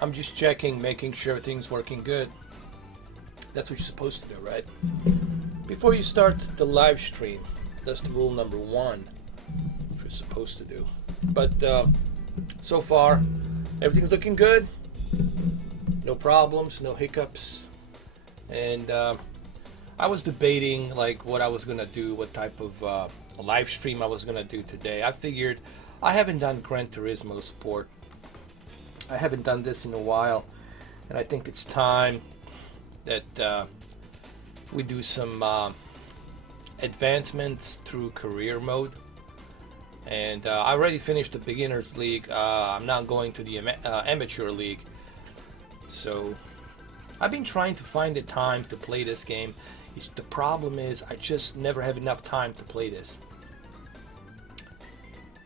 I'm just checking, making sure everything's working good. That's what you're supposed to do, right? Before you start the live stream, that's the rule number one, which you're supposed to do. But so far, everything's looking good. No problems, no hiccups. And I was debating like what I was gonna do, what type of live stream I was gonna do today. I figured I haven't done Gran Turismo Sport. I haven't done this in a while, and I think it's time that we do some advancements through career mode. And I already finished the beginners league. I'm now going to the amateur league. So I've been trying to find the time to play this game. The problem is I just never have enough time to play this.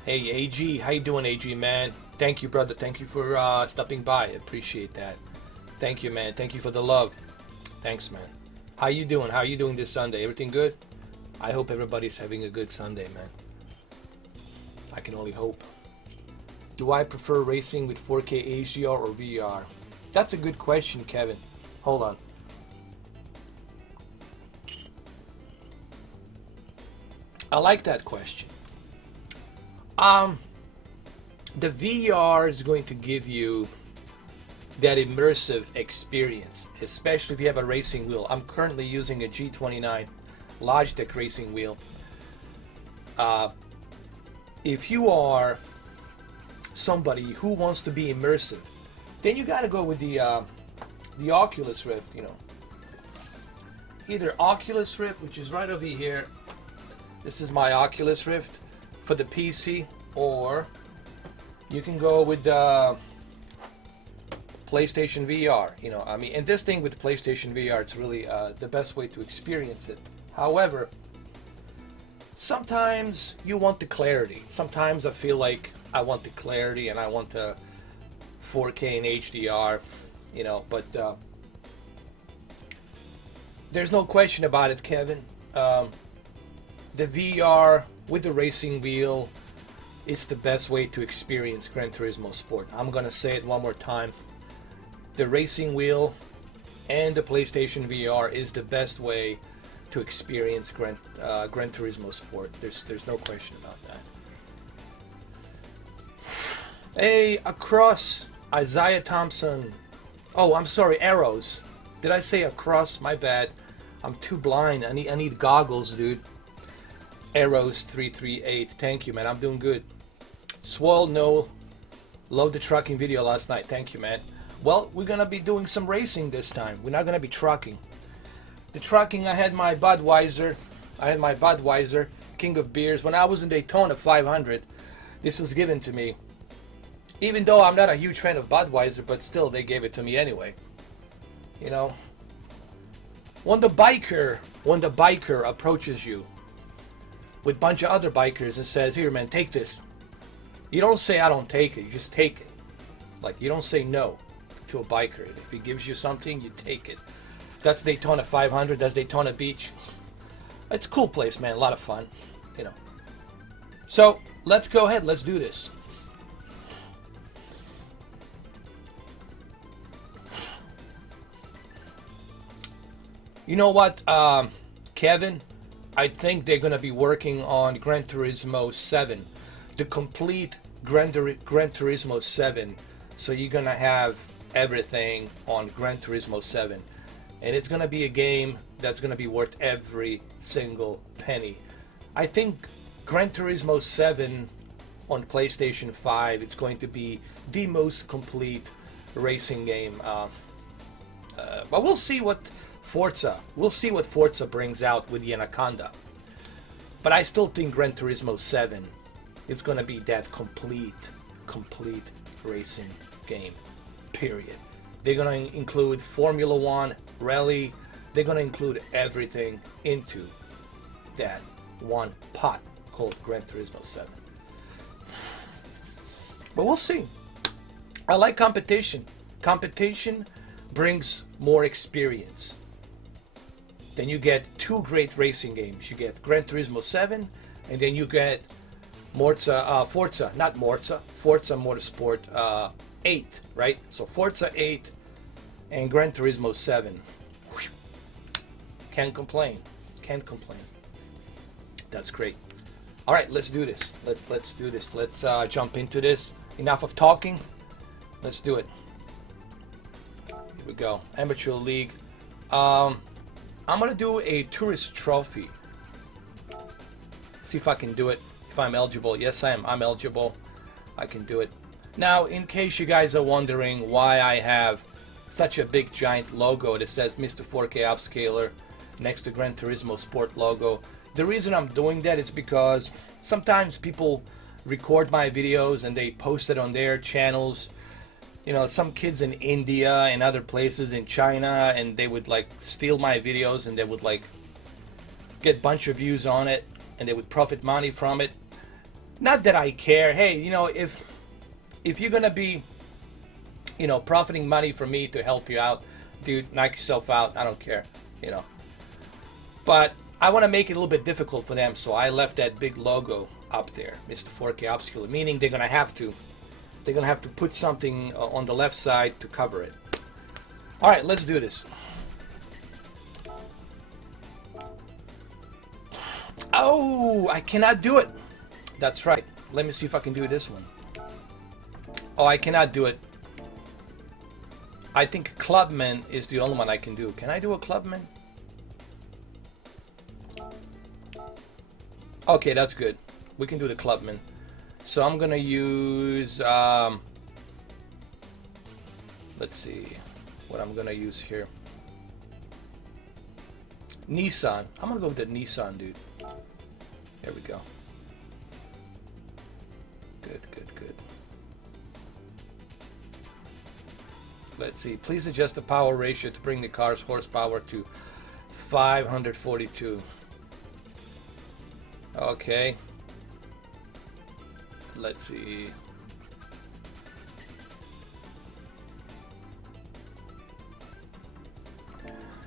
Hey AG, how you doing, AG, man? Thank you, brother. Thank you for stopping by. I appreciate that. Thank you, man. Thank you for the love. Thanks, man. How you doing? How you doing this Sunday? Everything good? I hope everybody's having a good Sunday, man. I can only hope. Do I prefer racing with 4K HDR or VR? That's a good question, Kevin. Hold on. I like that question. The VR is going to give you that immersive experience, especially if you have a racing wheel. I'm currently using a G29 Logitech racing wheel. If you are somebody who wants to be immersive, then you got to go with the Oculus Rift. You know, either Oculus Rift, which is right over here. This is my Oculus Rift for the PC, or you can go with PlayStation VR. You know, I mean, and this thing with PlayStation VR, it's really the best way to experience it. However, sometimes you want the clarity. Sometimes I feel like I want the clarity and I want the 4K and HDR, you know, but there's no question about it, Kevin. The VR with the racing wheel, it's the best way to experience Gran Turismo Sport. I'm gonna say it one more time. The racing wheel and the PlayStation VR is the best way to experience Gran Turismo Sport. There's no question about that. Hey, across Isaiah Thompson. Oh, I'm sorry, Arrows. Did I say across? My bad. I'm too blind. I need goggles, dude. Arrows 338. Thank you, man. I'm doing good. Swole no. Love the trucking video last night. Thank you, man. Well, we're gonna be doing some racing this time. We're not gonna be trucking. The trucking, I had my Budweiser. King of Beers. When I was in Daytona 500, this was given to me. Even though I'm not a huge fan of Budweiser, but still they gave it to me anyway. You know, when the biker approaches you with a bunch of other bikers and says, "Here, man, take this," you don't say, "I don't take it." You just take it. Like, you don't say no to a biker. If he gives you something, you take it. That's Daytona 500. That's Daytona Beach. It's a cool place, man. A lot of fun, you know. So let's go ahead. Let's do this. You know what, Kevin? I think they're going to be working on Gran Turismo 7, the complete Gran Turismo 7. So you're going to have everything on Gran Turismo 7. And it's going to be a game that's going to be worth every single penny. I think Gran Turismo 7 on PlayStation 5, it's going to be the most complete racing game. But we'll see what Forza brings out with the Anaconda. But I still think Gran Turismo 7 is going to be that complete racing game, period. They're going to include Formula 1, Rally. They're going to include everything into that one pot called Gran Turismo 7. But we'll see. I like competition. Competition brings more experience. Then you get two great racing games. You get Gran Turismo 7, and then you get Forza, not Morza, Forza Motorsport 8, right? So Forza 8 and Gran Turismo 7. Can't complain. Can't complain. That's great. All right, let's do this. Let's do this. Let's jump into this. Enough of talking. Let's do it. Here we go. Amateur League. I'm gonna do a tourist trophy. See if I can do it. If I'm eligible. Yes, I am. I'm eligible. I can do it. Now, in case you guys are wondering why I have such a big giant logo that says Mr. 4K Upscaler next to Gran Turismo Sport logo, the reason I'm doing that is because sometimes people record my videos and they post it on their channels. You know, some kids in India and other places in China, and they would like steal my videos and they would like get a bunch of views on it and they would profit money from it. Not that I care. Hey, you know, if you're gonna be, you know, profiting money from me to help you out, dude, knock yourself out. I don't care, you know. But I want to make it a little bit difficult for them, so I left that big logo up there, Mr. 4K Upscaler, meaning they're gonna have to put something on the left side to cover it. All right, let's do this. Oh, I cannot do it. That's right. Let me see if I can do this one. Oh, I cannot do it. I think Clubman is the only one I can do. Can I do a Clubman? Okay, that's good. We can do the Clubman. So I'm gonna use, let's see what I'm gonna use here. Nissan. I'm gonna go with the Nissan, dude. There we go. Good, good, good. Let's see. Please adjust the power ratio to bring the car's horsepower to 542. Okay. Let's see.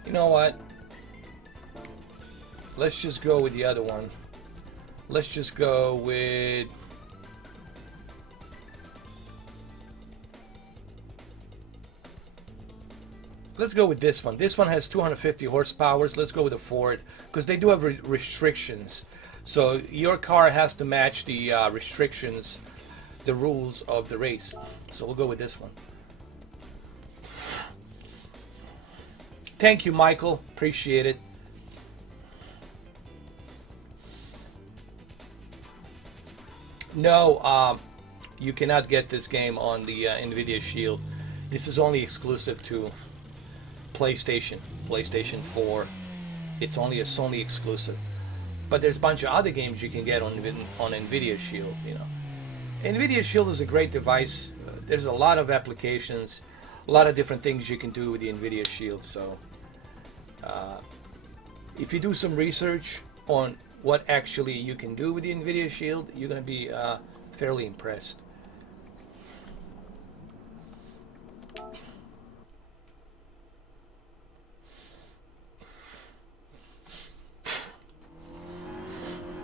You know what? Let's just go with the other one. Let's just go with... Let's go with this one. This one has 250 horsepower. Let's go with the Ford because they do have restrictions. So your car has to match the restrictions, the rules of the race. So we'll go with this one. Thank you, Michael. Appreciate it. No, you cannot get this game on the NVIDIA Shield. This is only exclusive to PlayStation 4. It's only a Sony exclusive. But there's a bunch of other games you can get on NVIDIA Shield, you know. NVIDIA Shield is a great device. There's a lot of applications, a lot of different things you can do with the NVIDIA Shield. So if you do some research on what actually you can do with the NVIDIA Shield, you're going to be fairly impressed.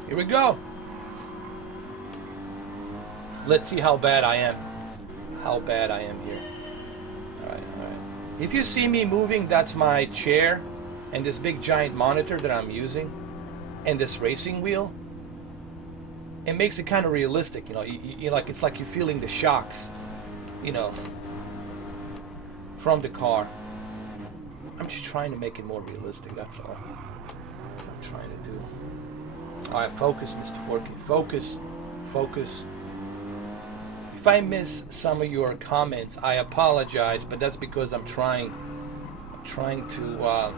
Here we go. Let's see how bad I am. How bad I am here. Alright, alright. If you see me moving, that's my chair and this big giant monitor that I'm using and this racing wheel. It makes it kind of realistic, you know. You like, it's like you're feeling the shocks, you know, from the car. I'm just trying to make it more realistic, that's all. That's what I'm trying to do. Alright, focus, Mr. 4K. Focus. Focus. If I miss some of your comments, I apologize, but that's because I'm trying to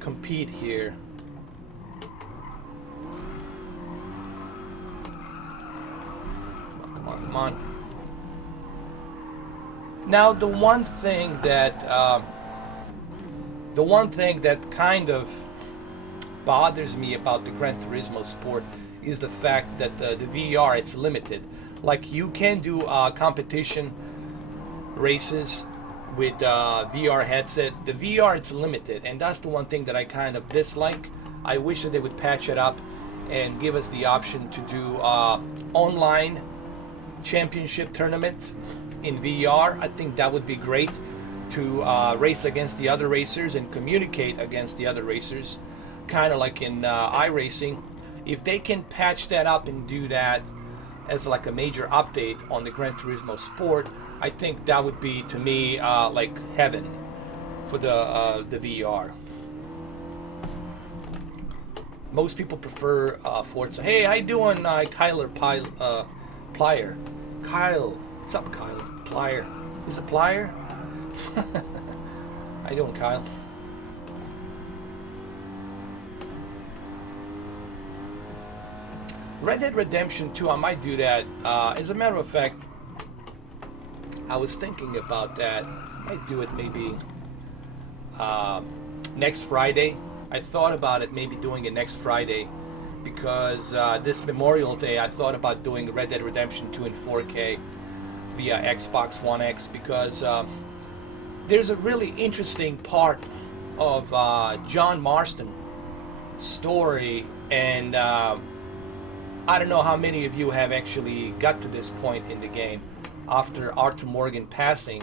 compete here. Come on, come on. Now, the one thing that kind of bothers me about the Gran Turismo Sport is the fact that the VR, it's limited. Like, you can do competition races with VR headset. The VR, it's limited, and that's the one thing that I kind of dislike. I wish that they would patch it up and give us the option to do online championship tournaments in VR. I think that would be great to race against the other racers and communicate against the other racers, kind of like in iRacing. If they can patch that up and do that as like a major update on the Gran Turismo sport, I think that would be, to me, like heaven for the VR. Most people prefer Forza. Hey, how you doing, Kyler Plier? Kyle, what's up, Kyle? Plier. Is it Plier? How you doing, Kyle? Red Dead Redemption 2, I might do that. As a matter of fact, I was thinking about that. I might do it maybe next Friday. I thought about it, maybe doing it next Friday, because this Memorial Day I thought about doing Red Dead Redemption 2 in 4K via Xbox One X, because there's a really interesting part of John Marston's story, and I don't know how many of you have actually got to this point in the game after Arthur Morgan passing,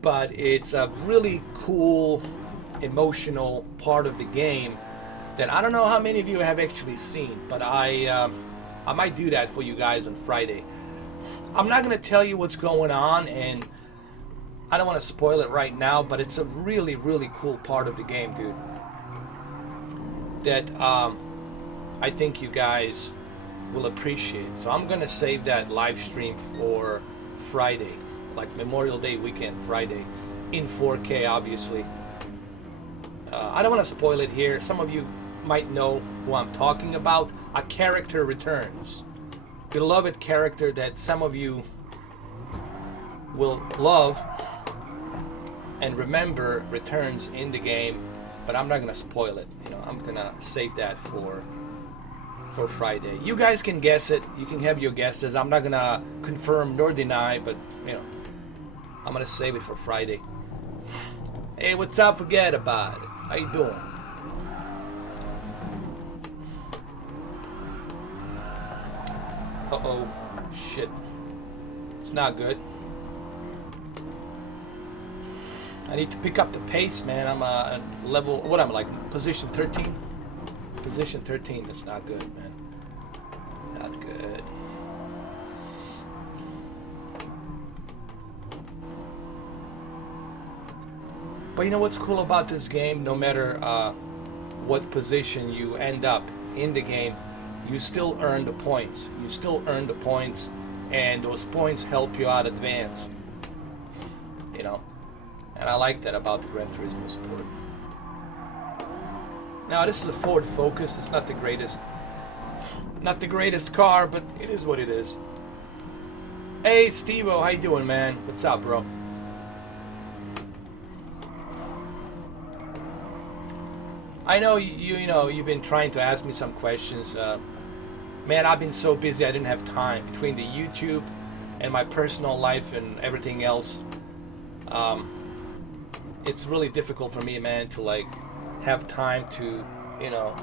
but it's a really cool, emotional part of the game that I don't know how many of you have actually seen, but I might do that for you guys on Friday. I'm not going to tell you what's going on, and I don't want to spoil it right now, but it's a really, really cool part of the game, dude, that I think you guys will appreciate. So I'm going to save that live stream for Friday, like Memorial Day weekend Friday, in 4K, obviously. I don't want to spoil it here. Some of you might know who I'm talking about. A character returns. Beloved character that some of you will love and remember returns in the game, but I'm not going to spoil it. You know, I'm going to save that for Friday. You guys can guess it. You can have your guesses. I'm not going to confirm nor deny, but, you know, I'm going to save it for Friday. Hey, what's up? Forget about it. How you doing? Uh-oh. Shit. It's not good. I need to pick up the pace, man. I'm level... What am I, like, position 13? Position 13. That's not good, man. Not good. But you know what's cool about this game? No matter what position you end up in the game, you still earn the points. You still earn the points, and those points help you out advance. You know? And I like that about the Gran Turismo sport. Now, this is a Ford Focus. It's not the greatest car, but it is what it is. Hey, Steve-O, how you doing, man? What's up, bro? I know you know you've been trying to ask me some questions. Man, I've been so busy I didn't have time between the YouTube and my personal life and everything else. It's really difficult for me, man, to like have time to, you know.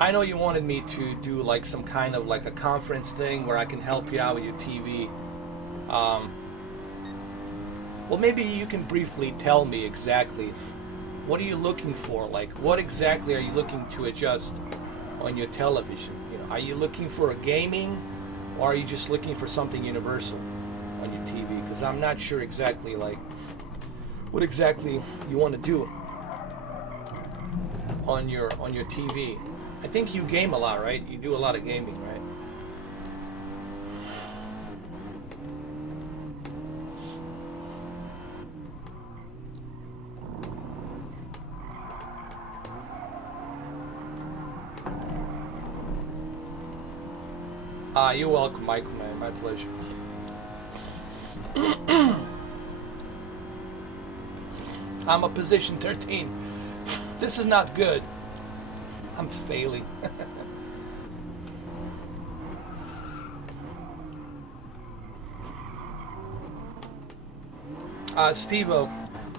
I know you wanted me to do like some kind of like a conference thing where I can help you out with your TV. Well, maybe you can briefly tell me exactly what are you looking for? Like, what exactly are you looking to adjust on your television? You know, are you looking for a gaming, or are you just looking for something universal on your TV? Because I'm not sure exactly like what exactly you want to do on your TV. I think you game a lot, right? You do a lot of gaming, right? You're welcome, Michael, man. My pleasure. I'm a position 13. This is not good. I'm failing. Steve-O,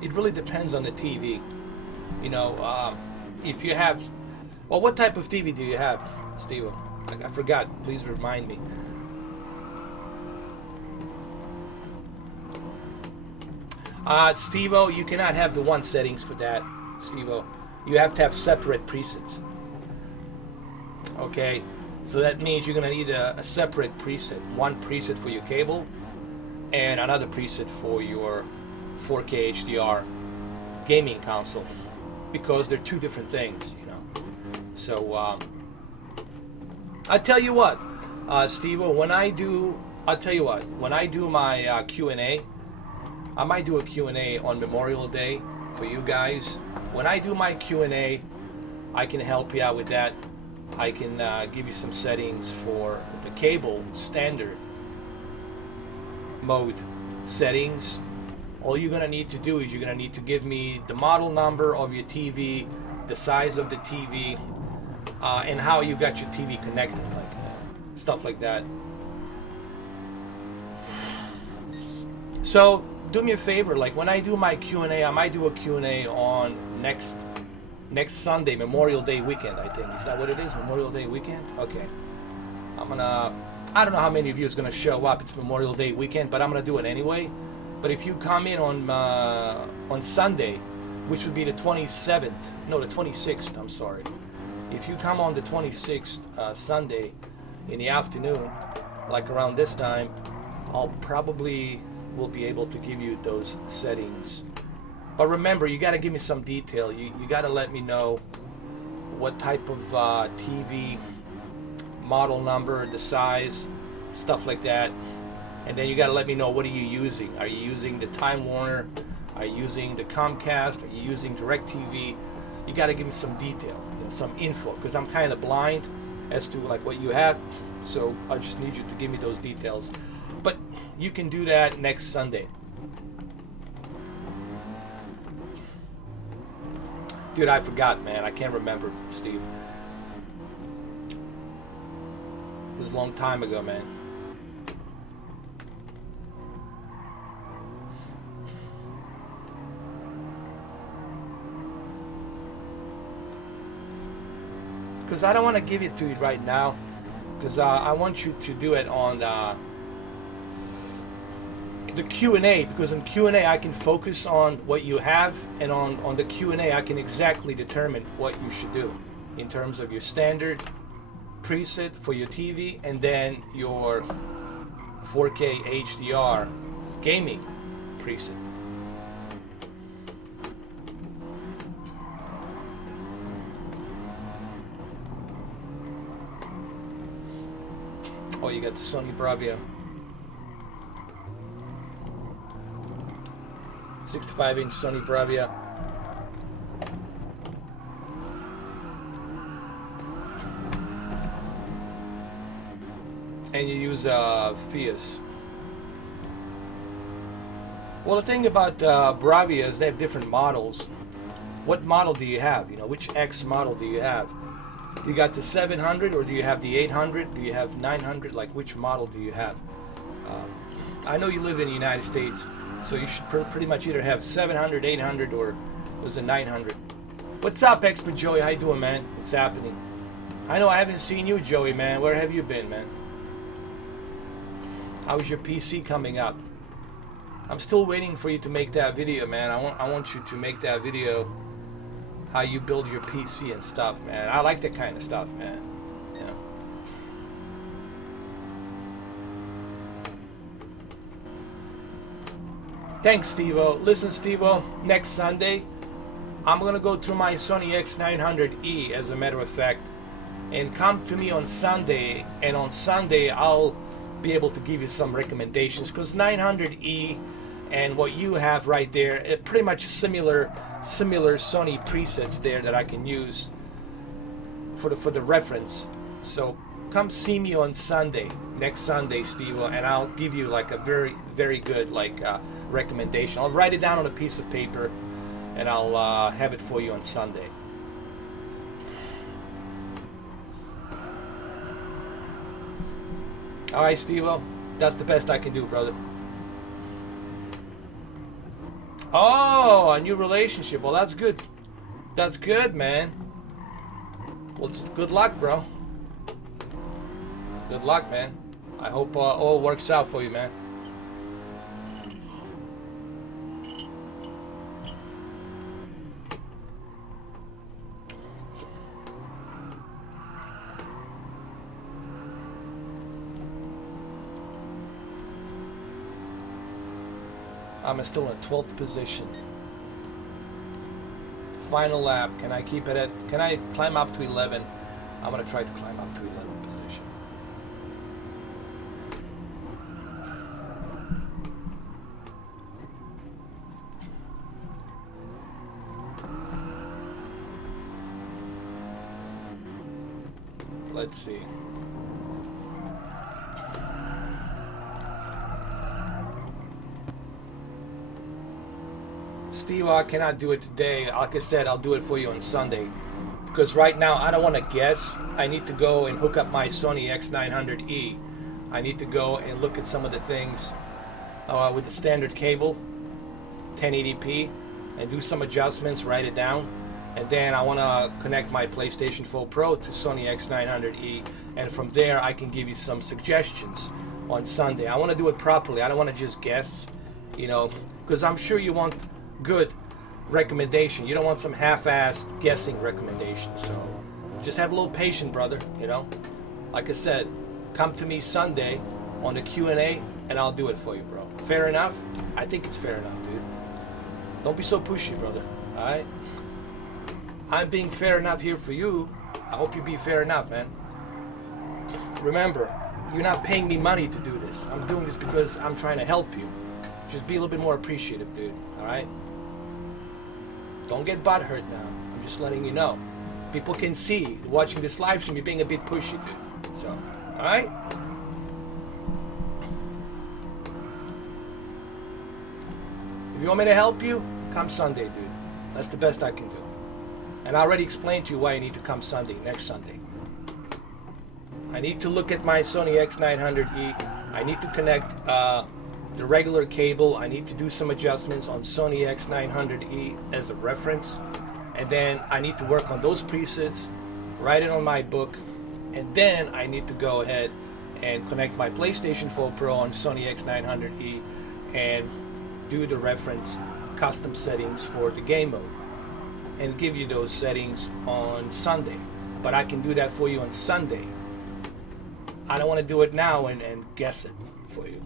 it really depends on the TV. You know, if you have Well, what type of TV do you have, Steve? I forgot. Please remind me. Steve-O, you cannot have the one settings for that, Steve-O. You have to have separate presets. Okay, so that means you're gonna need a separate preset. One preset for your cable, and another preset for your 4K HDR gaming console, because they're two different things, you know. So I tell you what, Steve-O, when I do my Q&A, I might do a Q&A on Memorial Day for you guys. When I do my Q&A, I can help you out with that. I can give you some settings for the cable standard mode settings. All you're gonna need to do is you're gonna need to give me the model number of your TV, the size of the TV, and how you got your TV connected, like stuff like that. So do me a favor, like when I do my Q&A, I might do a Q&A on next Sunday, Memorial Day weekend, I think. Is that what it is? Memorial Day weekend? Okay. I don't know how many of you is gonna show up. It's Memorial Day weekend, but I'm gonna do it anyway. But if you come in on Sunday, which would be the 27th, no, the 26th, I'm sorry. If you come on the 26th, Sunday, in the afternoon, like around this time, I'll probably will be able to give you those settings. But remember, you got to give me some detail. You got to let me know what type of TV, model number, the size, stuff like that. And then you got to let me know, what are you using? Are you using the Time Warner? Are you using the Comcast? Are you using DirecTV? You got to give me some detail, you know, some info, because I'm kind of blind as to like what you have. So I just need you to give me those details. But you can do that next Sunday. Dude, I forgot, man. I can't remember, Steve. It was a long time ago, man. Because I don't want to give it to you right now. Because I want you to do it on the Q&A, because in Q&A I can focus on what you have, and on the Q&A I can exactly determine what you should do in terms of your standard preset for your TV, and then your 4K HDR gaming preset. Oh, you got the Sony Bravia 65-inch Sony Bravia. And you use Fios. Well, the thing about Bravia is they have different models. What model do you have? You know, which X model do you have? Do you got the 700, or do you have the 800? Do you have 900? Like, which model do you have? I know you live in the United States, so you should pretty much either have 700, 800, or was it 900? What's up, Expert Joey? How you doing, man? What's happening? I know I haven't seen you, Joey, man. Where have you been, man? How's your PC coming up? I'm still waiting for you to make that video, man. I want you to make that video, how you build your PC and stuff, man. I like that kind of stuff, man. You know. Thanks, Steve-O. Listen, Steve-O, next Sunday, I'm going to go through my Sony X900E, as a matter of fact, and come to me on Sunday, and on Sunday I'll be able to give you some recommendations, because 900E and what you have right there, pretty much similar Sony presets there that I can use for the reference. So come see me on Sunday, next Sunday, Steve-O, and I'll give you like a very, very good like recommendation. I'll write it down on a piece of paper, and I'll have it for you on Sunday. All right, Steve-O, that's the best I can do, brother. Oh, a new relationship. Well, that's good. That's good, man. Well, good luck, bro. Good luck, man. I hope all works out for you, man. I'm still in 12th position. Final lap. Can I keep it at... Can I climb up to 11? I'm going to try to climb up to 11th position. Let's see. Steve, I cannot do it today. Like I said, I'll do it for you on Sunday. Because right now, I don't want to guess. I need to go and hook up my Sony X900E. I need to go and look at some of the things with the standard cable, 1080p, and do some adjustments, write it down. And then I want to connect my PlayStation 4 Pro to Sony X900E. And from there, I can give you some suggestions on Sunday. I want to do it properly. I don't want to just guess, you know, because I'm sure you want good recommendation. You don't want some half-assed guessing recommendation. So just have a little patience, brother, you know. Like I said, come to me Sunday on the Q&A and I'll do it for you, bro. Fair enough? I think it's fair enough, dude. Don't be so pushy, brother. All right? I'm being fair enough here for you. I hope you be fair enough, man. Remember, you're not paying me money to do this. I'm doing this because I'm trying to help you. Just be a little bit more appreciative, dude. All right? Don't get butthurt now. I'm just letting you know. People can see, watching this live stream, you're being a bit pushy, dude. So, all right? If you want me to help you, come Sunday, dude. That's the best I can do. And I already explained to you why you need to come Sunday, next Sunday. I need to look at my Sony X900E. I need to connect the regular cable. I need to do some adjustments on Sony X900E as a reference. And then I need to work on those presets, write it on my book. And then I need to go ahead and connect my PlayStation 4 Pro on Sony X900E and do the reference custom settings for the game mode. And give you those settings on Sunday. But I can do that for you on Sunday. I don't want to do it now and guess it for you.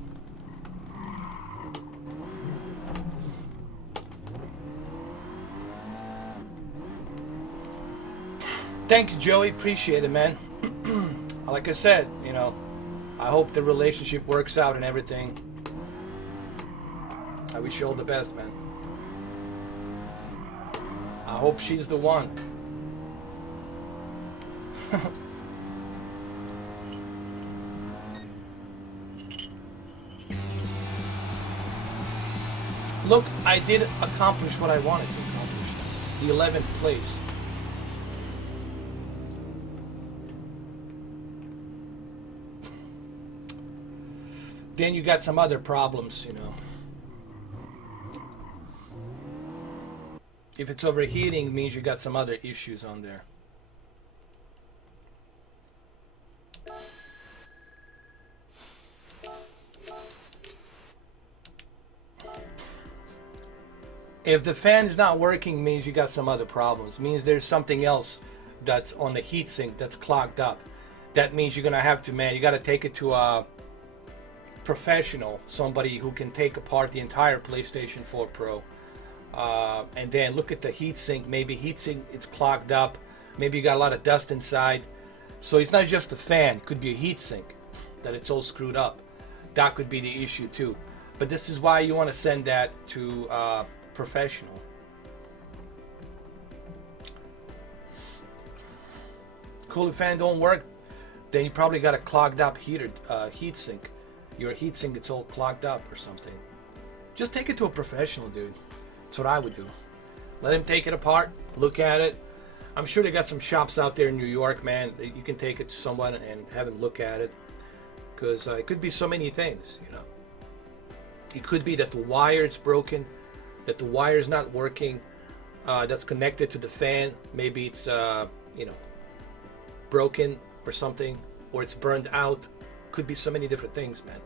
Thank you, Joey. Appreciate it, man. Like I said, you know, I hope the relationship works out and everything. I wish you all the best, man. I hope she's the one. Look, I did accomplish what I wanted to accomplish. The 11th place. Then you got some other problems, you know. If it's overheating, it means you got some other issues on there. If the fan is not working, means you got some other problems. Means there's something else that's on the heatsink that's clogged up. That means you're gonna have to, man, you gotta take it to a professional, somebody who can take apart the entire PlayStation 4 Pro. And then look at the heatsink. Maybe heatsink, it's clogged up. Maybe you got a lot of dust inside. So it's not just the fan. It could be a heatsink that it's all screwed up. That could be the issue too. But this is why you want to send that to professional. Cooling fan don't work, then you probably got a clogged up heatsink. Your heatsink, it's all clogged up or something. Just take it to a professional, dude. That's what I would do. Let him take it apart, look at it. I'm sure they got some shops out there in New York, man. You can take it to someone and have him look at it. Because it could be so many things, you know. It could be that the wire is broken, that the wire is not working, that's connected to the fan. Maybe it's, you know, broken or something, or it's burned out. Could be so many different things, man.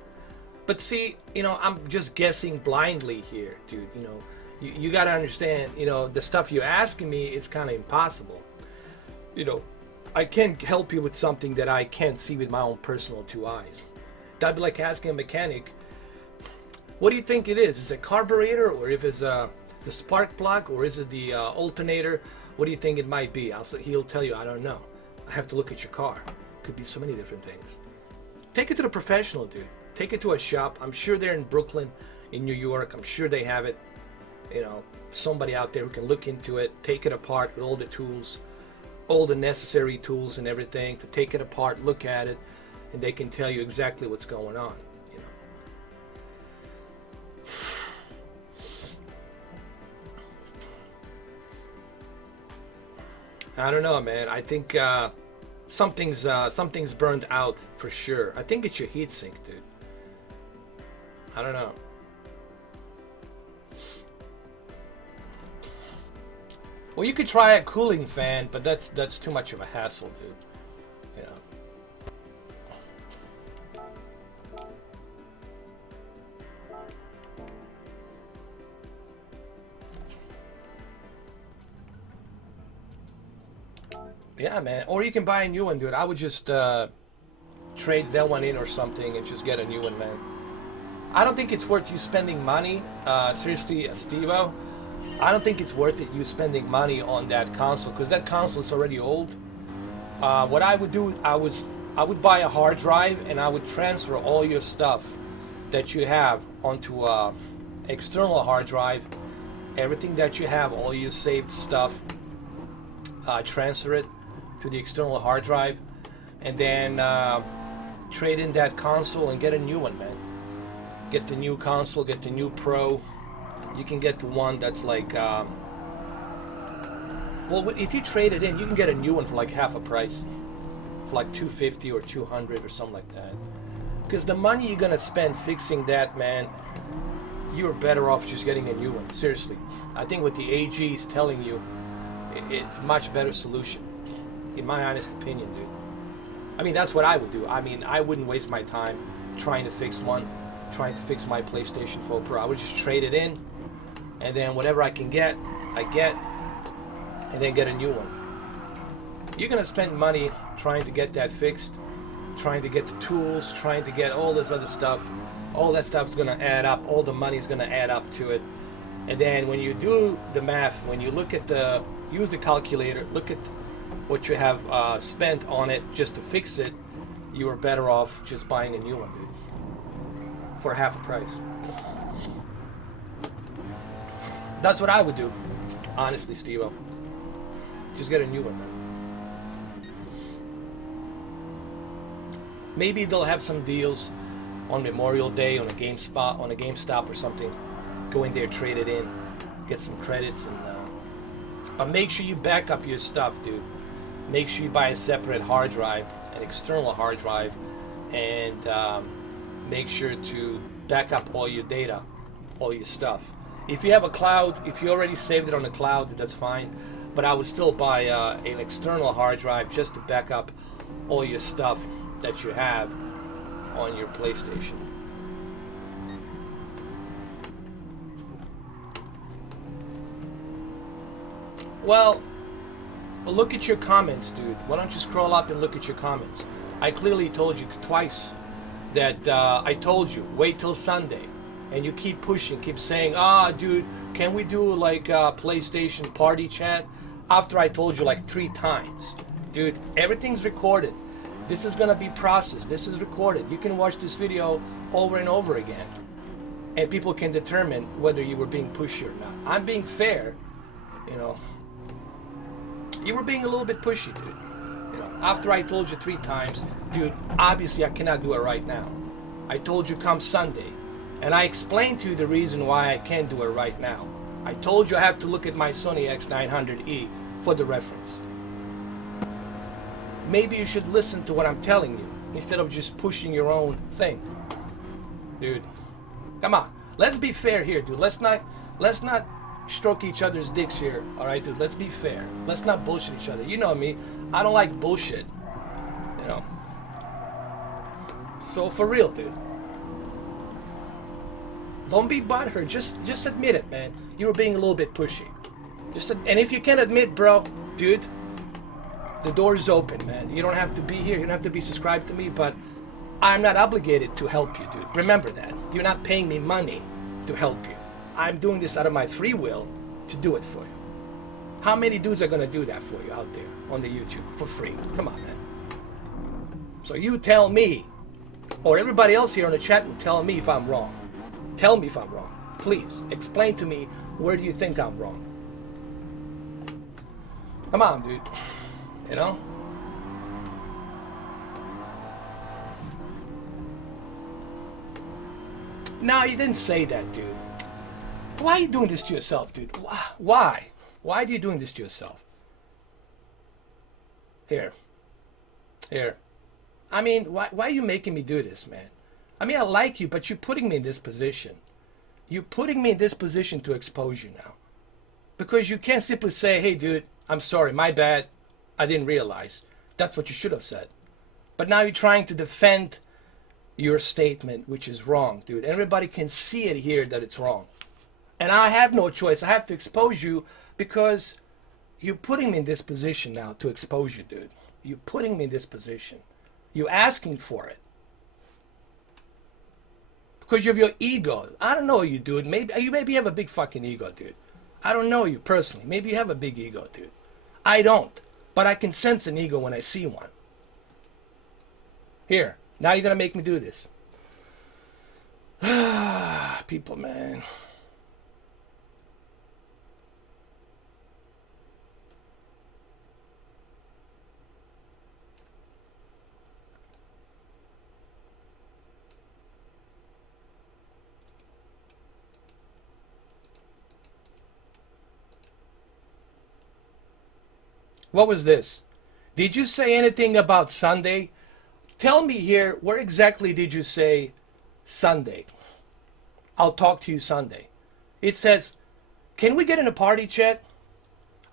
But see, you know, I'm just guessing blindly here, dude. You know, you got to understand, you know, the stuff you're asking me is kind of impossible. You know, I can't help you with something that I can't see with my own personal two eyes. That'd be like asking a mechanic, what do you think it is? Is it a carburetor, or if it's the spark plug, or is it the alternator? What do you think it might be? He'll tell you, I don't know. I have to look at your car. Could be so many different things. Take it to the professional, dude. Take it to a shop. I'm sure they're in Brooklyn, in New York. I'm sure they have it. You know, somebody out there who can look into it, take it apart with all the tools, all the necessary tools and everything to take it apart, look at it, and they can tell you exactly what's going on. You know. I don't know, man. I think something's burned out for sure. I think it's your heatsink, dude. I don't know. Well, you could try a cooling fan, but that's too much of a hassle, dude. You know. Yeah, man. Or you can buy a new one, dude. I would just trade that one in or something and just get a new one, man. I don't think it's worth you spending money. Seriously, Steve-O, I don't think it's worth it you spending money on that console, because that console is already old. What I would do, I would buy a hard drive and I would transfer all your stuff that you have onto external hard drive. Everything that you have, all your saved stuff, transfer it to the external hard drive, and then trade in that console and get a new one, man. Get the new console, get the new Pro. You can get the one that's like, well, if you trade it in, you can get a new one for like half a price, for like $250 or $200 or something like that. Because the money you're gonna spend fixing that, man, you're better off just getting a new one. Seriously, I think what the AG is telling you, it's a much better solution, in my honest opinion, dude. I mean, that's what I would do. I mean, I wouldn't waste my time trying to fix my PlayStation 4 Pro. I would just trade it in, and then whatever I can get, I get, and then get a new one. You're gonna spend money trying to get that fixed, trying to get the tools, trying to get all this other stuff. All that stuff's gonna add up. All the money's gonna add up to it. And then when you do the math, when you look at use the calculator, look at what you have spent on it just to fix it, you are better off just buying a new one, dude, for half the price. That's what I would do, honestly, Steve-O. Just get a new one, man. Maybe they'll have some deals on Memorial Day on a GameStop or something. Go in there, trade it in, get some credits, and but make sure you back up your stuff, dude. Make sure you buy a separate hard drive, an external hard drive, and make sure to back up all your data, all your stuff. If you have a cloud, if you already saved it on the cloud, that's fine. But I would still buy an external hard drive just to back up all your stuff that you have on your PlayStation. Well, look at your comments, dude. Why don't you scroll up and look at your comments? I clearly told you twice that I told you, wait till Sunday. And you keep pushing, keep saying, dude, can we do like a PlayStation party chat? After I told you like 3 times. Dude, everything's recorded. This is gonna be processed. This is recorded. You can watch this video over and over again. And people can determine whether you were being pushy or not. I'm being fair, you know. You were being a little bit pushy, dude. You know, after I told you 3 times, dude, obviously I cannot do it right now. I told you come Sunday. And I explained to you the reason why I can't do it right now. I told you I have to look at my Sony X900E for the reference. Maybe you should listen to what I'm telling you instead of just pushing your own thing. Dude, come on. Let's be fair here, dude. Let's not stroke each other's dicks here. All right, dude, let's be fair. Let's not bullshit each other. You know me. I don't like bullshit. know. So for real, dude. Don't be butthurt. Just admit it, man. You were being a little bit pushy. And if you can't admit, bro, dude, the door's open, man. You don't have to be here. You don't have to be subscribed to me, but I'm not obligated to help you, dude. Remember that. You're not paying me money to help you. I'm doing this out of my free will to do it for you. How many dudes are going to do that for you out there on the YouTube for free? Come on, man. So you tell me, or everybody else here on the chat will tell me if I'm wrong. Tell me if I'm wrong. Please, explain to me, where do you think I'm wrong? Come on, dude. You know? No, you didn't say that, dude. Why are you doing this to yourself, dude? Why? Why are you doing this to yourself? Here. I mean, why are you making me do this, man? I mean, I like you, but you're putting me in this position. You're putting me in this position to expose you now. Because you can't simply say, hey, dude, I'm sorry, my bad. I didn't realize. That's what you should have said. But now you're trying to defend your statement, which is wrong, dude. Everybody can see it here that it's wrong. And I have no choice. I have to expose you because you're putting me in this position now to expose you, dude. You're putting me in this position. You're asking for it. Because of your ego. I don't know you, dude. Maybe you have a big fucking ego, dude. I don't know you personally. Maybe you have a big ego, dude. I don't. But I can sense an ego when I see one. Here. Now you're going to make me do this. People, man. What was this? Did you say anything about Sunday? Tell me here, where exactly did you say Sunday? I'll talk to you Sunday. It says, can we get in a party chat?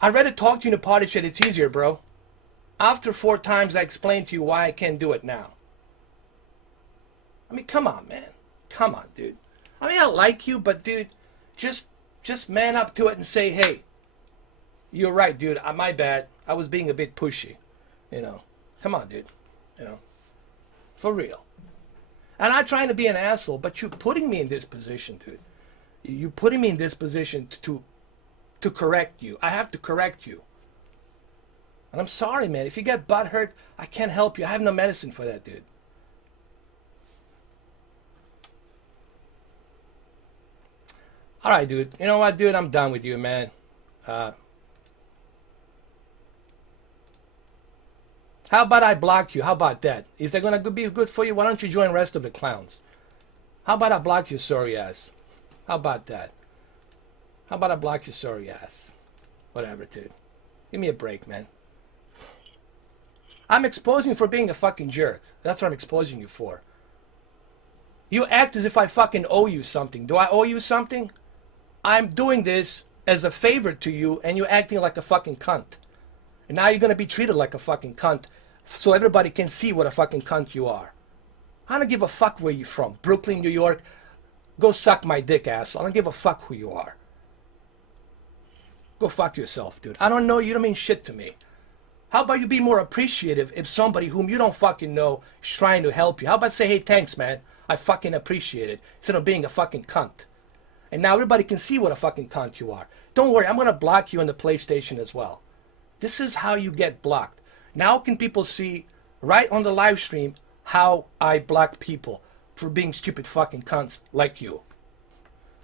I'd rather talk to you in a party chat. It's easier, bro. After 4 times, I explained to you why I can't do it now. I mean, come on, man. Come on, dude. I mean, I like you, but, dude, just man up to it and say, hey, you're right, dude. My bad. I was being a bit pushy. You know. Come on, dude. You know. For real. And I'm trying to be an asshole, but you're putting me in this position, dude. You're putting me in this position to correct you. I have to correct you. And I'm sorry, man. If you get butthurt, I can't help you. I have no medicine for that, dude. All right, dude. You know what, dude? I'm done with you, man. How about I block you? How about that? Is that going to be good for you? Why don't you join the rest of the clowns? How about I block your sorry ass? How about that? How about I block your sorry ass? Whatever, dude. Give me a break, man. I'm exposing you for being a fucking jerk. That's what I'm exposing you for. You act as if I fucking owe you something. Do I owe you something? I'm doing this as a favor to you, and you're acting like a fucking cunt. And now you're going to be treated like a fucking cunt so everybody can see what a fucking cunt you are. I don't give a fuck where you're from. Brooklyn, New York. Go suck my dick, asshole. I don't give a fuck who you are. Go fuck yourself, dude. I don't know you. You don't mean shit to me. How about you be more appreciative if somebody whom you don't fucking know is trying to help you? How about say, hey, thanks, man. I fucking appreciate it. Instead of being a fucking cunt. And now everybody can see what a fucking cunt you are. Don't worry. I'm going to block you on the PlayStation as well. This is how you get blocked. Now can people see right on the live stream how I block people for being stupid fucking cunts like you.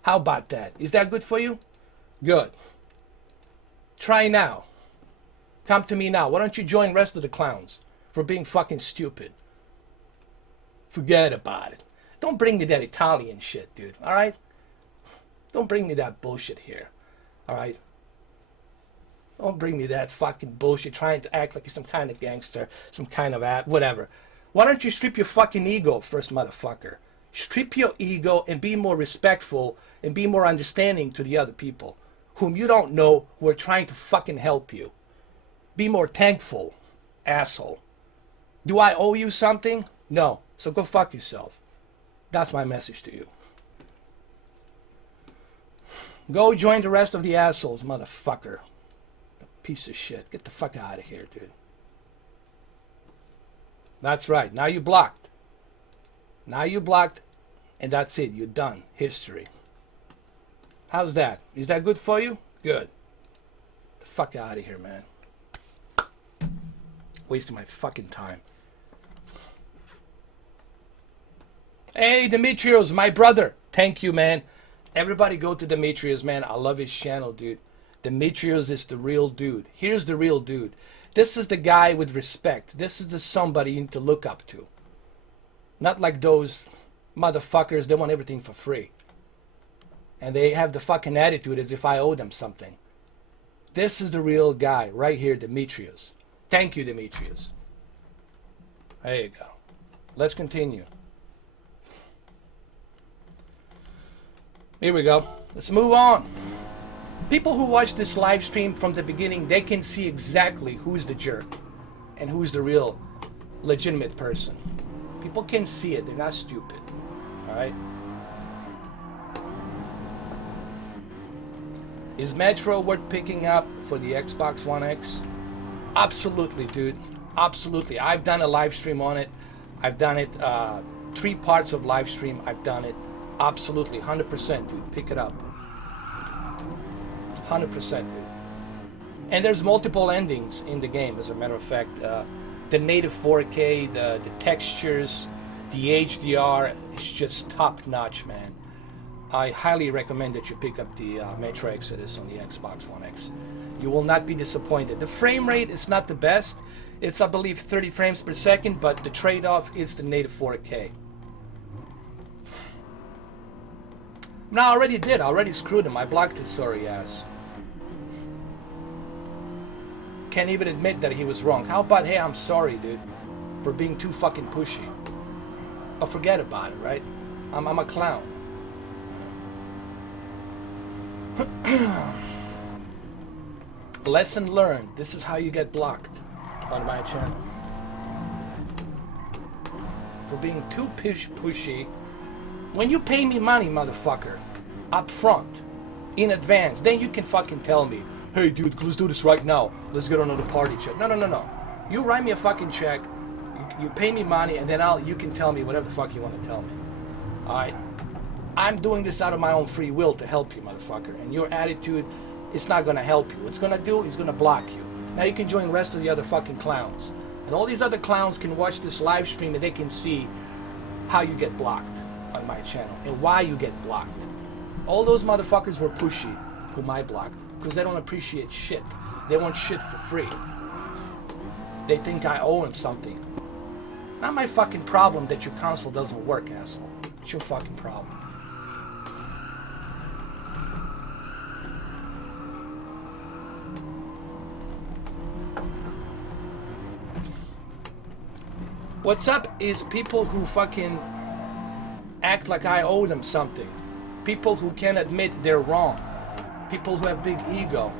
How about that? Is that good for you? Good. Try now. Come to me now. Why don't you join the rest of the clowns for being fucking stupid? Forget about it. Don't bring me that Italian shit, dude. All right? Don't bring me that bullshit here. All right? Don't bring me that fucking bullshit trying to act like you're some kind of gangster, some kind of whatever. Why don't you strip your fucking ego first, motherfucker? Strip your ego and be more respectful and be more understanding to the other people whom you don't know who are trying to fucking help you. Be more thankful, asshole. Do I owe you something? No. So go fuck yourself. That's my message to you. Go join the rest of the assholes, motherfucker. The piece of shit. Get the fuck out of here, dude. That's right. Now you blocked. Now you blocked, and that's it. You're done. History. How's that? Is that good for you? Good. The fuck out of here, man. Wasting my fucking time. Hey, Demetrios, my brother. Thank you, man. Everybody go to Demetrios, man. I love his channel, dude. Demetrios is the real dude. Here's the real dude. This is the guy with respect. This is the somebody you need to look up to. Not like those motherfuckers that want everything for free. And they have the fucking attitude as if I owe them something. This is the real guy right here, Demetrios. Thank you, Demetrios. There you go. Let's continue. Here we go. Let's move on. People who watch this live stream from the beginning, they can see exactly who's the jerk and who's the real legitimate person. People can see it. They're not stupid. All right? Is Metro worth picking up for the Xbox One X? Absolutely, dude. Absolutely. I've done a live stream on it. I've done it 3 parts of live stream. I've done it. Absolutely, 100%, dude. Pick it up. 100%, dude. And there's multiple endings in the game, as a matter of fact. The native 4K, the textures, the HDR is just top-notch, man. I highly recommend that you pick up the Metro Exodus on the Xbox One X. You will not be disappointed. The frame rate is not the best. It's, I believe, 30 frames per second, but the trade-off is the native 4K. No, I already did. I already screwed him. I blocked his sorry ass. Can't even admit that he was wrong. How about, hey, I'm sorry, dude, for being too fucking pushy. But forget about it, right? I'm a clown. Lesson learned. This is how you get blocked on my channel. For being too pushy. When you pay me money, motherfucker, up front, in advance, then you can fucking tell me, hey, dude, let's do this right now. Let's get another party check. No. You write me a fucking check, you pay me money, and then you can tell me whatever the fuck you want to tell me. Alright? I'm doing this out of my own free will to help you, motherfucker. And your attitude is not going to help you. What it's going to do is going to block you. Now you can join the rest of the other fucking clowns. And all these other clowns can watch this live stream and they can see how you get blocked on my channel and why you get blocked. All those motherfuckers were pushy whom I blocked because they don't appreciate shit. They want shit for free. They think I owe them something. Not my fucking problem that your console doesn't work, asshole. It's your fucking problem. What's up is people who fucking act like I owe them something. People who can't admit they're wrong. People who have big ego.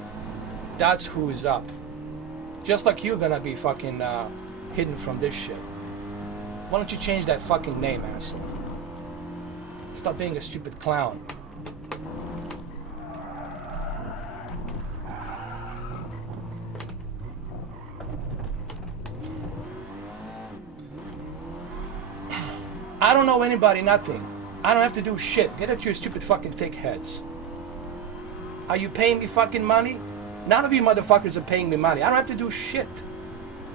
That's who is up. Just like you're gonna be fucking hidden from this shit. Why don't you change that fucking name, asshole? Stop being a stupid clown. I don't know anybody, nothing. I don't have to do shit. Get out your stupid fucking thick heads. Are you paying me fucking money? None of you motherfuckers are paying me money. I don't have to do shit.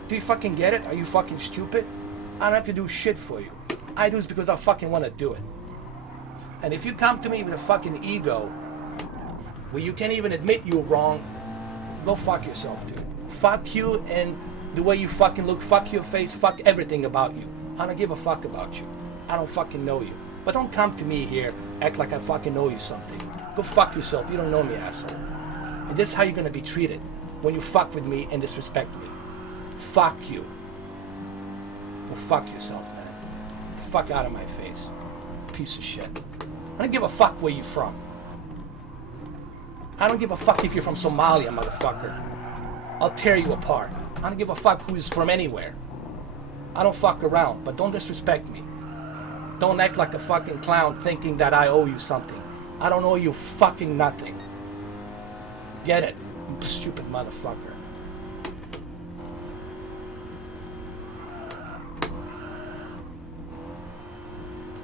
Do you fucking get it? Are you fucking stupid? I don't have to do shit for you. I do it because I fucking want to do it. And if you come to me with a fucking ego where you can't even admit you're wrong, go fuck yourself, dude. Fuck you and the way you fucking look. Fuck your face. Fuck everything about you. I don't give a fuck about you. I don't fucking know you. But don't come to me here, act like I fucking know you something. Go fuck yourself. You don't know me, asshole. And this is how you're gonna be treated when you fuck with me and disrespect me. Fuck you. Go fuck yourself, man. Get the fuck out of my face. Piece of shit. I don't give a fuck where you're from. I don't give a fuck if you're from Somalia, motherfucker. I'll tear you apart. I don't give a fuck who's from anywhere. I don't fuck around, but don't disrespect me. Don't act like a fucking clown thinking that I owe you something. I don't owe you fucking nothing. Get it? Stupid motherfucker.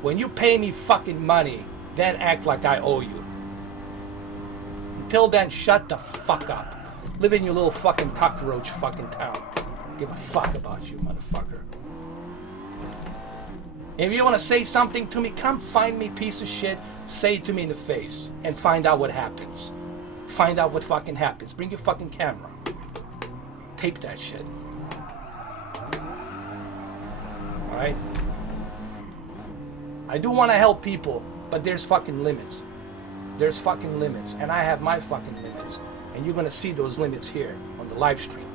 When you pay me fucking money, then act like I owe you. Until then, shut the fuck up. Live in your little fucking cockroach fucking town. Give a fuck about you, motherfucker. If you want to say something to me, come find me, piece of shit. Say it to me in the face and find out what happens. Find out what fucking happens. Bring your fucking camera. Tape that shit. Alright? I do want to help people, but there's fucking limits. There's fucking limits. And I have my fucking limits. And you're going to see those limits here on the live stream.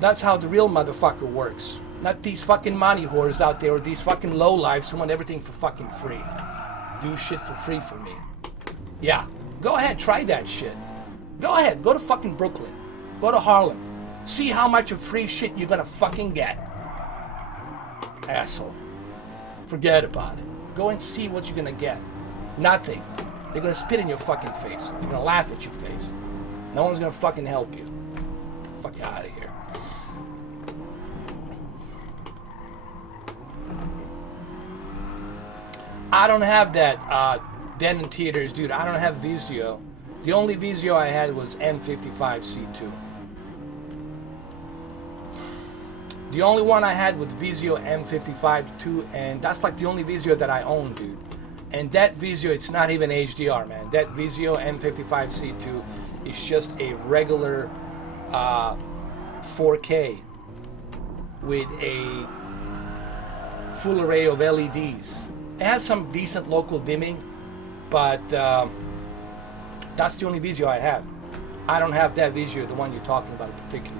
That's how the real motherfucker works. Not these fucking money whores out there or these fucking lowlifes who want everything for fucking free. Do shit for free for me. Yeah, go ahead, try that shit. Go ahead, go to fucking Brooklyn. Go to Harlem. See how much of free shit you're gonna fucking get. Asshole. Forget about it. Go and see what you're gonna get. Nothing. They're gonna spit in your fucking face. They're gonna laugh at your face. No one's gonna fucking help you. Fuck out of here. I don't have that Den in theaters, dude. I don't have Vizio. The only Vizio I had was M55C2. The only one I had was Vizio M55-2, and that's like the only Vizio that I own, dude. And that Vizio, it's not even HDR, man. That Vizio M55C2 is just a regular 4K with a full array of LEDs. It has some decent local dimming, but that's the only Vizio I have. I don't have that Vizio, the one you're talking about in particular.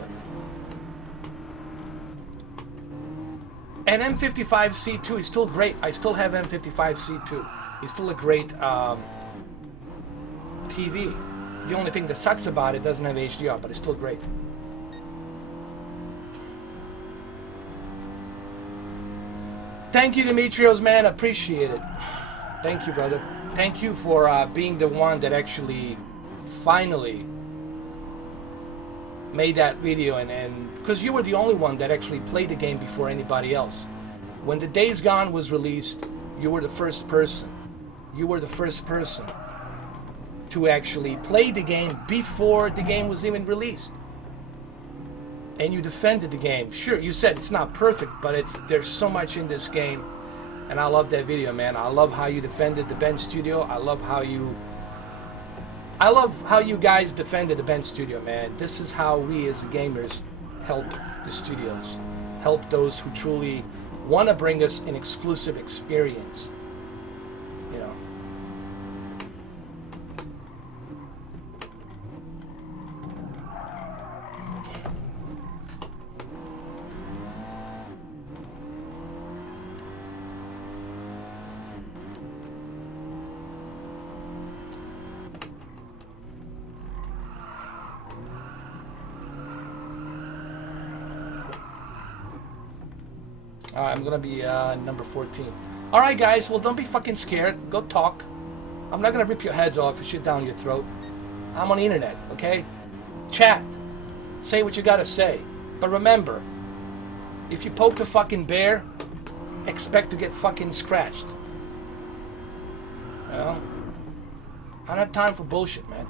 And M55C2 is still great. I still have M55C2. It's still a great TV. The only thing that sucks about it doesn't have HDR, but it's still great. Thank you, Demetrios, man. Appreciate it. Thank you, brother. Thank you for being the one that actually finally made that video, and because you were the only one that actually played the game before anybody else. When the Days Gone was released, you were the first person. You were the first person to actually play the game before the game was even released. And you defended the game. Sure, you said it's not perfect, but there's so much in this game, and I love that video, man. I love how you defended the Bend Studio. I love how you guys defended the Bend Studio, man. This is how we as gamers help the studios, help those who truly want to bring us an exclusive experience. You know. I'm gonna be number 14. Alright guys, well don't be fucking scared. Go talk. I'm not gonna rip your heads off and shit down your throat. I'm on the internet, okay? Chat. Say what you gotta say. But remember, if you poke the fucking bear, expect to get fucking scratched. You know? I don't have time for bullshit, man.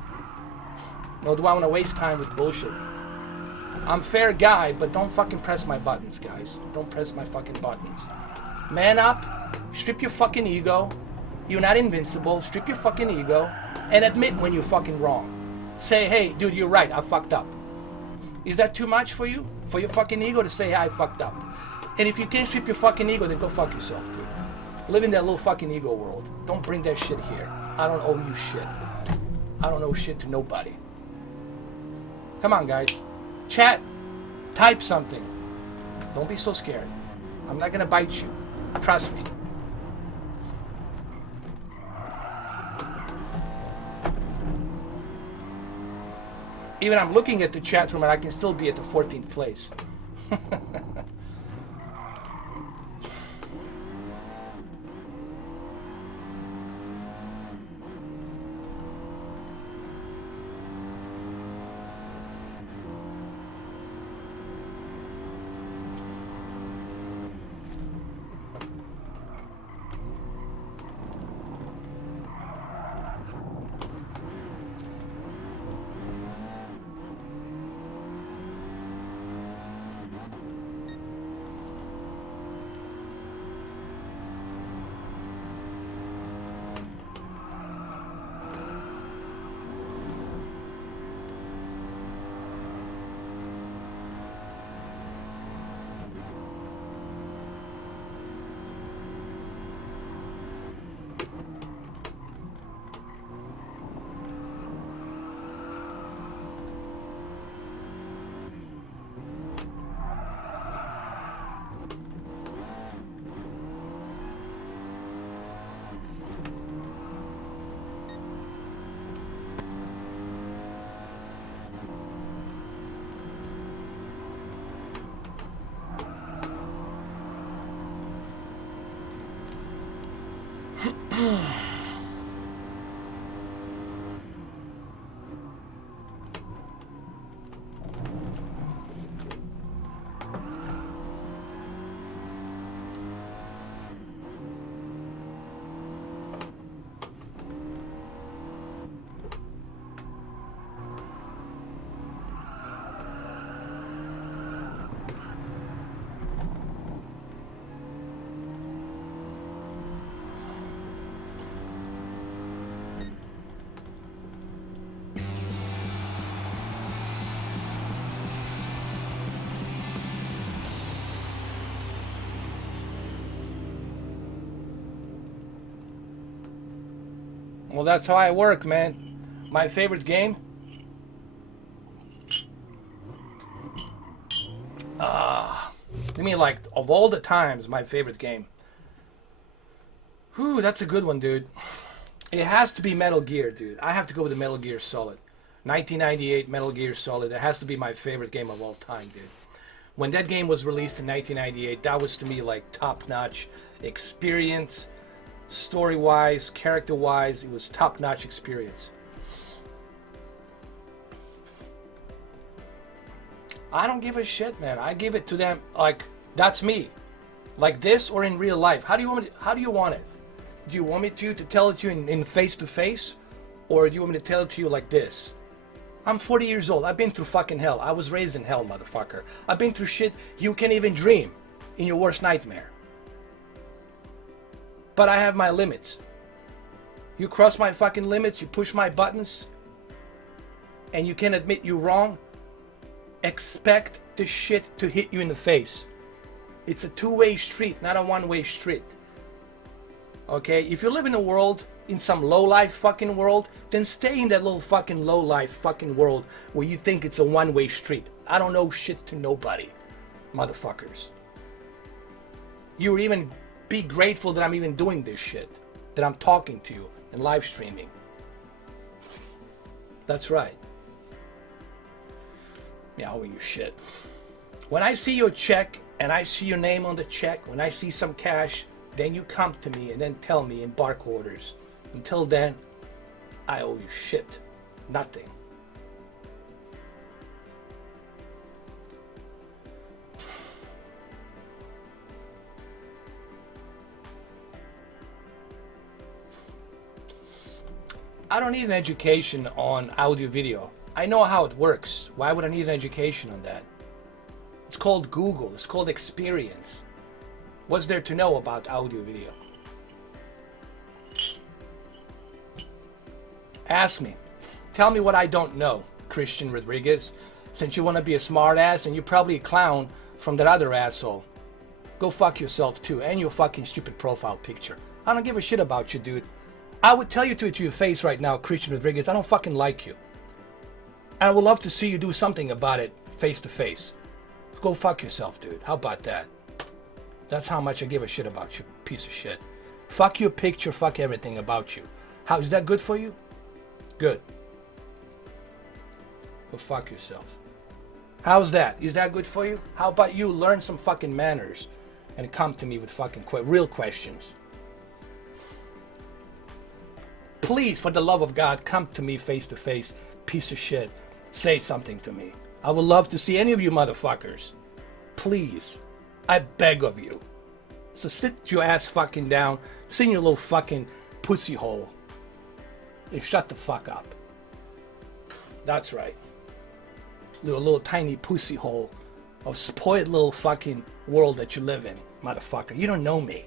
Nor do I want to waste time with bullshit. I'm a fair guy, but don't fucking press my buttons, guys. Don't press my fucking buttons. Man up, strip your fucking ego. You're not invincible. Strip your fucking ego and admit when you're fucking wrong. Say, hey, dude, you're right. I fucked up. Is that too much for you? For your fucking ego to say, hey, I fucked up? And if you can't strip your fucking ego, then go fuck yourself, dude. Live in that little fucking ego world. Don't bring that shit here. I don't owe you shit. I don't owe shit to nobody. Come on, guys. Chat. Type something. Don't be so scared. I'm not gonna bite you. Trust me. Even I'm looking at the chat room and I can still be at the 14th place. Well, that's how I work, man. My favorite game? You mean like of all the times, my favorite game? Whew, that's a good one, dude. It has to be Metal Gear, dude. I have to go with the Metal Gear Solid. 1998 Metal Gear Solid. It has to be my favorite game of all time, dude. When that game was released in 1998, that was to me like top-notch experience. Story-wise, character-wise, it was top-notch experience. I don't give a shit, man. I give it to them like that's me, like this or in real life. How do you want it? How do you want it? Do you want me to tell it to you in face to face, or do you want me to tell it to you like this? I'm 40 years old. I've been through fucking hell. I was raised in hell, motherfucker. I've been through shit you can't even dream in your worst nightmare. But I have my limits. You cross my fucking limits, you push my buttons, and you can admit you're wrong, expect the shit to hit you in the face. It's a two-way street, not a one-way street. Okay? If you live in a world, in some low-life fucking world, then stay in that little fucking low-life fucking world where you think it's a one-way street. I don't know shit to nobody, motherfuckers. You even be grateful that I'm even doing this shit, that I'm talking to you and live streaming. That's right. Yeah, I owe you shit. When I see your check and I see your name on the check, when I see some cash, then you come to me and then tell me in bark orders. Until then, I owe you shit. Nothing. I don't need an education on audio video. I know how it works. Why would I need an education on that? It's called Google. It's called experience. What's there to know about audio video? Ask me. Tell me what I don't know, Christian Rodriguez. Since you want to be a smart ass and you're probably a clown from that other asshole. Go fuck yourself too, and your fucking stupid profile picture. I don't give a shit about you, dude. I would tell you to your face right now, Christian Rodriguez, I don't fucking like you. And I would love to see you do something about it face to face. Go fuck yourself, dude. How about that? That's how much I give a shit about you, piece of shit. Fuck your picture, fuck everything about you. How is that good for you? Good. Go fuck yourself. How's that? Is that good for you? How about you learn some fucking manners and come to me with fucking real questions? Please, for the love of God, come to me face to face, piece of shit. Say something to me. I would love to see any of you motherfuckers. Please. I beg of you. So sit your ass fucking down, sit in your little fucking pussy hole, and shut the fuck up. That's right. Little tiny pussy hole of spoiled little fucking world that you live in, motherfucker. You don't know me.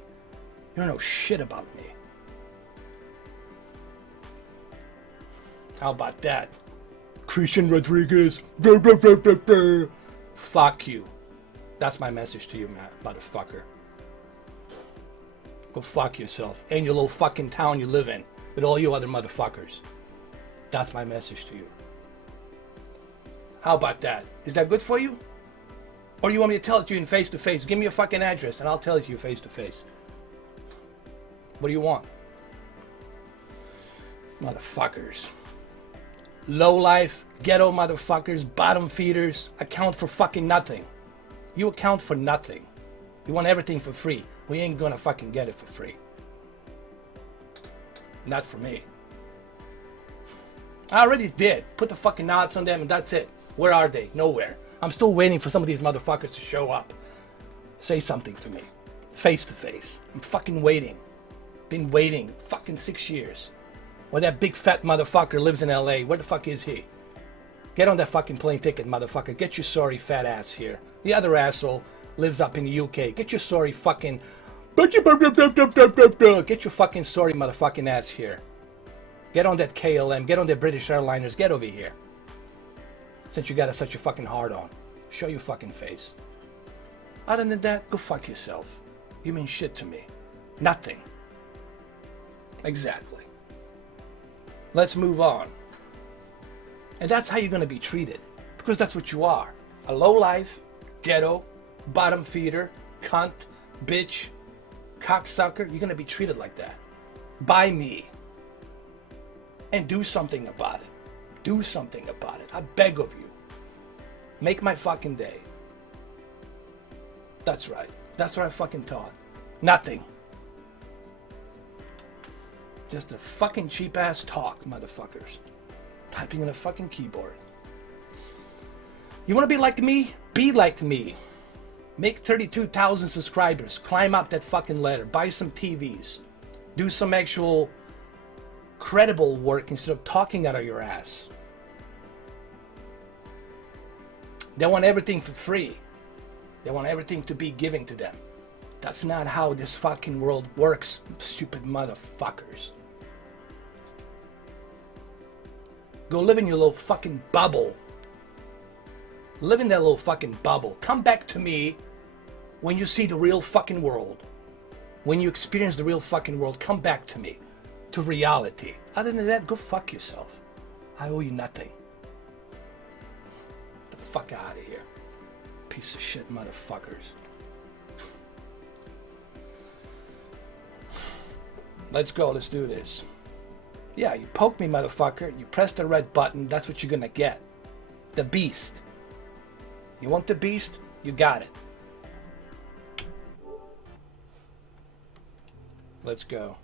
You don't know shit about me. How about that? Christian Rodriguez. Fuck you. That's my message to you, man, motherfucker. Go fuck yourself. And your little fucking town you live in with all you other motherfuckers. That's my message to you. How about that? Is that good for you? Or you want me to tell it to you in face to face? Give me your fucking address and I'll tell it to you face to face. What do you want? Motherfuckers. Low life, ghetto motherfuckers, bottom feeders, account for fucking nothing. You account for nothing. You want everything for free. We ain't gonna fucking get it for free. Not for me. I already did. Put the fucking odds on them and that's it. Where are they? Nowhere. I'm still waiting for some of these motherfuckers to show up. Say something to me. Face to face. I'm fucking waiting. Been waiting fucking 6 years. Well, that big fat motherfucker lives in LA. Where the fuck is he? Get on that fucking plane ticket, motherfucker. Get your sorry fat ass here. The other asshole lives up in the UK. Get your sorry fucking... Get your fucking sorry motherfucking ass here. Get on that KLM. Get on that British Airliners. Get over here. Since you got such a fucking hard on. Show your fucking face. Other than that, go fuck yourself. You mean shit to me. Nothing. Exactly. Let's move on. And that's how you're going to be treated. Because that's what you are. A lowlife, ghetto, bottom feeder, cunt, bitch, cocksucker. You're going to be treated like that. By me. And do something about it. Do something about it. I beg of you. Make my fucking day. That's right. That's what I fucking taught. Nothing. Just a fucking cheap ass talk, motherfuckers. Typing in a fucking keyboard. You want to be like me? Be like me. Make 32,000 subscribers. Climb up that fucking ladder. Buy some TVs. Do some actual credible work instead of talking out of your ass. They want everything for free. They want everything to be given to them. That's not how this fucking world works, stupid motherfuckers. Go live in your little fucking bubble. Live in that little fucking bubble. Come back to me when you see the real fucking world. When you experience the real fucking world, come back to me. To reality. Other than that, go fuck yourself. I owe you nothing. Get the fuck out of here. Piece of shit motherfuckers. Let's go, let's do this. Yeah, you poke me, motherfucker. You press the red button, that's what you're gonna get. The beast. You want the beast? You got it. Let's go.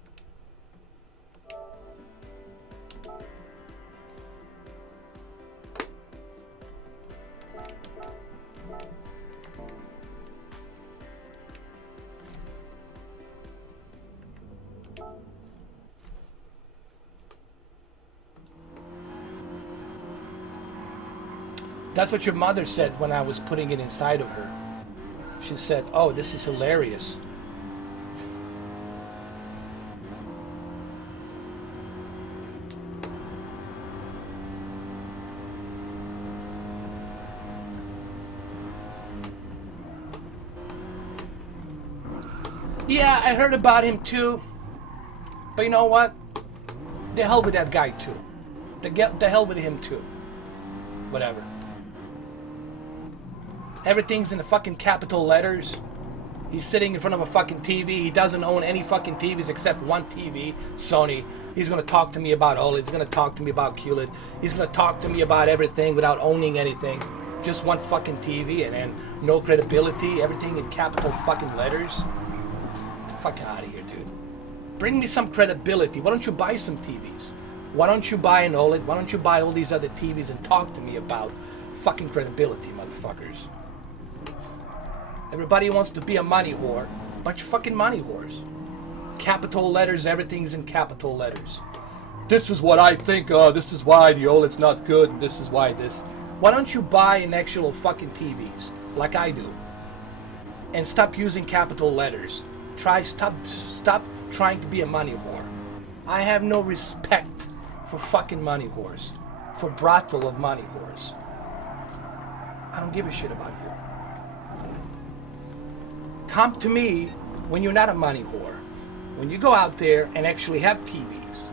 That's what your mother said when I was putting it inside of her. She said, "Oh, this is hilarious." Yeah, I heard about him too. But you know what? The hell with that guy too. The hell with him too. Whatever. Everything's in the fucking capital letters. He's sitting in front of a fucking TV. He doesn't own any fucking TVs except one TV, Sony. He's going to talk to me about OLED. He's going to talk to me about QLED. He's going to talk to me about everything without owning anything. Just one fucking TV and then no credibility. Everything in capital fucking letters. Get the fuck out of here, dude. Bring me some credibility. Why don't you buy some TVs? Why don't you buy an OLED? Why don't you buy all these other TVs and talk to me about fucking credibility, motherfuckers? Everybody wants to be a money whore. Bunch of fucking money whores. Capital letters, everything's in capital letters. This is what I think, this is why the OLED's not good, this is why this. Why don't you buy an actual fucking TVs, like I do? And stop using capital letters. Stop trying to be a money whore. I have no respect for fucking money whores. For brothel of money whores. I don't give a shit about you. Come to me when you're not a money whore. When you go out there and actually have TVs.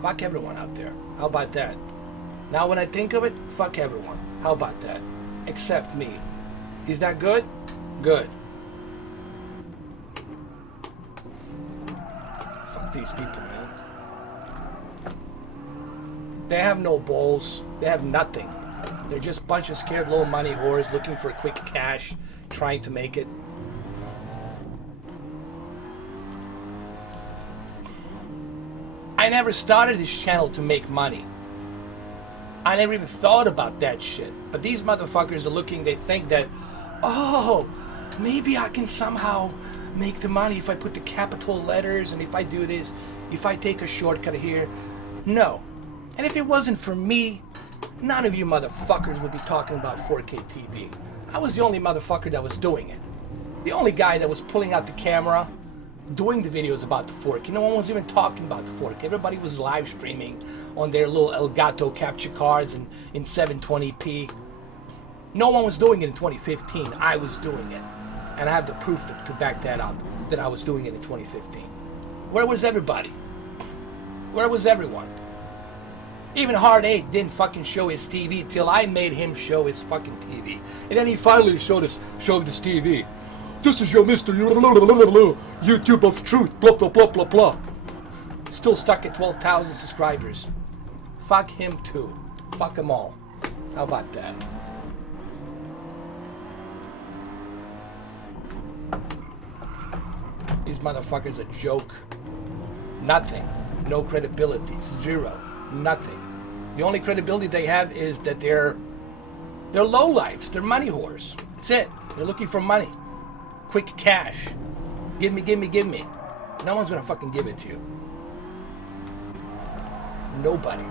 Fuck everyone out there. How about that? Now when I think of it, fuck everyone. How about that? Except me. Is that good? Good. Fuck these people, man. They have no balls. They have nothing. They're just a bunch of scared little money whores looking for quick cash, trying to make it. I never started this channel to make money. I never even thought about that shit. But these motherfuckers are looking, they think that, oh, maybe I can somehow make the money if I put the capital letters and if I do this, if I take a shortcut here. No. And if it wasn't for me, none of you motherfuckers would be talking about 4K TV. I was the only motherfucker that was doing it. The only guy that was pulling out the camera, doing the videos about the 4K. No one was even talking about the 4K. Everybody was live streaming on their little Elgato capture cards in 720p. No one was doing it in 2015. I was doing it. And I have the proof to back that up, that I was doing it in 2015. Where was everybody? Where was everyone? Even Hard 8 didn't fucking show his TV till I made him show his fucking TV. And then he finally showed his TV. This is your Mr. YouTube of truth, blah, blah, blah, blah, blah. Still stuck at 12,000 subscribers. Fuck him too. Fuck them all. How about that? These motherfuckers a joke. Nothing. No credibility. Zero. Nothing. The only credibility they have is that they're lowlifes. They're money whores. That's it. They're looking for money. Quick cash. Give me, give me, give me. No one's gonna fucking give it to you. Nobody.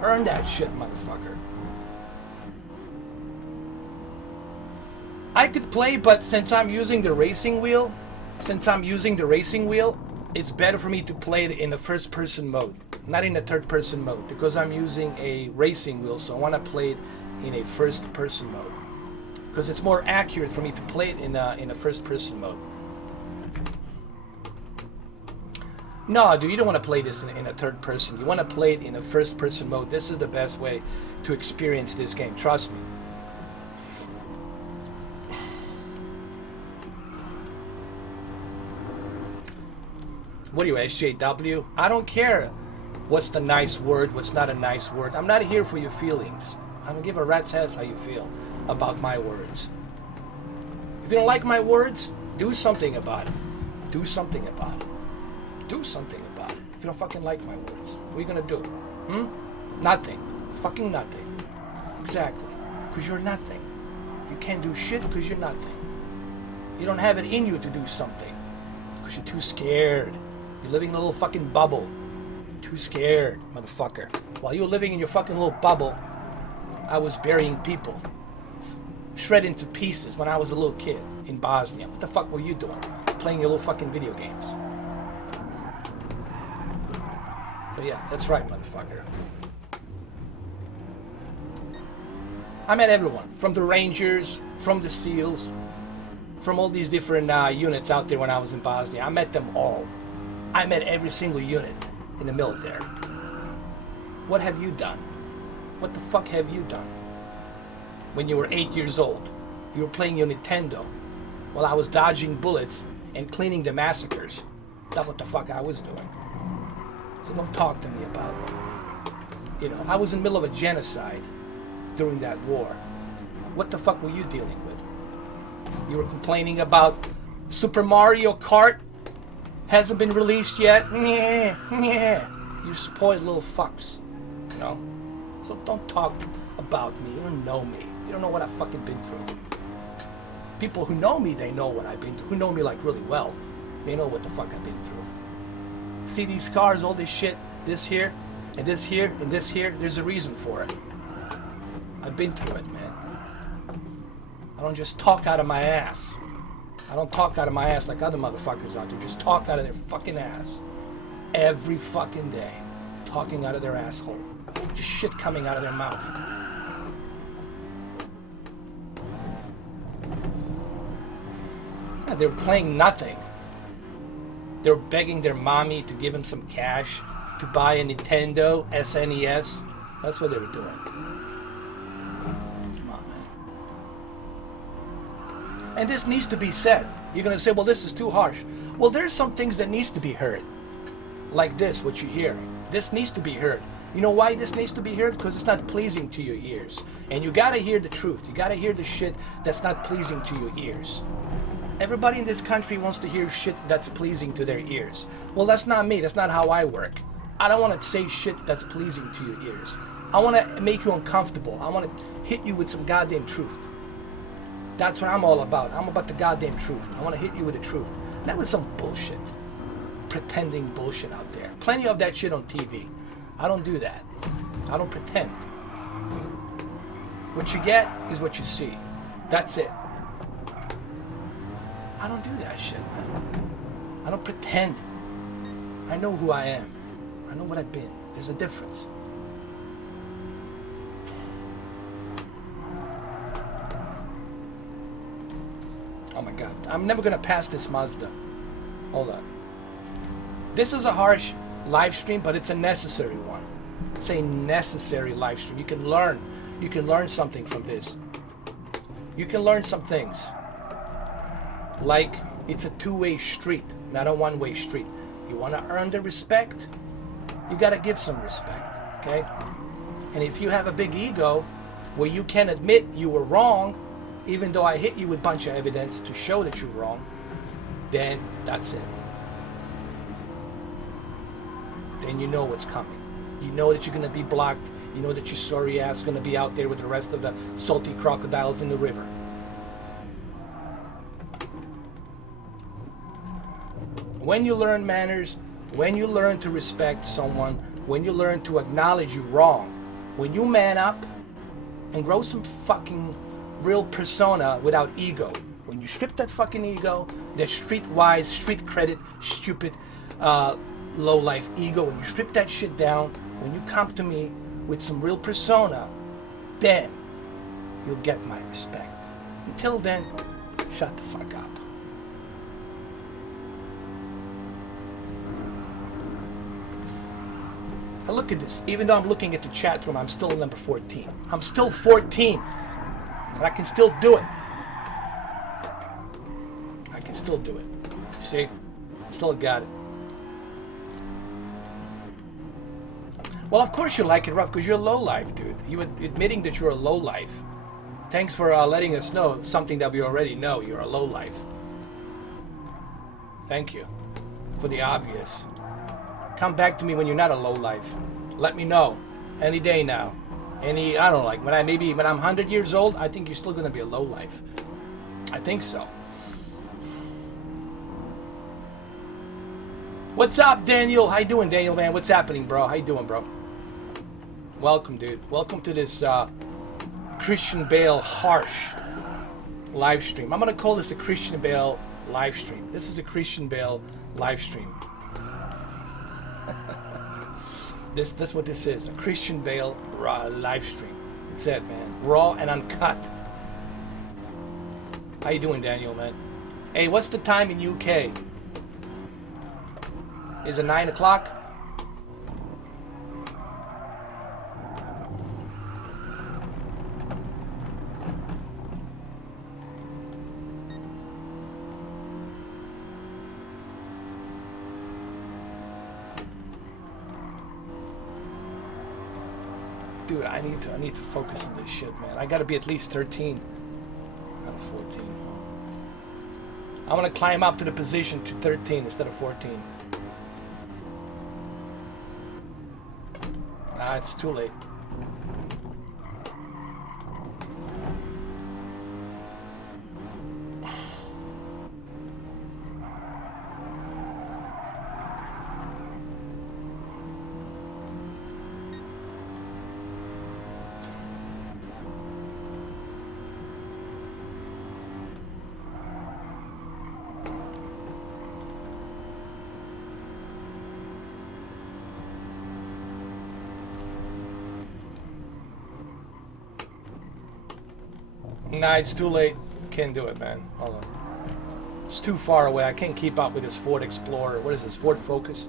Earn that shit, motherfucker. I could play, but since I'm using the racing wheel, it's better for me to play it in the first person mode, not in the third person mode, because I'm using a racing wheel, so I want to play it in a first person mode. Because it's more accurate for me to play it in a first person mode. No, dude, you don't want to play this in a third person. You want to play it in a first person mode. This is the best way to experience this game. Trust me. What are you, SJW? I don't care what's the nice word, what's not a nice word. I'm not here for your feelings. I don't give a rat's ass how you feel about my words. If you don't like my words, do something about it. Do something about it. Do something about it. If you don't fucking like my words, what are you gonna do? Nothing. Fucking nothing. Exactly. Because you're nothing. You can't do shit because you're nothing. You don't have it in you to do something. Because you're too scared. You're living in a little fucking bubble. Too scared, motherfucker. While you were living in your fucking little bubble, I was burying people. Shredding to pieces when I was a little kid in Bosnia. What the fuck were you doing? Playing your little fucking video games. So yeah, that's right, motherfucker. I met everyone. From the Rangers, from the SEALs, from all these different units out there when I was in Bosnia. I met them all. I met every single unit in the military. What have you done? What the fuck have you done? When you were 8 years old, you were playing your Nintendo while I was dodging bullets and cleaning the massacres. That's what the fuck I was doing. So don't talk to me about it. You know, I was in the middle of a genocide during that war. What the fuck were you dealing with? You were complaining about Super Mario Kart hasn't been released yet. You spoiled little fucks, you know. So don't talk about me. You don't know me. You don't know what I've fucking been through. People who know me, they know what I've been through. Who know me like really well, they know what the fuck I've been through. See these scars, all this shit, this here, and this here, and this here. There's a reason for it. I've been through it, man. I don't just talk out of my ass. I don't talk out of my ass like other motherfuckers out there. Just talk out of their fucking ass. Every fucking day. Talking out of their asshole. Just shit coming out of their mouth. Yeah, they were playing nothing. They were begging their mommy to give them some cash to buy a Nintendo SNES. That's what they were doing. Come on, man. And this needs to be said. You're going to say, well, this is too harsh. Well, there's some things that needs to be heard. Like this, what you're hearing. This needs to be heard. You know why this needs to be heard? Because it's not pleasing to your ears. And you got to hear the truth. You got to hear the shit that's not pleasing to your ears. Everybody in this country wants to hear shit that's pleasing to their ears. Well, that's not me. That's not how I work. I don't want to say shit that's pleasing to your ears. I want to make you uncomfortable. I want to hit you with some goddamn truth. That's what I'm all about. I'm about the goddamn truth. I want to hit you with the truth. Not with some bullshit. Pretending bullshit out there. Plenty of that shit on TV. I don't do that. I don't pretend. What you get is what you see. That's it. I don't do that shit, man. I don't pretend. I know who I am. I know what I've been. There's a difference. Oh my God. I'm never gonna pass this Mazda. Hold on. This is a harsh live stream, but it's a necessary one. It's a necessary live stream. You can learn. You can learn something from this. You can learn some things. Like it's a two-way street, not a one-way street. You want to earn the respect, you got to give some respect, okay? And if you have a big ego where you can admit you were wrong, even though I hit you with a bunch of evidence to show that you're wrong, then that's it. Then you know what's coming. You know that you're going to be blocked. You know that your sorry ass is going to be out there with the rest of the salty crocodiles in the river. When you learn manners, when you learn to respect someone, when you learn to acknowledge you're wrong, when you man up and grow some fucking real persona without ego, when you strip that fucking ego, that streetwise, street credit, stupid, low-life ego, when you strip that shit down, when you come to me with some real persona, then you'll get my respect. Until then, shut the fuck up. Now look at this. Even though I'm looking at the chat room, I'm still number 14. I'm still 14. And I can still do it. I can still do it. See? Still got it. Well, of course you like it rough because you're a lowlife, dude. You admitting that you're a lowlife. Thanks for letting us know something that we already know. You're a lowlife. Thank you for the obvious. Come back to me when you're not a lowlife. Let me know. Any day now. I don't know, like when I'm 100 years old, I think you're still gonna be a lowlife. I think so. What's up, Daniel? How you doing, Daniel, man? What's happening, bro? How you doing, bro? Welcome, dude. Welcome to this Christian Bale harsh live stream. I'm gonna call this a Christian Bale live stream. This is a Christian Bale live stream. That's what this is, a Christian Bale live stream. That's it, man. Raw and uncut. How you doing, Daniel, man? Hey, what's the time in UK? Is it 9 o'clock? dude, I need to focus on this shit, man. I gotta be at least 13 out of 14. I want to climb up to the position to 13 instead of 14. Nah, it's too late. Nah, it's too late. Can't do it, man. Hold on. It's too far away. I can't keep up with this Ford Explorer. What is this? Ford Focus?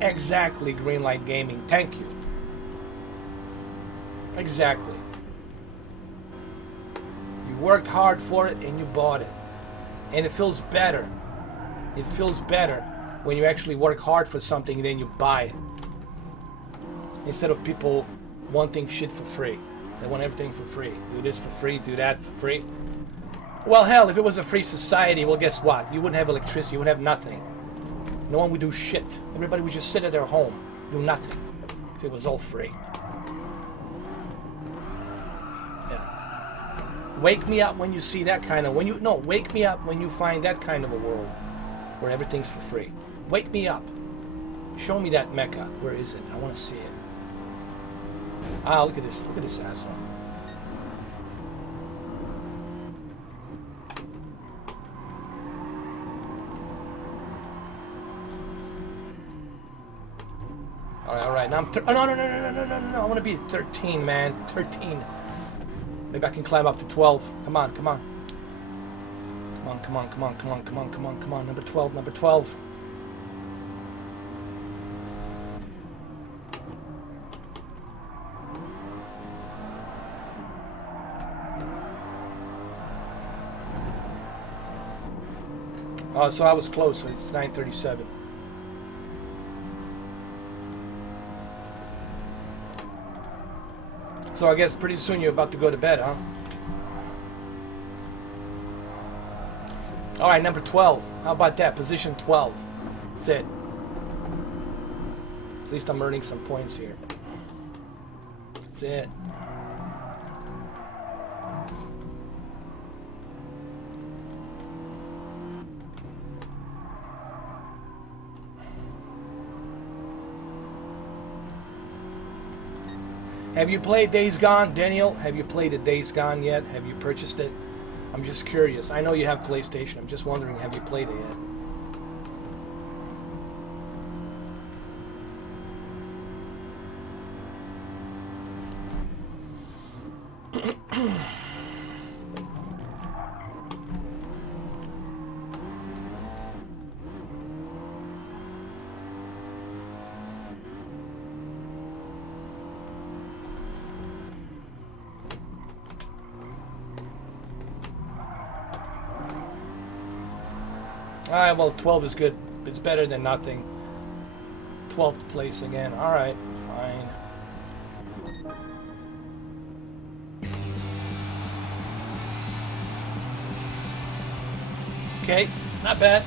Exactly, Greenlight Gaming. Thank you. Exactly. Worked hard for it and you bought it, and it feels better. It feels better when you actually work hard for something and then you buy it, instead of people wanting shit for free. They want everything for free. Do this for free, do that for free. Well, hell, if it was a free society, well, guess what? You wouldn't have electricity, you would have nothing. No one would do shit. Everybody would just sit at their home, do nothing, if it was all free. Wake me up when you see that kind of, wake me up when you find that kind of a world where everything's for free. Wake me up. Show me that Mecca. Where is it? I want to see it. Ah, look at this asshole. All right. Now I'm no. I want to be 13, man. 13. Maybe I can climb up to 12. Come on. Come on. Number 12. Oh, so I was close. So it's 9:37. So I guess pretty soon you're about to go to bed, huh? All right, number 12. How about that? Position 12. That's it. At least I'm earning some points here. That's it. Have you played Days Gone, Daniel? Have you played a Days Gone yet? Have you purchased it? I'm just curious. I know you have PlayStation. I'm just wondering, have you played it yet? Alright, well, 12 is good. It's better than nothing. 12th place again. Alright, fine. Okay, not bad.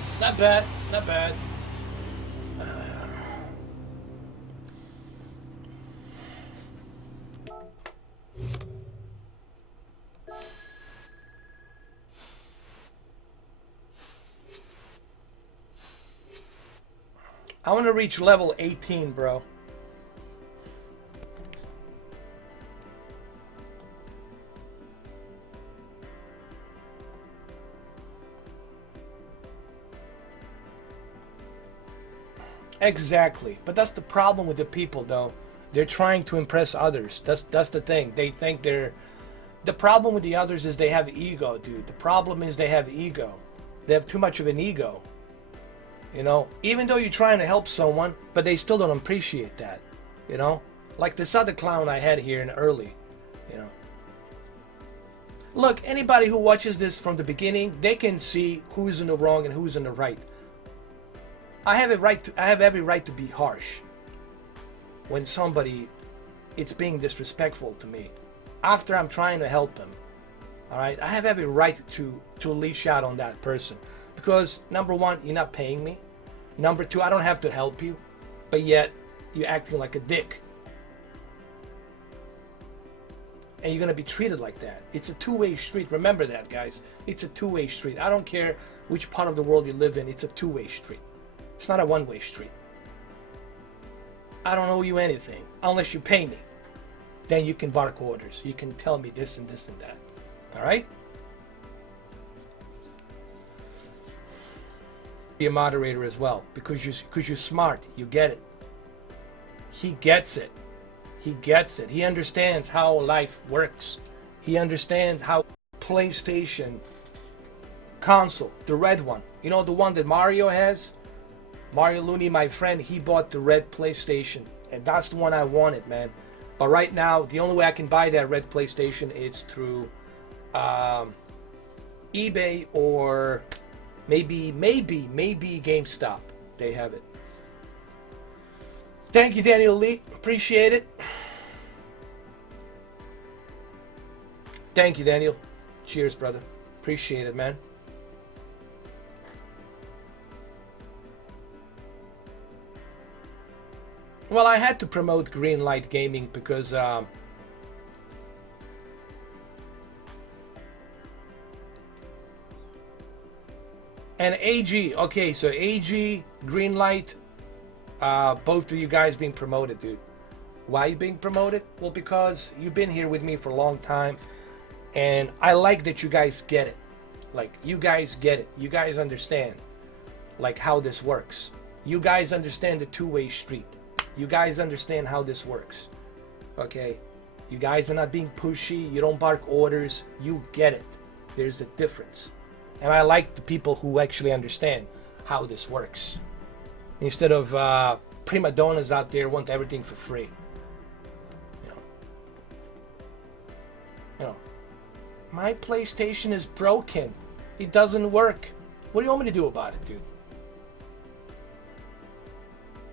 I want to reach level 18, bro. Exactly. But that's the problem with the people, though. They're trying to impress others. That's the thing. They think they're... The problem with the others is they have ego, dude. The problem is they have ego. They have too much of an ego. You know, even though you're trying to help someone, but they still don't appreciate that. You know, Like this other clown I had here in early, you know. Look, anybody who watches this from the beginning, they can see who's in the wrong and who's in the right. I have every right to be harsh when somebody it's being disrespectful to me after I'm trying to help them. All right, I have every right to leash out on that person because number one, you're not paying me. Number two, I don't have to help you, but yet you're acting like a dick. And you're going to be treated like that. It's a two-way street. Remember that, guys. It's a two-way street. I don't care which part of the world you live in. It's a two-way street. It's not a one-way street. I don't owe you anything unless you pay me. Then you can bark orders. You can tell me this and this and that. All right? Be a moderator as well because you're smart. You get it. He gets it. He gets it. He understands how life works. He understands how PlayStation console, the red one, you know, the one that Mario has. Mario Looney, my friend, he bought the red PlayStation, and that's the one I wanted, man. But right now, the only way I can buy that red PlayStation is through eBay or maybe GameStop. They have it. Thank you, Daniel Lee. Appreciate it. Thank you, Daniel. Cheers, brother. Appreciate it, man. Well, I had to promote Greenlight Gaming because and AG. Okay, so AG, Greenlight, both of you guys being promoted, dude. Why are you being promoted? Well, because you've been here with me for a long time, and I like that you guys get it. Like, you guys get it. You guys understand, like, how this works. You guys understand the two-way street. You guys understand how this works. Okay? You guys are not being pushy. You don't bark orders. You get it. There's a difference. And I like the people who actually understand how this works. Instead of prima donnas out there want everything for free. You know, my PlayStation is broken. It doesn't work. What do you want me to do about it, dude?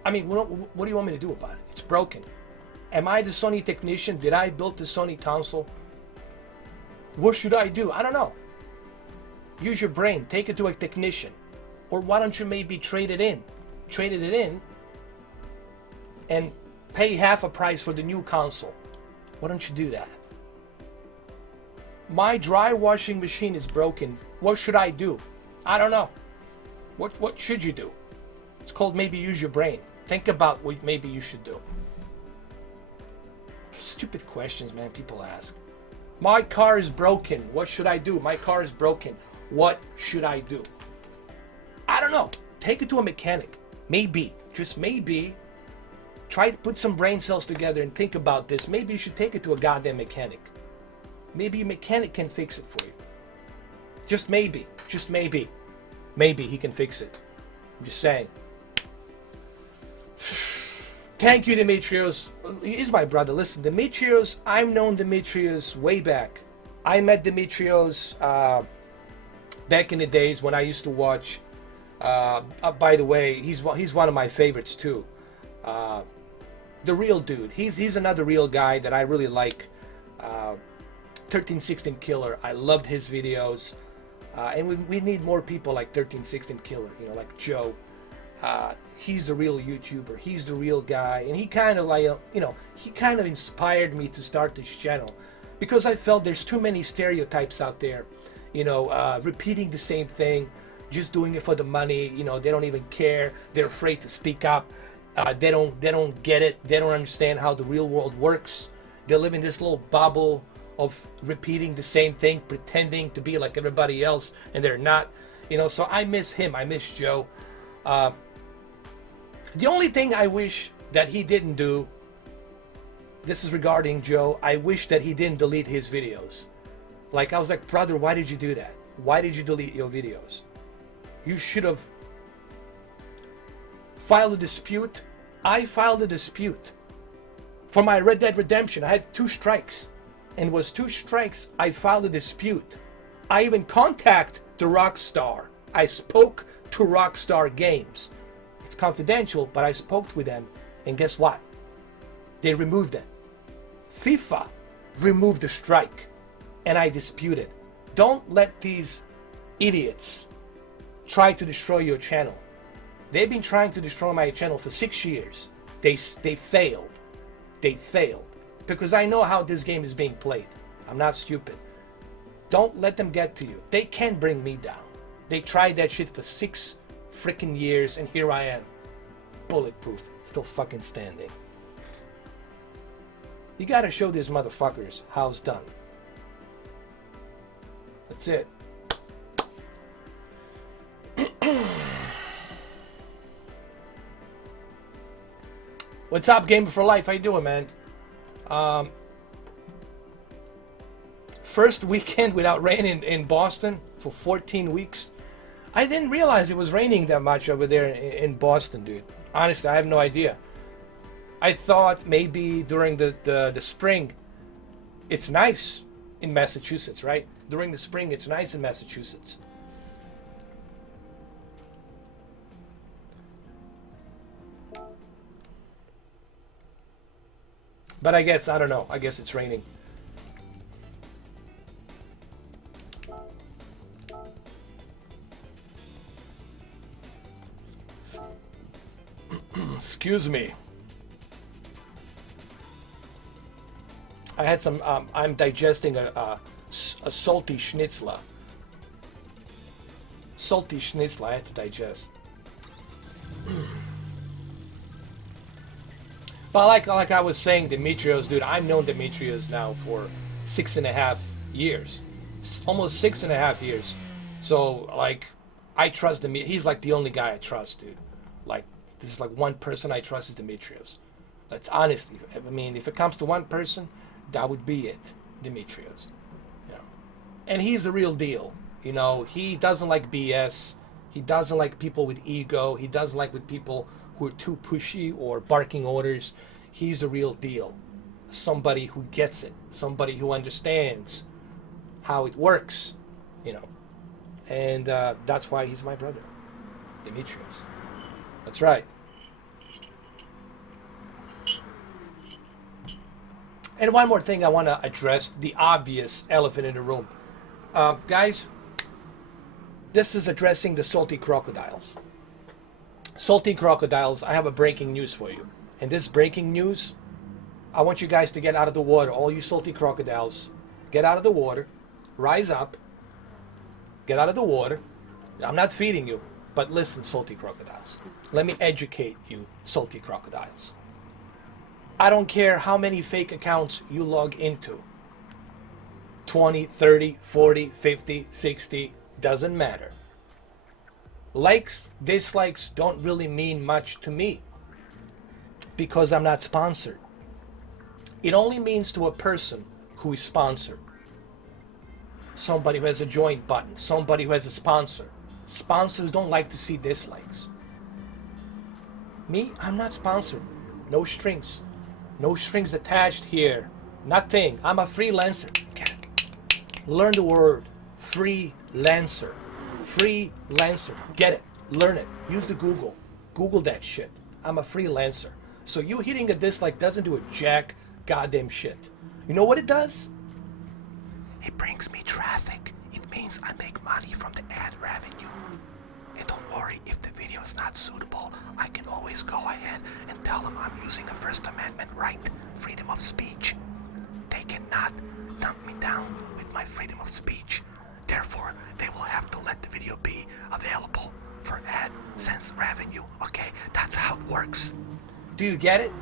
I mean, what do you want me to do about it? It's broken. Am I the Sony technician? Did I build the Sony console? What should I do? I don't know. Use your brain. Take it to a technician. Or why don't you maybe trade it in? Traded it in and pay half a price for the new console. Why don't you do that? My dry washing machine is broken. What should I do? I don't know. What should you do? It's called maybe use your brain. Think about what maybe you should do. Stupid questions, man, people ask. My car is broken. What should I do? My car is broken. What should I do? I don't know. Take it to a mechanic. Maybe, just maybe, try to put some brain cells together and think about this. Maybe you should take it to a goddamn mechanic. Maybe a mechanic can fix it for you. Just maybe. Just maybe. Maybe he can fix it. I'm just saying. Thank you, Demetrios. He's my brother. Listen, Demetrios, I've known Demetrios way back. I met Demetrios back in the days when I used to watch. By the way, he's one of my favorites too. The real dude. He's another real guy that I really like. 1316 Killer. I loved his videos, and we need more people like 1316 Killer. You know, like Joe. He's the real YouTuber. He's the real guy, and he kind of like he kind of inspired me to start this channel because I felt there's too many stereotypes out there. You know, repeating the same thing, just doing it for the money. You know, they don't even care. They're afraid to speak up. They don't get it. They don't understand how the real world works. They live in this little bubble of repeating the same thing, pretending to be like everybody else, and they're not. You know, so I miss him. I miss Joe. The only thing I wish that he didn't do, this is regarding Joe, I wish that he didn't delete his videos. Like, I was like, brother, why did you do that? Why did you delete your videos? You should have filed a dispute. I filed a dispute For my Red Dead Redemption, I had 2 strikes. And it was 2 strikes, I filed a dispute. I even contacted the Rockstar. I spoke to Rockstar Games. It's confidential, but I spoke with them. And guess what? They removed it. FIFA removed the strike. And I disputed. Don't let these idiots try to destroy your channel. They've been trying to destroy my channel for 6 years. They failed. They failed. Because I know how this game is being played. I'm not stupid. Don't let them get to you. They can't bring me down. They tried that shit for 6 freaking years, and here I am. Bulletproof. Still fucking standing. You gotta show these motherfuckers how it's done. That's it. What's up, Gamer for Life? How you doing, man? First weekend without rain in Boston for 14 weeks. I didn't realize it was raining that much over there in Boston, dude. Honestly, I have no idea. I thought maybe during the spring, it's nice in Massachusetts, right? During the spring, it's nice in Massachusetts. But I guess, I don't know. I guess it's raining. Excuse me. I had some, I'm digesting a salty schnitzler. Salty schnitzler I had to digest. But like I was saying, Demetrios, dude, I've known Demetrios now for 6.5 years. Almost 6.5 years. So, like, I trust Demetrios. He's like the only guy I trust, dude. Like, this is like one person I trust is Demetrios. That's honestly, I mean, if it comes to one person, that would be it, Demetrios. You know? And he's the real deal. You know, he doesn't like BS. He doesn't like people with ego. He doesn't like with people who are too pushy or barking orders. He's the real deal. Somebody who gets it. Somebody who understands how it works, you know. And that's why he's my brother, Demetrios. That's right. And one more thing I want to address, the obvious elephant in the room. Guys, this is addressing the salty crocodiles. Salty crocodiles, I have a breaking news for you. And this breaking news, I want you guys to get out of the water. All you salty crocodiles, get out of the water. Rise up. Get out of the water. I'm not feeding you, but listen, salty crocodiles. Let me educate you, salty crocodiles. I don't care how many fake accounts you log into. 20, 30, 40, 50, 60, doesn't matter. Likes, dislikes don't really mean much to me because I'm not sponsored. It only means to a person who is sponsored. Somebody who has a join button, somebody who has a sponsor. Sponsors don't like to see dislikes. Me, I'm not sponsored. No strings. No strings attached here. Nothing. I'm a freelancer. Learn the word. Freelancer. Freelancer. Get it. Learn it. Use the Google. Google that shit. I'm a freelancer. So you hitting a dislike doesn't do a jack goddamn shit. You know what it does? It brings me traffic. It means I make money from the ad revenue. And don't worry, if the video is not suitable, I can always go ahead and tell them I'm using a First Amendment right, freedom of speech. They cannot dump me down with my freedom of speech. Therefore, they will have to let the video be available for AdSense revenue. Okay, that's how it works. Do you get it?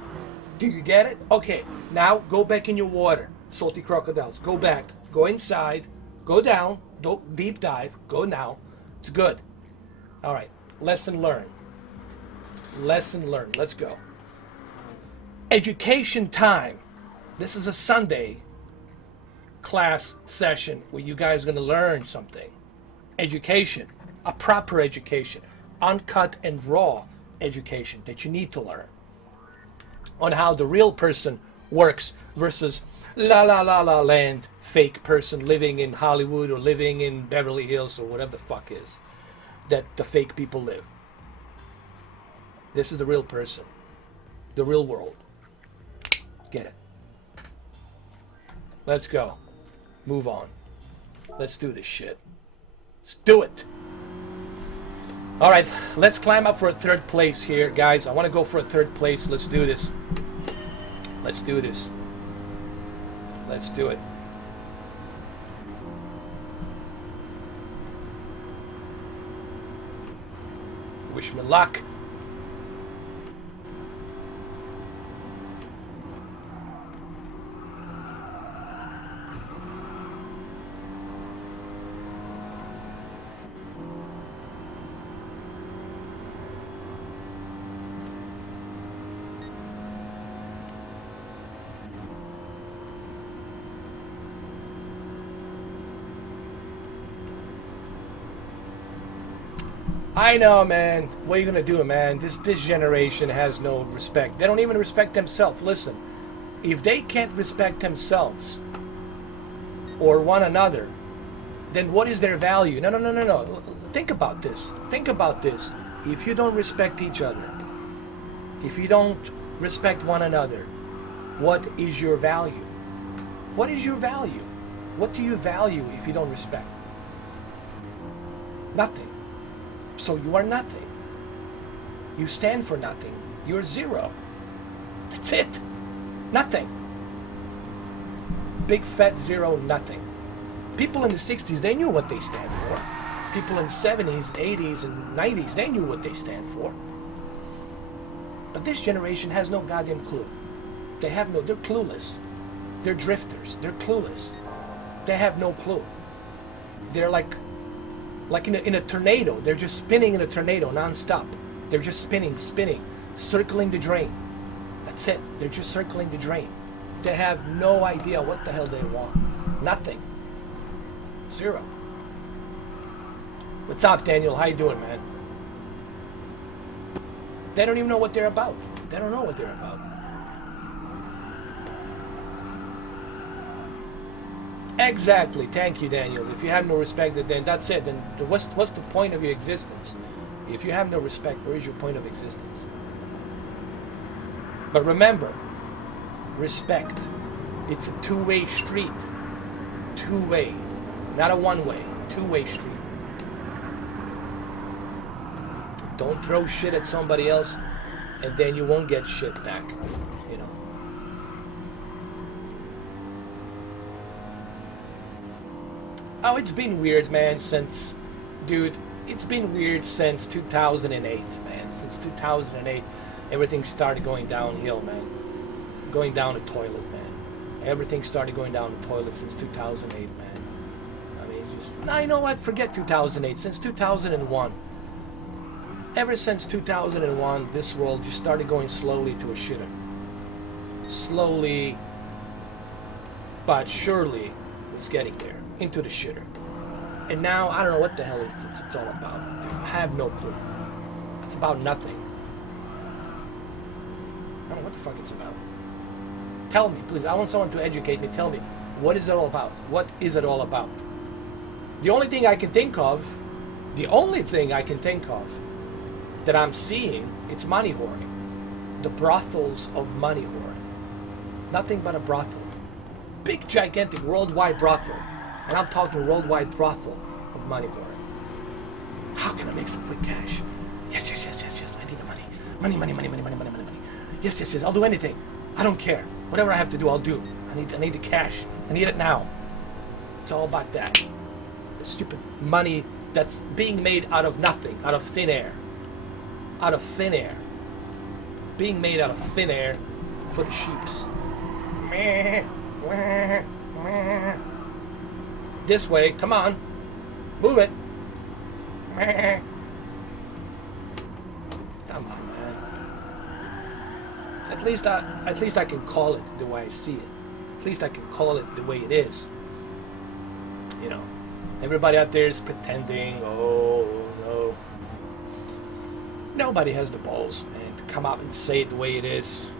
Do you get it? Okay, now go back in your water, salty crocodiles. Go back, go inside, go down, don't deep dive, go now. It's good. All right, lesson learned. Lesson learned. Let's go. Education time. This is a Sunday class session where you guys are going to learn something. Education, a proper education, uncut and raw education that you need to learn on how the real person works versus la la la la land fake person living in Hollywood or living in Beverly Hills or whatever the fuck is that the fake people live. This is the real person, the real world. Get it? Let's go. Move on. Let's do this shit. Let's do it. All right, let's climb up for a third place here, guys. I want to go for a third place. Let's do this. Let's do this. Let's do it. Wish me luck. I know, man. What are you gonna do, man? This generation has no respect. They don't even respect themselves. Listen, if they can't respect themselves or one another, then what is their value? No, no, no, no, no. Think about this. Think about this. If you don't respect each other, if you don't respect one another, what is your value? What is your value? What do you value if you don't respect? Nothing. So you are nothing. You stand for nothing. You're zero. That's it. Nothing. Big fat zero, nothing. People in the 60s, they knew what they stand for. People in the 70s, 80s, and 90s, they knew what they stand for. But this generation has no goddamn clue. They're clueless. They're drifters. They're clueless. They have no clue. They're like in a tornado. They're just spinning in a tornado non-stop. They're just spinning, circling the drain. That's it. They're just circling the drain. They have no idea what the hell they want. Nothing. Zero. What's up, Daniel? How you doing, man? They don't even know what they're about. They don't know what they're about. Exactly. Thank you, Daniel. If you have no respect, then that's it. Then what's the point of your existence? If you have no respect, where is your point of existence? But remember, respect. It's a two-way street. Two-way. Not a one-way. Two-way street. Don't throw shit at somebody else, and then you won't get shit back. You know. Oh, it's been weird, man, since... Dude, it's been weird since 2008, man. Since 2008, everything started going downhill, man. Going down the toilet, man. Everything started going down the toilet since 2008, man. I mean, just... No, you know what? Forget 2008. Since 2001. Ever since 2001, this world just started going slowly to a shitter. Slowly, but surely, it's getting there. Into the shitter. And now, I don't know what the hell it's all about. Dude, I have no clue. It's about nothing. I don't know what the fuck it's about. Tell me, please. I want someone to educate me. Tell me, what is it all about? What is it all about? The only thing I can think of that I'm seeing, it's money whoring. The brothels of money whoring. Nothing but a brothel. Big, gigantic, worldwide brothel. And I'm talking worldwide brothel of money whoring. How can I make some quick cash? Yes. I need the money. Money. Yes. I'll do anything. I don't care. Whatever I have to do, I'll do. I need the cash. I need it now. It's all about that. The stupid money that's being made out of nothing, out of thin air. Out of thin air. Being made out of thin air for the sheeps. This way, come on. Move it. Come on, man. At least I can call it the way I see it. At least I can call it the way it is. You know, everybody out there is pretending, oh no. Nobody has the balls, man, to come out and say it the way it is.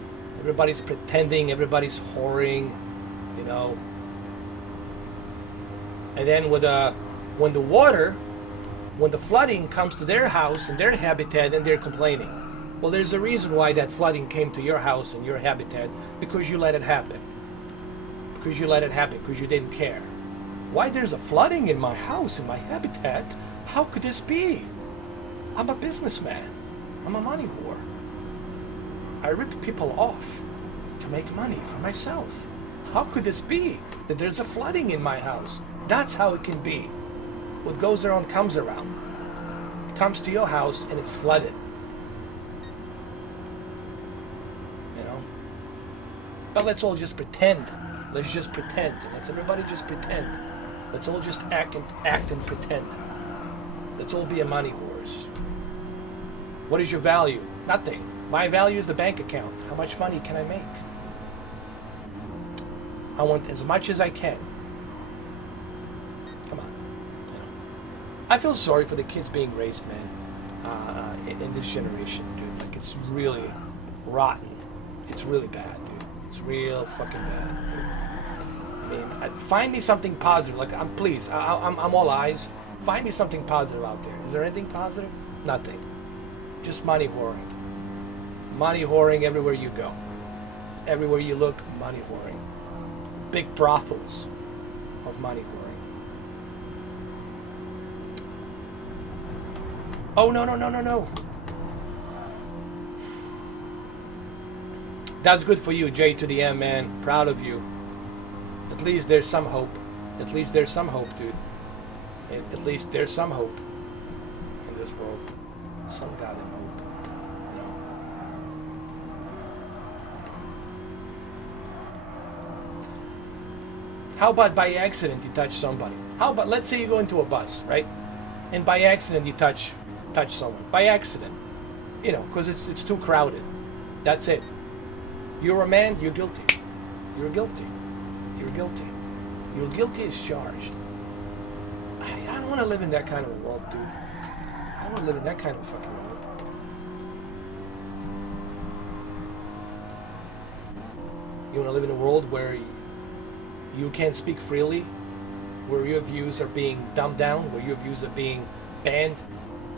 Everybody's pretending, everybody's whoring, you know. And then when the flooding comes to their house and their habitat, and they're complaining. Well, there's a reason why that flooding came to your house and your habitat, because you let it happen. Because you let it happen, because you didn't care. Why there's a flooding in my house, in my habitat? How could this be? I'm a businessman. I'm a money whore. I rip people off to make money for myself. How could this be that there's a flooding in my house? That's how it can be. What goes around comes around. It comes to your house and it's flooded. You know? But let's all just pretend. Let's just pretend. Let's everybody just pretend. Let's all just act and pretend. Let's all be a money whores. What is your value? Nothing. My value is the bank account. How much money can I make? I want as much as I can. Come on. You know. I feel sorry for the kids being raised, man, in this generation, dude. Like, it's really rotten. It's really bad, dude. It's real fucking bad, dude. I mean, find me something positive. Like, please, I'm all eyes. Find me something positive out there. Is there anything positive? Nothing. Just money whoring. Money whoring everywhere you go. Everywhere you look, money whoring. Big brothels of money whoring. Oh, no. That's good for you, J to the M, man. Proud of you. At least there's some hope. At least there's some hope, dude. At least there's some hope in this world. Some goddamn hope. You know? How about by accident you touch somebody? How about, let's say you go into a bus, right? And by accident you touch someone. By accident. You know, because it's too crowded. That's it. You're a man, you're guilty. You're guilty. You're guilty. You're guilty as charged. I don't want to live in that kind of a world, dude. I don't want to live in that kind of a fucking world. You want to live in a world where you can't speak freely, where your views are being dumbed down, where your views are being banned,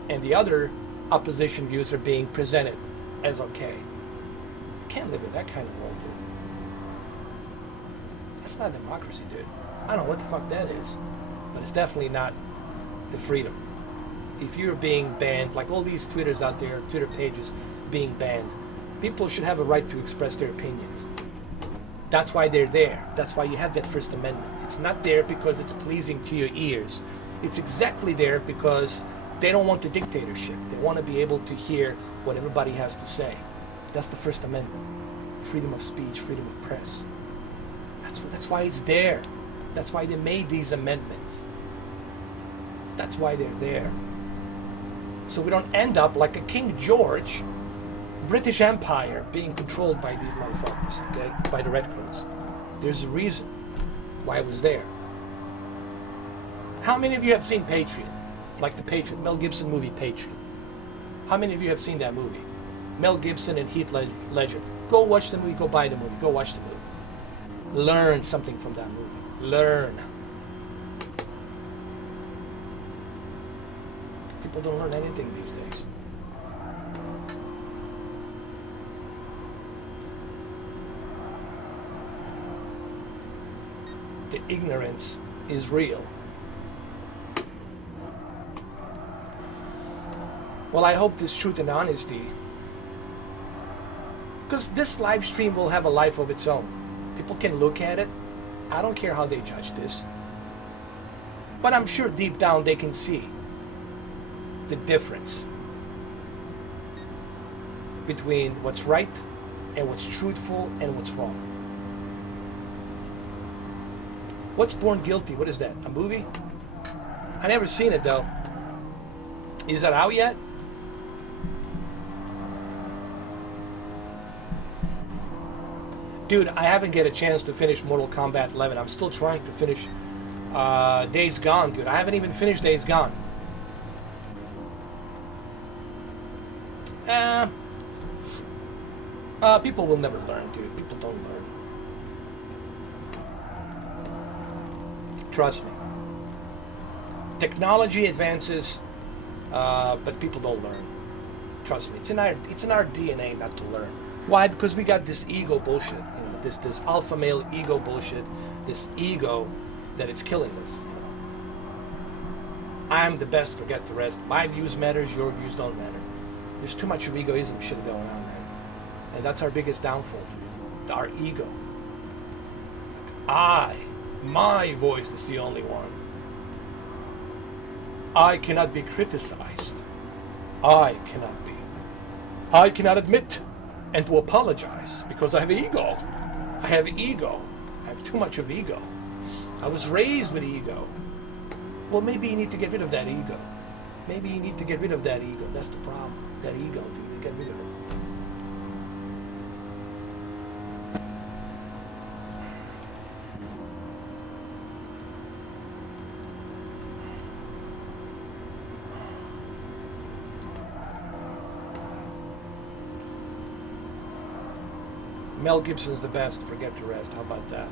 and the other opposition views are being presented as okay. You can't live in that kind of world, dude. That's not democracy, dude. I don't know what the fuck that is, but it's definitely not the freedom. If you're being banned, like all these Twitters out there, Twitter pages being banned, people should have a right to express their opinions. That's why they're there. That's why you have that First Amendment. It's not there because it's pleasing to your ears. It's exactly there because they don't want the dictatorship. They want to be able to hear what everybody has to say. That's the First Amendment. Freedom of speech, freedom of press. That's why it's there. That's why they made these amendments. That's why they're there. So we don't end up like a King George, British Empire being controlled by these motherfuckers, okay? By the Redcoats. There's a reason why it was there. How many of you have seen Patriot? Like the Patriot, Mel Gibson movie Patriot. How many of you have seen that movie? Mel Gibson and Heath Ledger. Go watch the movie, go buy the movie, go watch the movie. Learn something from that movie. Learn. People don't learn anything these days. The ignorance is real. Well, I hope this truth and honesty, because this live stream will have a life of its own. People can look at it. I don't care how they judge this. But I'm sure deep down they can see the difference between what's right and what's truthful and what's wrong. What's Born Guilty? What is that? A movie? I never seen it though. Is that out yet? Dude, I haven't get a chance to finish Mortal Kombat 11. I'm still trying to finish Days Gone, dude. I haven't even finished Days Gone. People will never learn, dude. People don't learn. Trust me. Technology advances, but people don't learn. Trust me. It's in our DNA not to learn. Why? Because we got this ego bullshit. You know, this alpha male ego bullshit. This ego that it's killing us. You know. I'm the best. Forget the rest. My views matters. Your views don't matter. There's too much of egoism shit going on, man. And that's our biggest downfall. Our ego. My voice is the only one. I cannot be criticized. I cannot admit and to apologize because I have ego. I have ego. I have too much of ego. I was raised with ego. Well, maybe you need to get rid of that ego. Maybe you need to get rid of that ego. That's the problem. That ego, dude. Get rid of it. Mel Gibson's the best. Forget the rest. How about that?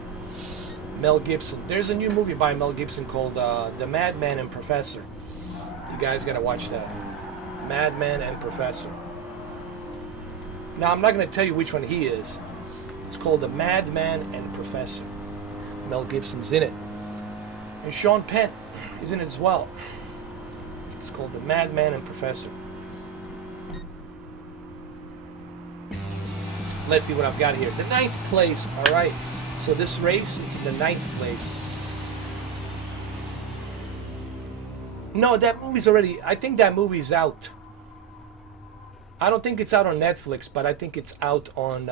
Mel Gibson. There's a new movie by Mel Gibson called The Madman and Professor. You guys gotta watch that. Madman and Professor. Now, I'm not gonna tell you which one he is. It's called The Madman and Professor. Mel Gibson's in it. And Sean Penn is in it as well. It's called The Madman and Professor. Let's see what I've got here. The 9th place. All right. So this race, it's in the 9th place. No, that movie's already... I think that movie's out. I don't think it's out on Netflix, but I think it's out on...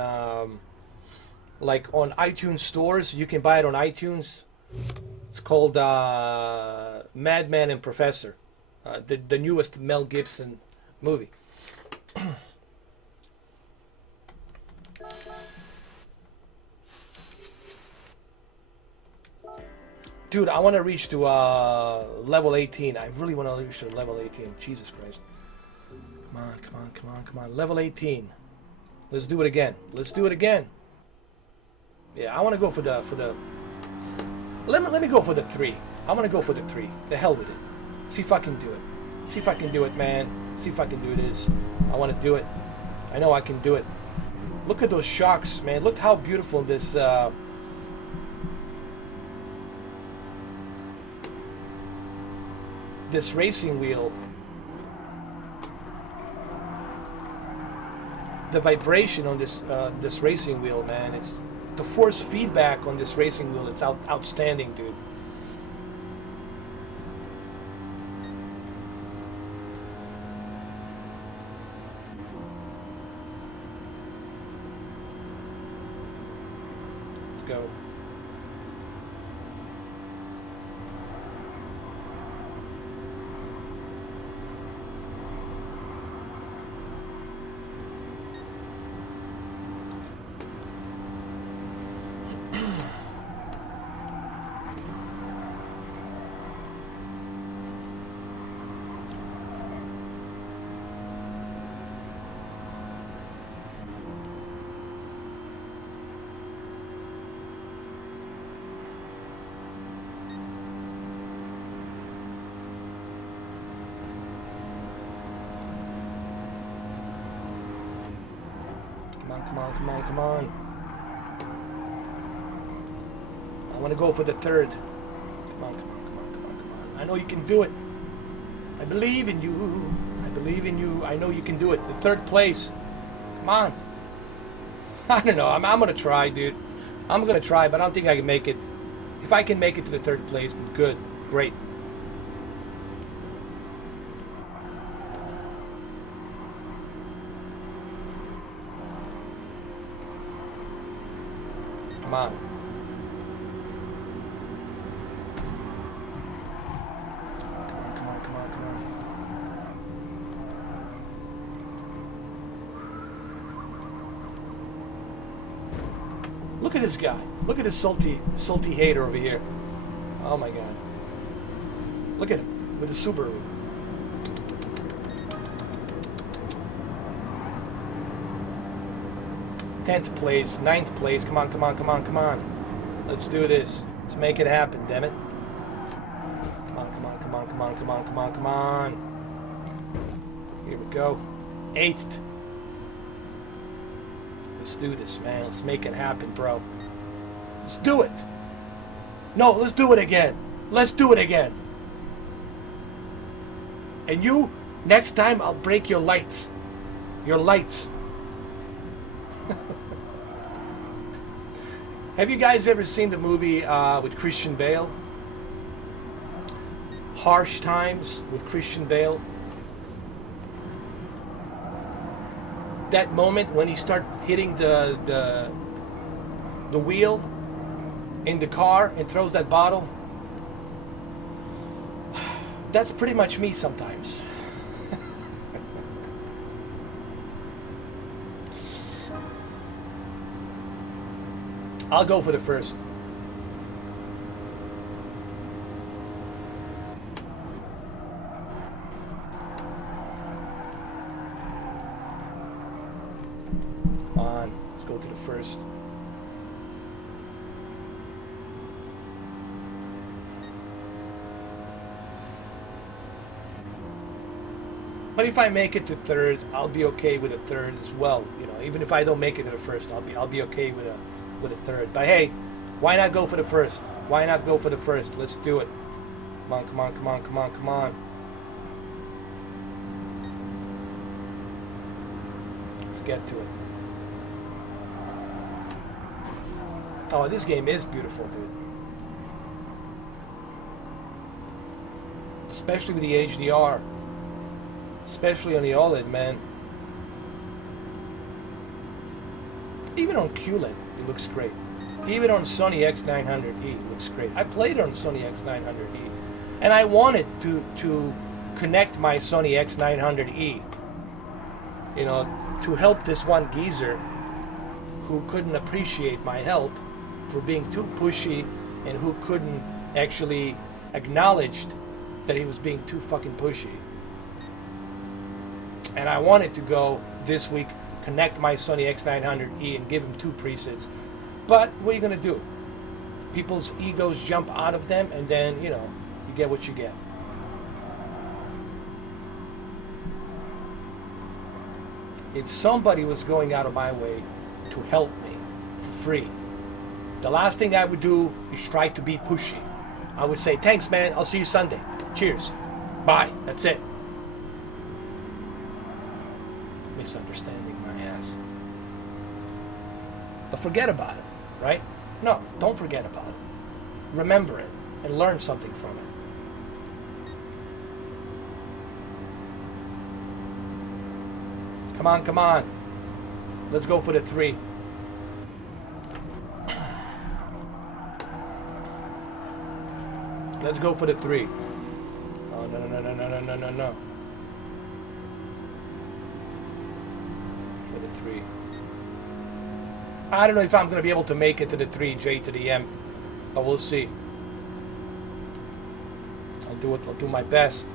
like on iTunes stores. You can buy it on iTunes. It's called Madman and Professor. The newest Mel Gibson movie. Dude, I want to reach to level 18. I really want to reach to level 18. Jesus Christ. Come on, come on, come on, come on. Level 18. Let's do it again. Let's do it again. Yeah, I want to go for the... Let me go for the 3. I want to go for the 3. The hell with it. See if I can do it. See if I can do it, man. See if I can do this. I want to do it. I know I can do it. Look at those shocks, man. Look how beautiful this... this racing wheel, the vibration on this this racing wheel, man, it's the force feedback on this racing wheel. It's outstanding, dude. Let's go. Come on, come on, come on. I want to go for the 3rd. Come on, come on, come on, come on, come on. I know you can do it. I believe in you. I believe in you. I know you can do it. The 3rd place. Come on. I don't know. I'm going to try, dude. I'm going to try, but I don't think I can make it. If I can make it to the 3rd place, then good. Great. Come on. Come on, come on, come on. Look at this guy. Look at this salty hater over here. Oh my God. Look at him with the Subaru. 10th place, 9th place. Come on, come on, come on, come on. Let's do this. Let's make it happen, damn it. Come on, come on, come on, come on, come on, come on, come on. Here we go. 8th. Let's do this, man. Let's make it happen, bro. Let's do it. No, let's do it again. Let's do it again. And you, next time I'll break your lights. Your lights. Have you guys ever seen the movie with Christian Bale? Harsh Times with Christian Bale? That moment when he starts hitting the wheel in the car and throws that bottle. That's pretty much me sometimes. I'll go for the first. Come on, let's go to the first. But if I make it to third, I'll be okay with a third as well. You know, even if I don't make it to the first, I'll be okay with a third. But hey, why not go for the first? Why not go for the first? Let's do it. Come on, come on, come on, come on, come on. Let's get to it. Oh, this game is beautiful, dude. Especially with the HDR. Especially on the OLED, man. Even on QLED, it looks great. Even on Sony X900E, it looks great. I played on Sony X900E, and I wanted to connect my Sony X900E, you know, to help this one geezer who couldn't appreciate my help for being too pushy and who couldn't actually acknowledge that he was being too fucking pushy. And I wanted to go this week, connect my Sony X900E and give him 2 presets. But what are you going to do? People's egos jump out of them, and then, you know, you get what you get. If somebody was going out of my way to help me for free, the last thing I would do is try to be pushy. I would say, thanks, man. I'll see you Sunday. Cheers. Bye. That's it. Misunderstanding my ass. But forget about it, right? No, don't forget about it. Remember it and learn something from it. Come on, come on. Let's go for the 3. Let's go for the 3. Oh, no, no, no, no, no, no, no, no. For the 3. I don't know if I'm going to be able to make it to the 3, J to the M, but we'll see. I'll do it. I'll do my best.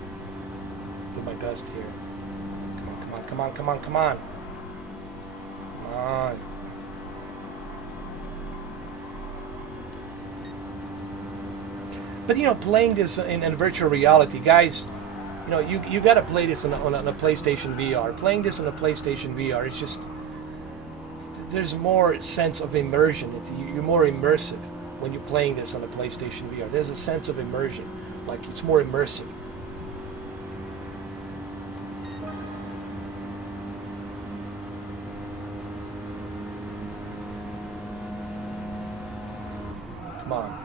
Do my best here. Come on, come on, come on, come on, come on. Come on. But you know, playing this in virtual reality, guys, you know, you got to play this on a PlayStation VR. Playing this on a PlayStation VR, it's just, there's more sense of immersion. You're more immersive when you're playing this on a PlayStation VR. There's a sense of immersion, like it's more immersive. Come on.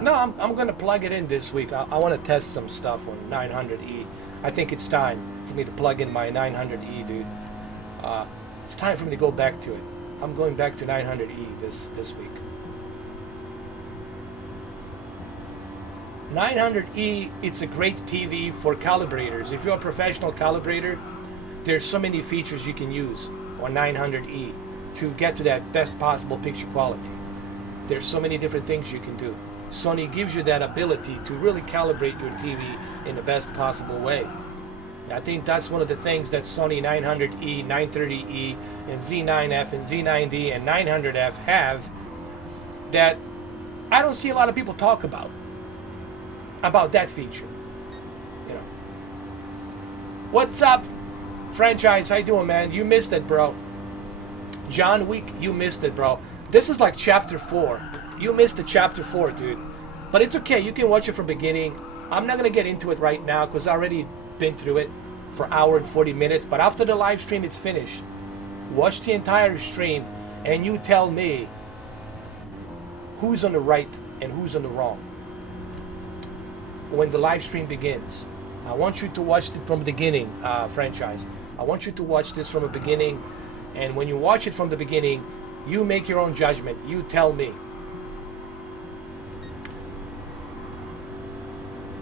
No, I'm going to plug it in this week. I want to test some stuff on 900E. I think it's time for me to plug in my 900E, dude. It's time for me to go back to it. I'm going back to 900E this week. 900E, it's a great TV for calibrators. If you're a professional calibrator, there's so many features you can use on 900E to get to that best possible picture quality. There's so many different things you can do. Sony gives you that ability to really calibrate your TV in the best possible way. I think that's one of the things that Sony 900E, 930E, and Z9F, and Z9D, and 900F have that I don't see a lot of people talk about that feature. You know. What's up, franchise? How you doing, man? You missed it, bro. John Wick, you missed it, bro. This is like chapter 4. You missed the chapter 4, dude. But it's okay. You can watch it from beginning. I'm not gonna get into it right now because I already been through it for an hour and 40 minutes. But after the live stream, it's finished. Watch the entire stream, and you tell me who's on the right and who's on the wrong when the live stream begins. I want you to watch it from the beginning, franchise. I want you to watch this from the beginning, and when you watch it from the beginning, you make your own judgment. You tell me.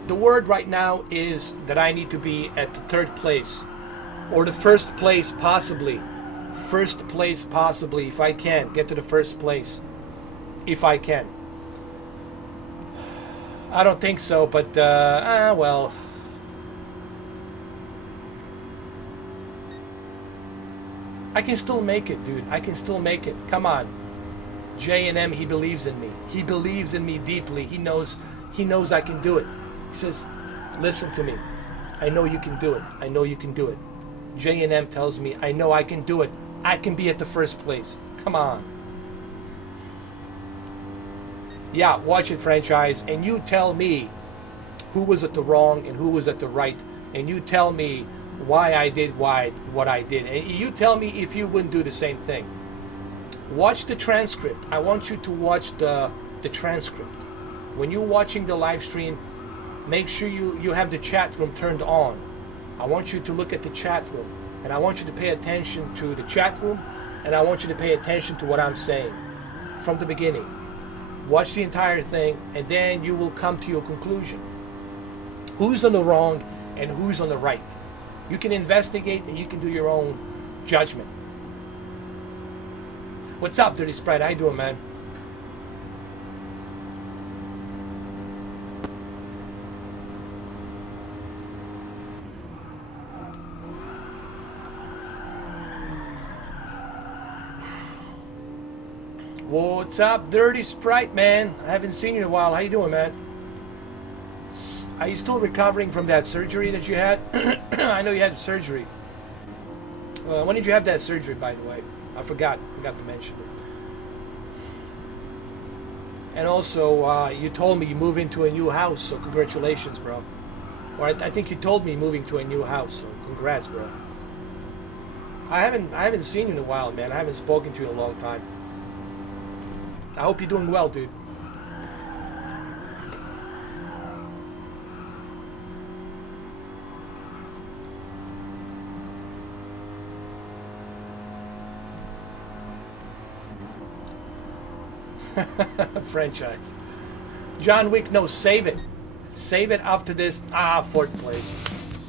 The word right now is that I need to be at the 3rd place, or the 1st place possibly. 1st place possibly, if I can get to the 1st place, if I can. I don't think so, but well. I can still make it, dude. I can still make it. Come on. J&M, he believes in me. He believes in me deeply. He knows I can do it. He says, listen to me. I know you can do it. I know you can do it. J&M tells me, I know I can do it. I can be at the 1st place. Come on. Yeah, watch it, franchise, and you tell me who was at the wrong and who was at the right, and you tell me why I did what I did, and you tell me if you wouldn't do the same thing. Watch the transcript. I want you to watch the transcript. When you're watching the live stream, make sure you have the chat room turned on. I want you to look at the chat room, and I want you to pay attention to the chat room, and I want you to pay attention to what I'm saying from the beginning. Watch the entire thing, and then you will come to your conclusion. Who's on the wrong and who's on the right. You can investigate and you can do your own judgment. What's up, Dirty Sprite? How you doing, man? What's up, Dirty Sprite, man? I haven't seen you in a while. How you doing, man? Are you still recovering from that surgery that you had? I know you had surgery. When did you have that surgery, by the way? I forgot to mention it. And also, you told me you moved into a new house, so congratulations, bro. Or I think you told me moving to a new house, so congrats, bro. I haven't seen you in a while, man. I haven't spoken to you in a long time. I hope you're doing well, dude. Franchise. John Wick, no, save it. Save it after this. 4th place.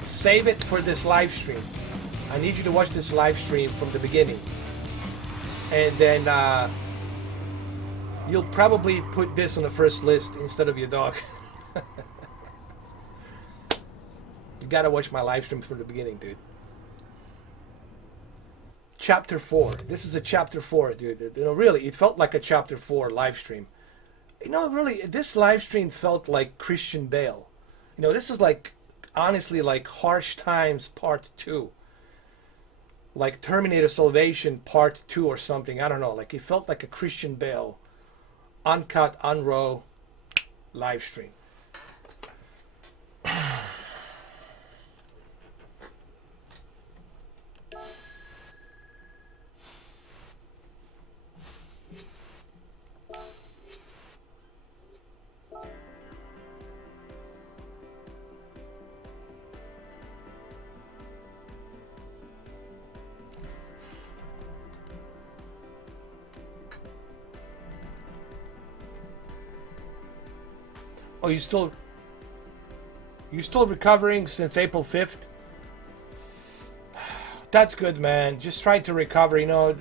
Save it for this live stream. I need you to watch this live stream from the beginning. And then, you'll probably put this on the 1st list instead of your dog. You gotta watch my live stream from the beginning, dude. Chapter 4. This is a chapter 4, dude. You know, really, it felt like a chapter 4 live stream. You know, really, this live stream felt like Christian Bale. You know, this is like, honestly, like Harsh Times Part 2. Like Terminator Salvation Part 2 or something. I don't know. Like, it felt like a Christian Bale uncut, unraw live stream. Oh, you still recovering since April 5th? That's good, man. Just try to recover. You know,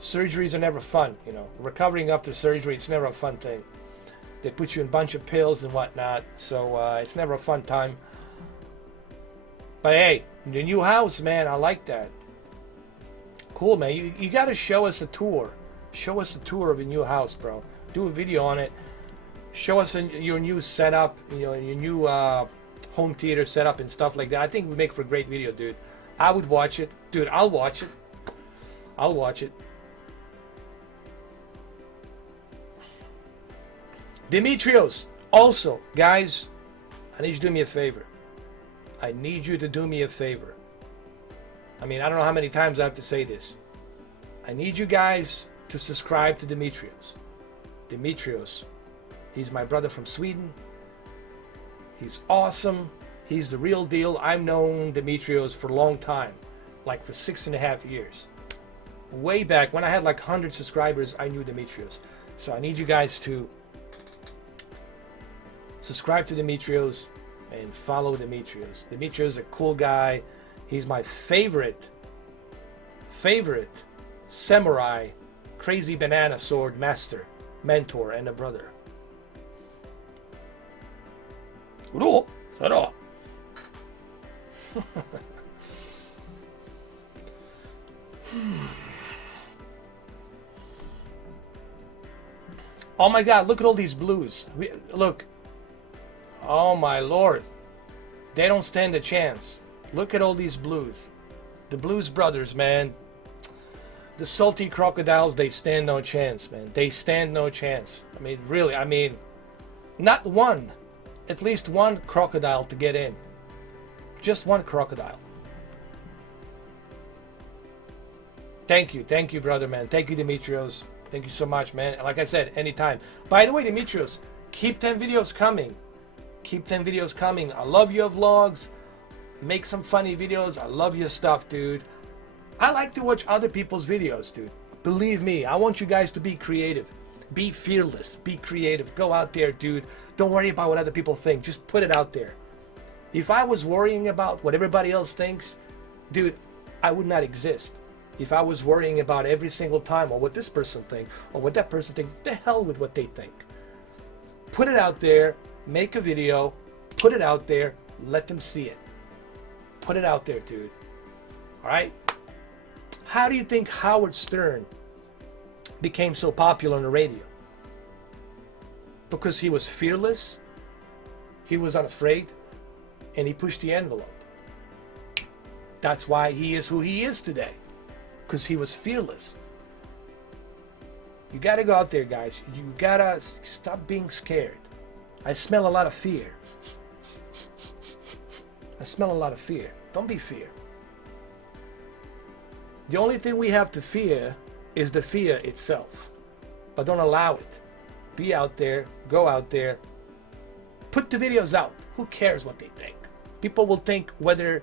surgeries are never fun. You know, recovering after surgery, it's never a fun thing. They put you in a bunch of pills and whatnot, so it's never a fun time. But hey, the new house, man, I like that. Cool, man. You got to show us a tour. Show us a tour of your new house, bro. Do a video on it. Show us your new setup, you know, your new home theater setup and stuff like that. I think we make for a great video, dude. I would watch it. Dude, I'll watch it. I'll watch it. Demetrios, also, guys, I need you to do me a favor. I need you to do me a favor. I mean, I don't know how many times I have to say this. I need you guys to subscribe to Demetrios. Demetrios, he's my brother from Sweden. He's awesome. He's the real deal. I've known Demetrios for a long time, like for 6.5 years. Way back when I had like 100 subscribers, I knew Demetrios. So I need you guys to subscribe to Demetrios and follow Demetrios. Demetrios is a cool guy. He's my favorite samurai, crazy banana sword master, mentor, and a brother. Oh my God, look at all these blues. Look. Oh my Lord. They don't stand a chance. Look at all these blues. The Blues Brothers, man. The salty crocodiles, they stand no chance, man. They stand no chance. I mean, really, I mean, not one. At least one crocodile to get in. Just one crocodile. Thank you, brother, man. Thank you, Demetrios. Thank you so much, man. Like I said, anytime. By the way, Demetrios, keep 10 videos coming. Keep 10 videos coming. I love your vlogs. Make some funny videos. I love your stuff, dude. I like to watch other people's videos, dude. Believe me, I want you guys to be creative. Be fearless. Be creative. Go out there, dude. Don't worry about what other people think. Just put it out there. If I was worrying about what everybody else thinks, dude, I would not exist. If I was worrying about every single time, or what this person thinks, or what that person thinks, the hell with what they think. Put it out there. Make a video. Put it out there. Let them see it. Put it out there, dude. All right? How do you think Howard Stern became so popular on the radio? Because he was fearless, he was unafraid, and he pushed the envelope. That's why he is who he is today. Because he was fearless. You gotta go out there, guys. You gotta stop being scared. I smell a lot of fear. I smell a lot of fear. Don't be fear. The only thing we have to fear is the fear itself. But don't allow it. Be out there. Go out there. Put the videos out. Who cares what they think? People will think whether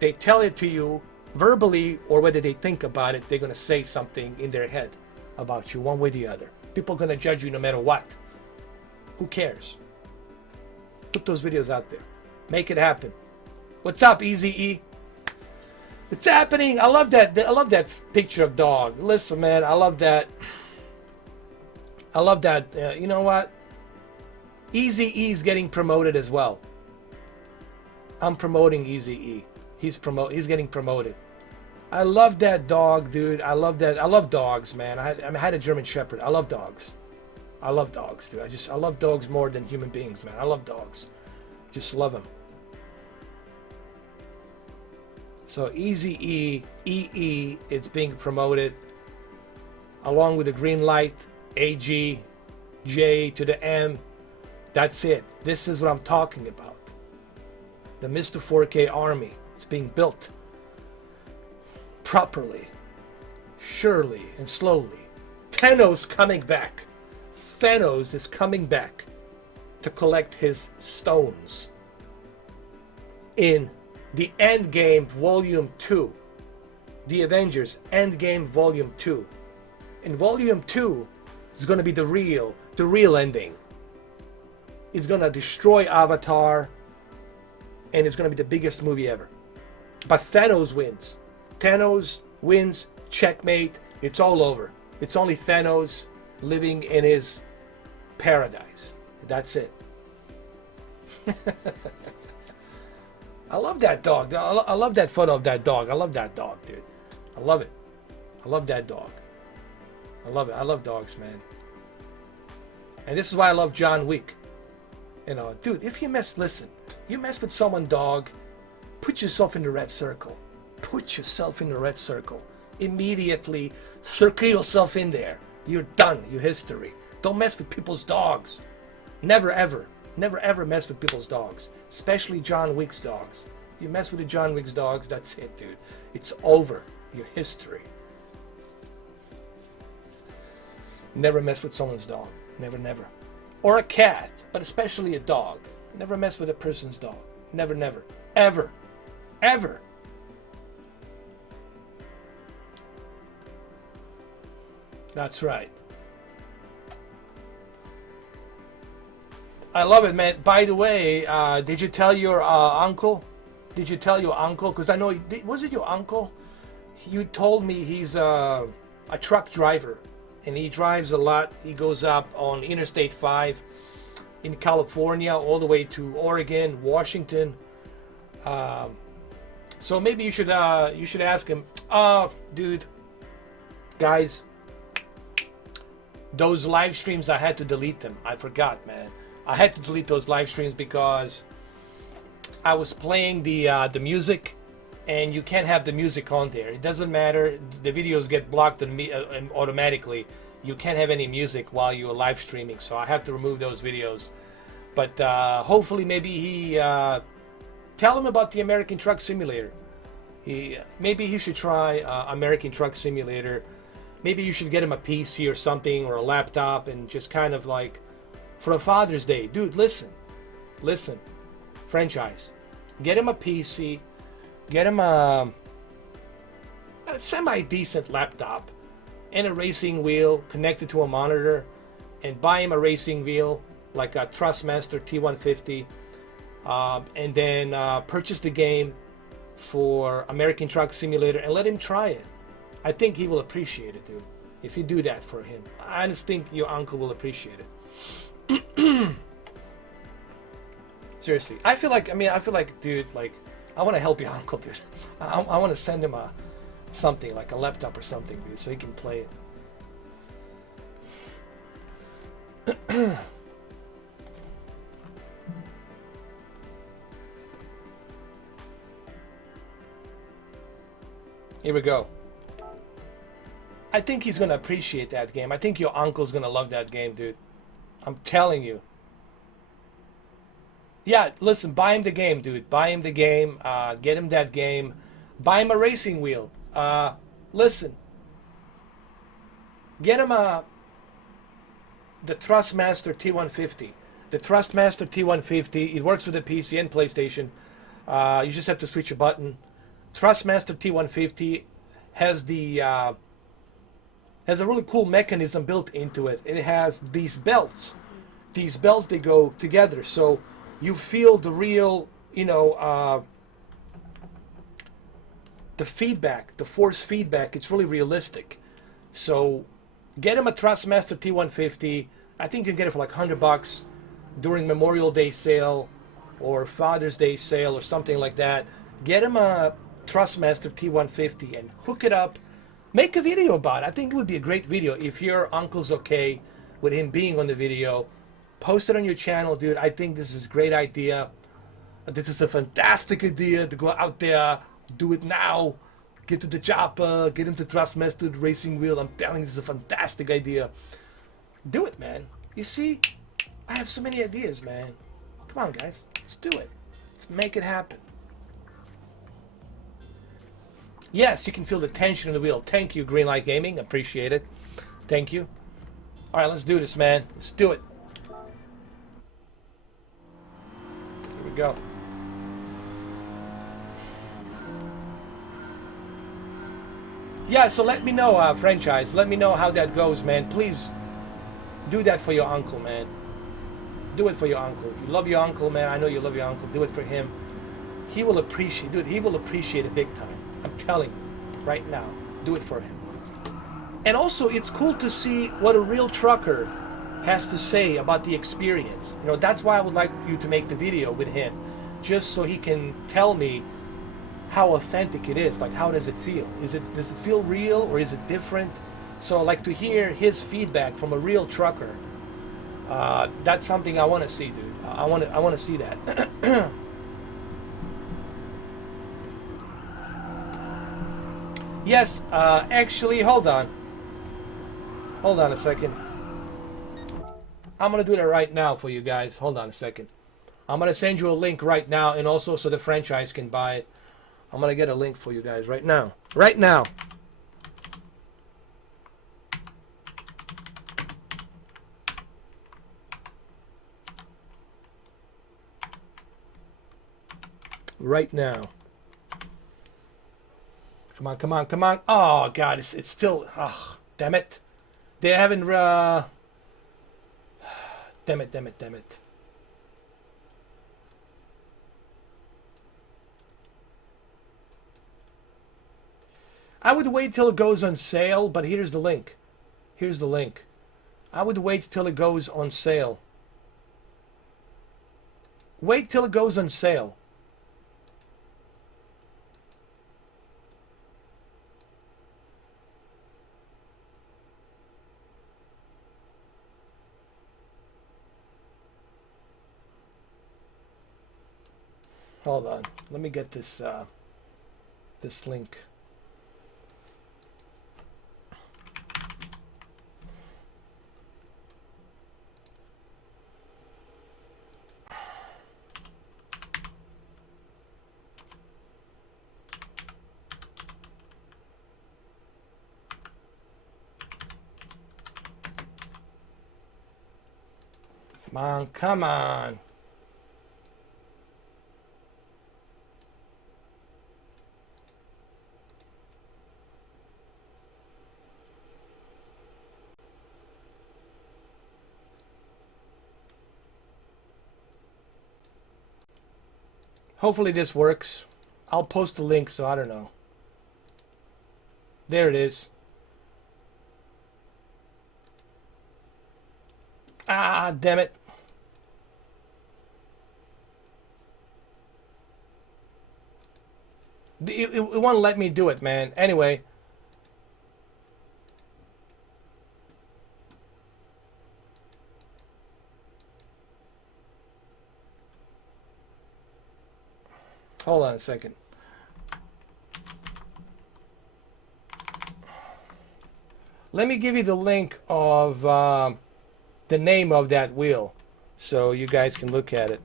they tell it to you verbally or whether they think about it, they're going to say something in their head about you one way or the other. People are going to judge you no matter what. Who cares? Put those videos out there. Make it happen. What's up, Easy E? It's happening. I love that. I love that picture of dog. Listen, man, I love that. I love that. You know what? Easy E's getting promoted as well. I'm promoting Easy E. He's getting promoted. I love that dog, dude. I love that. I love dogs, man. I had a German Shepherd. I love dogs. I love dogs, dude. I love dogs more than human beings, man. I love dogs. Just love them. So Easy E, EE, it's being promoted along with the green light, AG, J to the M. That's it. This is what I'm talking about. The Mr. 4K army is being built properly, surely, and slowly. Thanos coming back. Thanos is coming back to collect his stones in the Endgame Volume 2. The Avengers Endgame Volume 2. In Volume 2 is going to be the real ending. It's going to destroy Avatar, and it's going to be the biggest movie ever. But Thanos wins. Thanos wins, checkmate, it's all over. It's only Thanos living in his paradise. That's it. I love that dog. I love that photo of that dog. I love that dog, dude. I love it. I love that dog. I love it. I love dogs, man. And this is why I love John Wick. You know, dude, if you listen, you mess with someone, dog, put yourself in the red circle. Put yourself in the red circle. Immediately circle yourself in there. You're done. You're history. Don't mess with people's dogs. Never ever. Never ever mess with people's dogs. Especially John Wick's dogs. You mess with the John Wick's dogs, that's it, dude. It's over. Your history. Never mess with someone's dog. Never, never. Or a cat, but especially a dog. Never mess with a person's dog. Never, never. Ever. Ever. That's right. I love it, man. By the way, did you tell your uncle? Did you tell your uncle? Because I know, was it your uncle? You told me he's a truck driver. And he drives a lot. He goes up on Interstate 5 in California all the way to Oregon, Washington. So maybe you should ask him, dude, guys, those live streams, I had to delete them. I forgot, man. I had to delete those live streams because I was playing the music, and you can't have the music on there. It doesn't matter. The videos get blocked automatically. You can't have any music while you're live streaming, so I have to remove those videos. But hopefully, maybe he tell him about the American Truck Simulator. Maybe he should try American Truck Simulator. Maybe you should get him a PC or something, or a laptop, and just kind of like for a Father's Day, dude. Listen, franchise. Get him a PC. Get him a semi-decent laptop and a racing wheel connected to a monitor, and buy him a racing wheel like a Thrustmaster T150, and then purchase the game for American Truck Simulator and let him try it. I think he will appreciate it, dude, if you do that for him. I just think your uncle will appreciate it. Seriously, I feel like, dude, like, I want to help your uncle, dude. I want to send him something, like a laptop or something, dude, so he can play it. Here we go. I think he's going to appreciate that game. I think your uncle's going to love that game, dude. I'm telling you. Yeah, listen, buy him the game, dude. Buy him the game. Get him that game. Buy him a racing wheel. Listen. Get him the Thrustmaster T150. The Thrustmaster T150. It works with the PC and PlayStation. You just have to switch a button. Thrustmaster T150 has has a really cool mechanism built into it. It has these belts. These belts, they go together, so you feel the real, the feedback, the force feedback. It's really realistic. So get him a Thrustmaster T150. I think you can get it for like $100 during Memorial Day sale or Father's Day sale or something like that. Get him a Thrustmaster T150 and hook it up. Make a video about it. I think it would be a great video if your uncle's okay with him being on the video. Post it on your channel, dude. I think this is a great idea. This is a fantastic idea to go out there, do it now, get to the chopper, get him to Thrustmaster the racing wheel. I'm telling you, this is a fantastic idea. Do it, man. You see, I have so many ideas, man. Come on, guys. Let's do it. Let's make it happen. Yes, you can feel the tension in the wheel. Thank you, Greenlight Gaming. Appreciate it. Thank you. All right, let's do this, man. Let's do it. Here we go. Yeah, so let me know, franchise. Let me know how that goes, man. Please do that for your uncle, man. Do it for your uncle. If you love your uncle, man, I know you love your uncle. Do it for him. He will appreciate, dude, he will appreciate it big time. I'm telling you, right now. Do it for him. And also, it's cool to see what a real trucker has to say about the experience. That's why I would like you to make the video with him. just so he can tell me how authentic it is. Like, how does it feel? Does it feel real or is it different? So I like to hear his feedback from a real trucker. That's something I want to see, dude. I want to see that. Yes, actually, hold on a second. I'm gonna do that right now for you guys. Hold on a second. I'm gonna send you a link right now, and also so the franchise can buy it. I'm gonna get a link for you guys right now. Right now. Right now. Come on, come on, come on. Oh, God, it's still... Oh, damn it. They haven't... Damn it, damn it, damn it. I would wait till it goes on sale, but here's the link. Here's the link. I would wait till it goes on sale. Wait till it goes on sale. Hold on. Let me get this this link. Come on, come on. Hopefully this works. I'll post the link, so I don't know. There it is. Ah, damn it. It won't let me do it, man. Anyway. Hold on a second. Let me give you the link of the name of that wheel so you guys can look at it.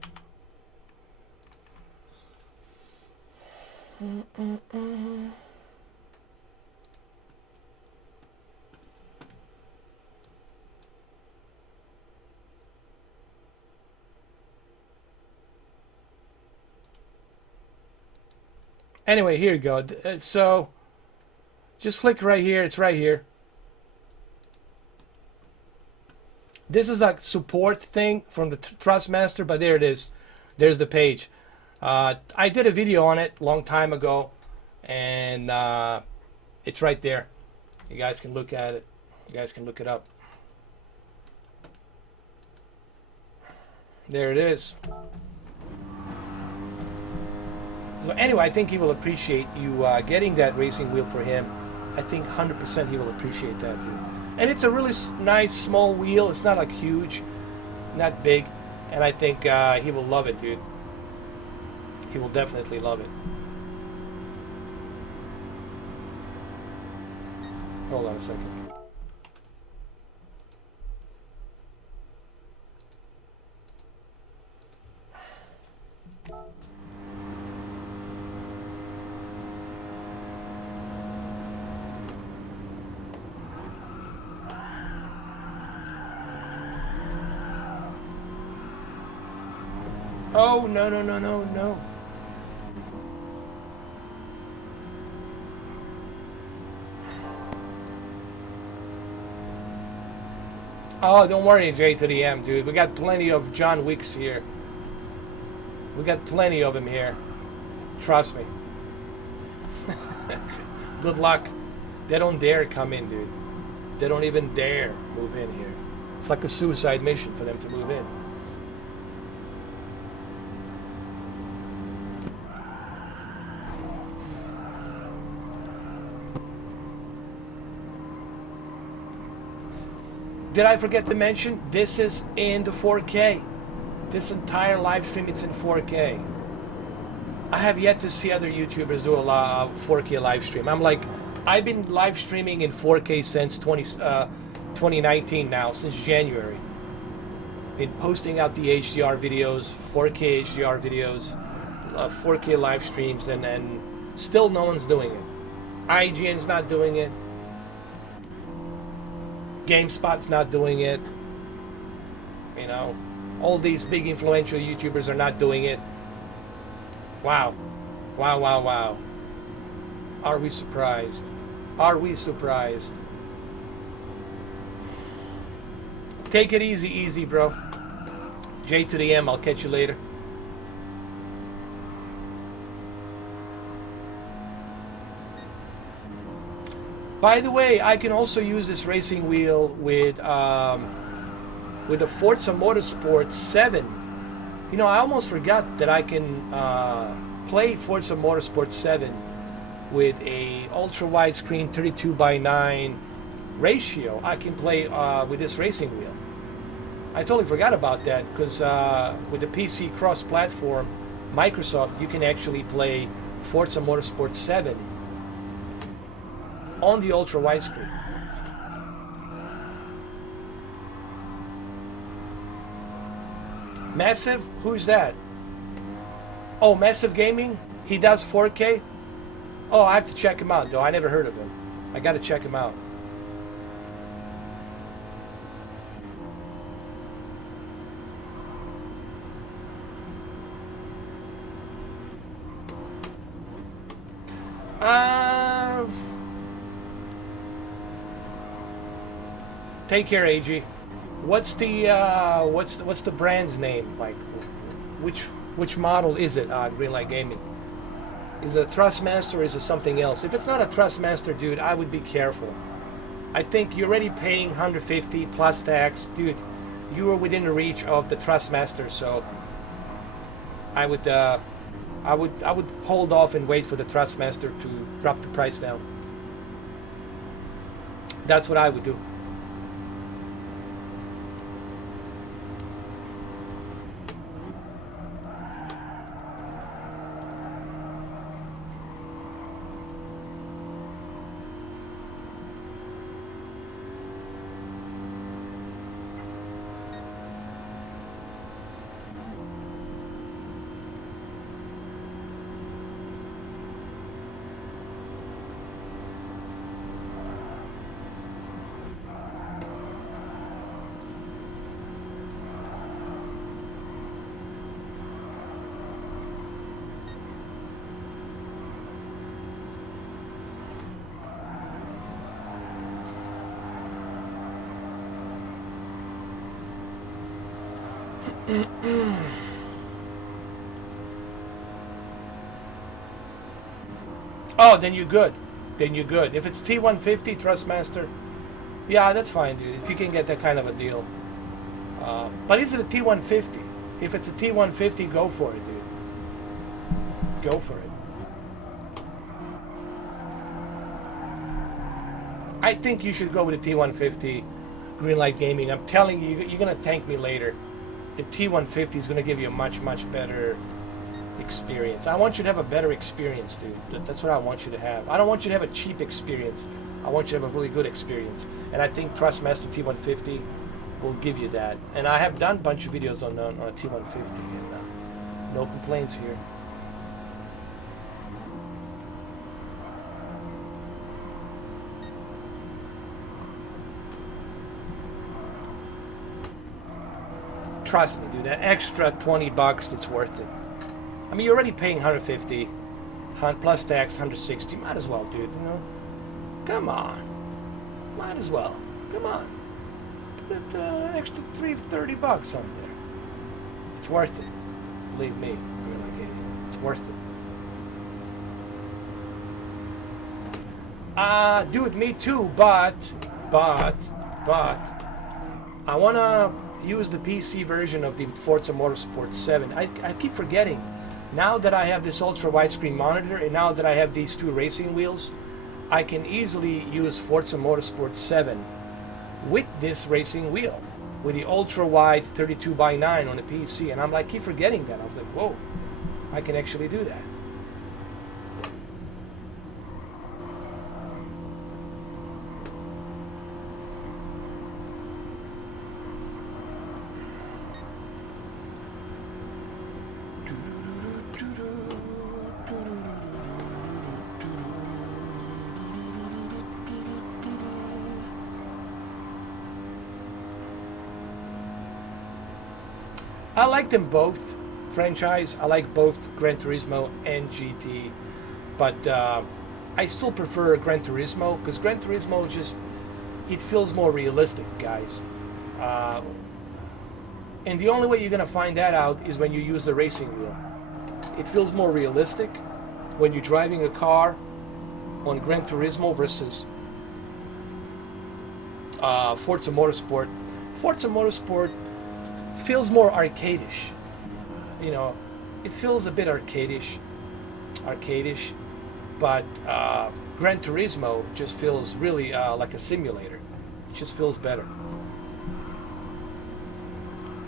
Anyway, here you go. So just click right here. It's right here. This is like support thing from the Trustmaster, but there it is. There's the page. I did a video on it a long time ago, and it's right there. You guys can look at it. You guys can look it up. There it is. So anyway, I think he will appreciate you getting that racing wheel for him. I think 100% he will appreciate that, dude. And it's a really nice small wheel. It's not like huge, not big. And I think he will love it, dude. He will definitely love it. Hold on a second. Oh, no, no, no, no, no. Oh, don't worry, J to the M, dude. We got plenty of John Wicks here. We got plenty of him here. Trust me. Good luck. They don't dare come in, dude. They don't even dare move in here. It's like a suicide mission for them to move in. Did I forget to mention, this is in the 4K. This entire live stream, it's in 4K. I have yet to see other YouTubers do a 4K live stream. I've been live streaming in 4K since 2019 now, since January. Been posting out the HDR videos, 4K HDR videos, 4K live streams, and still no one's doing it. IGN's not doing it. GameSpot's not doing it. You know, all these big influential YouTubers are not doing it. Wow. Wow, wow, wow. Are we surprised? Are we surprised? Take it easy, bro. J to the M, I'll catch you later. By the way, I can also use this racing wheel with a Forza Motorsport 7. You know, I almost forgot that I can play Forza Motorsport 7 with a ultra widescreen 32:9 ratio. I can play with this racing wheel. I totally forgot about that because with the PC cross-platform, Microsoft, you can actually play Forza Motorsport 7 on the ultra widescreen. Massive? Who's that? Oh, Massive Gaming? He does 4K? Oh, I have to check him out, though. I never heard of him. I gotta check him out. Take care, AG. What's the brand's name? Like, which model is it? Greenlight Gaming. Is it a Thrustmaster or is it something else? If it's not a Thrustmaster, dude, I would be careful. I think you're already paying 150 plus tax, dude. You are within the reach of the Thrustmaster, so I would hold off and wait for the Thrustmaster to drop the price down. That's what I would do. Oh, then you're good. Then you're good. If it's T150 Thrustmaster, yeah, that's fine, dude. If you can get that kind of a deal. But is it a T150? If it's a T150, go for it, dude. Go for it. I think you should go with the T150 Greenlight Gaming. I'm telling you, you're going to thank me later. The T150 is going to give you a much, much better experience. I want you to have a better experience, dude. That's what I want you to have. I don't want you to have a cheap experience. I want you to have a really good experience. And I think Thrustmaster T150 will give you that. And I have done a bunch of videos on a T150, and no complaints here. Trust me, dude, that extra 20 bucks, it's worth it. I mean, you're already paying 150, plus tax, 160. Might as well, dude, you know? Come on. Might as well. Come on. Put extra 30 bucks on there. It's worth it. Believe me. It's worth it. Dude, me too, but I want to use the PC version of the Forza Motorsport 7. I keep forgetting. Now that I have this ultra widescreen monitor and now that I have these two racing wheels, I can easily use Forza Motorsport 7 with this racing wheel, with the ultra wide 32x9 on the PC. And I'm like, keep forgetting that. I was like, whoa, I can actually do that. I like them both franchise. I like both Gran Turismo and GT, but I still prefer Gran Turismo because Gran Turismo just, it feels more realistic, guys. And the only way you're gonna find that out is when you use the racing wheel. It feels more realistic when you're driving a car on Gran Turismo versus Forza Motorsport. Forza Motorsport feels more arcadish, you know. It feels a bit arcadish, but Gran Turismo just feels really like a simulator. It just feels better.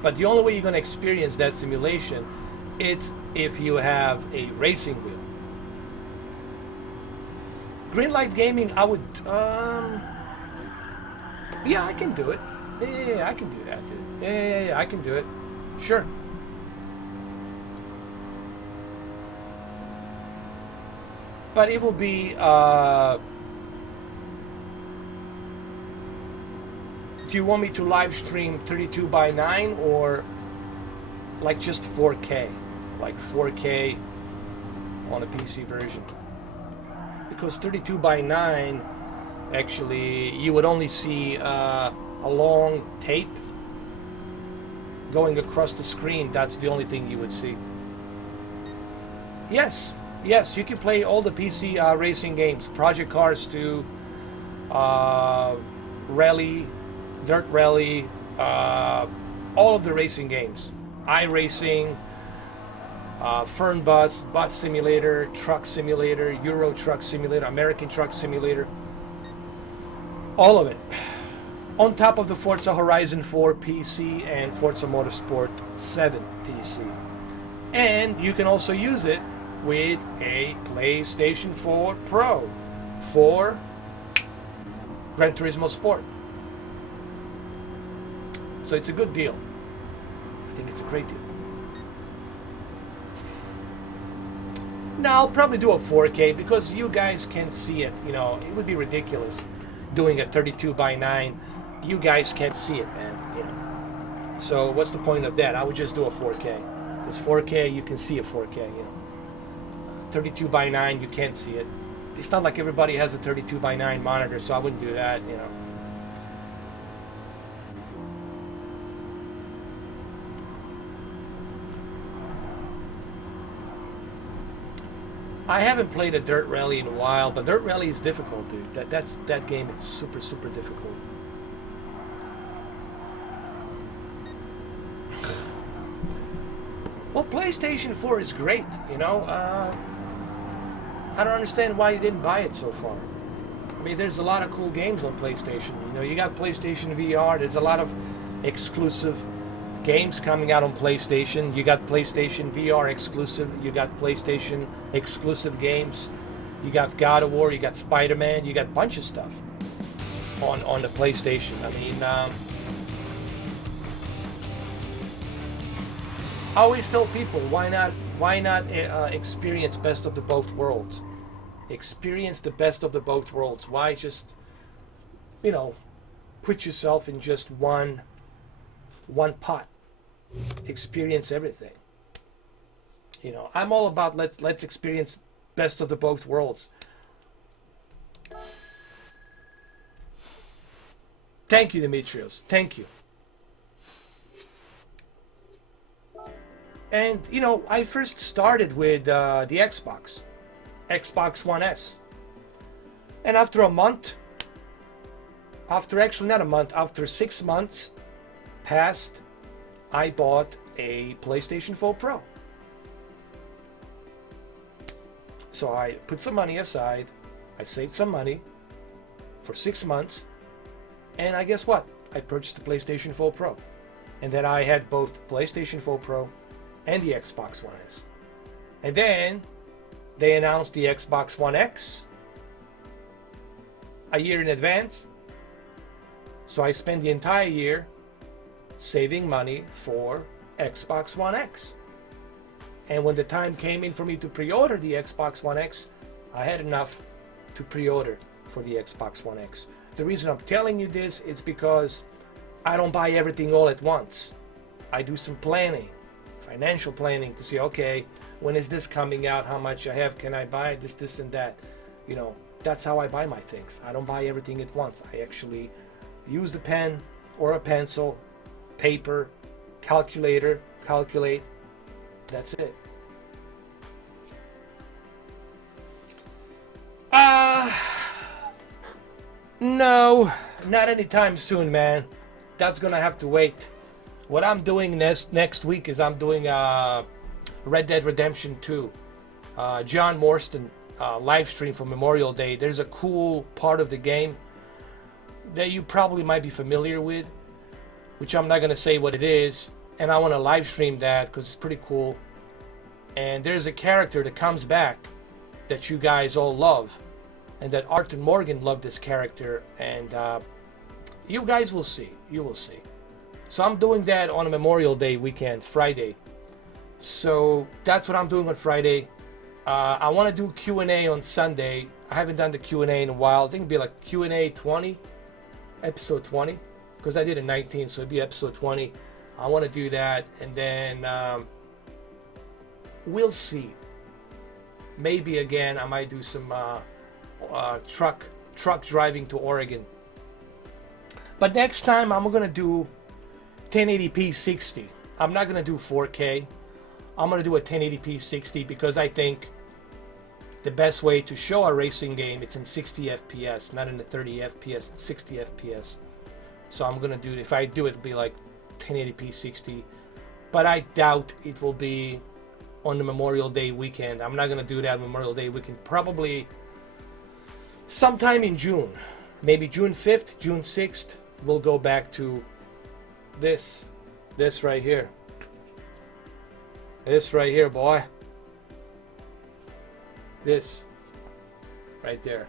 But the only way you're going to experience that simulation, it's if you have a racing wheel. Greenlight Gaming, I would, yeah, I can do it. Yeah, I can do that, dude. Yeah, I can do it. Sure. But it will be, do you want me to live stream 32x9 or like just 4K? Like 4K on a PC version? Because 32x9, actually, you would only see a long tape going across the screen. That's the only thing you would see. Yes, you can play all the PC racing games. Project Cars 2, Rally, Dirt Rally, all of the racing games. iRacing, Fern Bus, Bus Simulator, Truck Simulator, Euro Truck Simulator, American Truck Simulator. All of it. On top of the Forza Horizon 4 PC and Forza Motorsport 7 PC. And you can also use it with a PlayStation 4 Pro for Gran Turismo Sport. So it's a good deal. I think it's a great deal. Now I'll probably do a 4K because you guys can see it. You know, it would be ridiculous doing a 32x9. You guys can't see it, man. You know. So what's the point of that? I would just do a 4K. Because 4K, you can see a 4K, you know. 32x9, you can't see it. It's not like everybody has a 32x9 monitor, so I wouldn't do that, you know. I haven't played a Dirt Rally in a while, but Dirt Rally is difficult, dude. That game is super, super difficult. Well, PlayStation 4 is great, you know. I don't understand why you didn't buy it so far. I mean, there's a lot of cool games on PlayStation. You know, you got PlayStation VR. There's a lot of exclusive games coming out on PlayStation. You got PlayStation VR exclusive. You got PlayStation exclusive games. You got God of War. You got Spider-Man. You got a bunch of stuff on the PlayStation. I mean, I always tell people, why not experience best of the both worlds? Experience the best of the both worlds. Why just, you know, put yourself in just one pot? Experience everything. You know, I'm all about let's experience best of the both worlds. Thank you, Demetrios. Thank you. And, you know, I first started with the Xbox One S. And after a month, actually not a month, after 6 months passed, I bought a PlayStation 4 Pro. So I put some money aside, I saved some money for 6 months, And I guess what? I purchased the PlayStation 4 Pro. And then I had both the PlayStation 4 Pro and the Xbox One S. And then they announced the Xbox One X a year in advance. So I spent the entire year saving money for Xbox One X. And when the time came in for me to pre-order the Xbox One X, I had enough to pre-order for the Xbox One X. The reason I'm telling you this is because I don't buy everything all at once. I do some planning, financial planning to see, okay, when is this coming out? How much I have? Can I buy this, and that? You know, that's how I buy my things. I don't buy everything at once. I actually use the pen or a pencil, paper, calculator, calculate. That's it. No, not anytime soon, man. That's gonna have to wait. What I'm doing next week is I'm doing Red Dead Redemption 2. John Morstan live stream for Memorial Day. There's a cool part of the game that you probably might be familiar with, which I'm not gonna say what it is, and I want to live stream that because it's pretty cool. And there's a character that comes back that you guys all love, and that Arthur Morgan loved this character, and you guys will see. You will see. So I'm doing that on a Memorial Day weekend, Friday. So that's what I'm doing on Friday. I want to do Q&A on Sunday. I haven't done the Q&A in a while. I think it'd be like Q&A 20, episode 20, because I did it 19, so it'd be episode 20. I want to do that, and then we'll see. Maybe again I might do some truck driving to Oregon. But next time I'm gonna do 1080p 60. I'm not gonna do 4K. I'm gonna do a 1080p 60 because I think the best way to show a racing game, it's in 60 FPS, not in the 30 FPS, it's 60 FPS. So I'm gonna do, if I do it, it'll be like 1080p 60. But I doubt it will be on the Memorial Day weekend. I'm not gonna do that Memorial Day weekend. Probably sometime in June, maybe June 5th, June 6th. We'll go back to this right here. This right here, boy. This right there.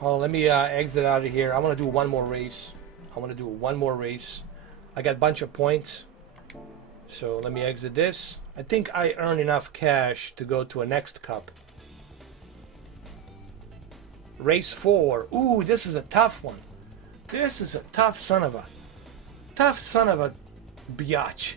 Oh, let me exit out of here. I want to do one more race. I got a bunch of points. So let me exit this. I think I earned enough cash to go to a next cup. Race 4. Ooh, this is a tough one. This is a tough son of a biatch.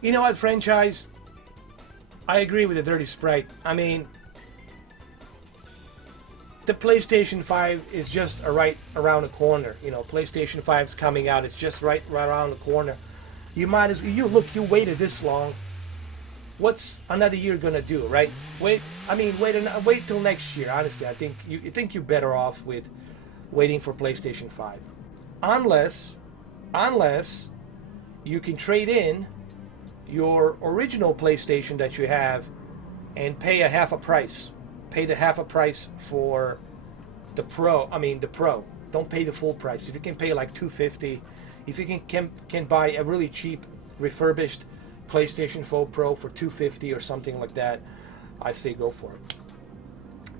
You know what, franchise? I agree with the Dirty Sprite. I mean, the PlayStation 5 is just right around the corner. You know, PlayStation 5's coming out. It's just right around the corner. You might as you waited this long. What's another year gonna do, right? Wait till next year. Honestly, I think you're better off with waiting for PlayStation 5, unless you can trade in your original PlayStation that you have and pay half a price. Pay the half a price for the Pro. I mean the Pro. Don't pay the full price. If you can pay like $250, if you can buy a really cheap refurbished PlayStation 4 Pro for $250 or something like that, I say go for it.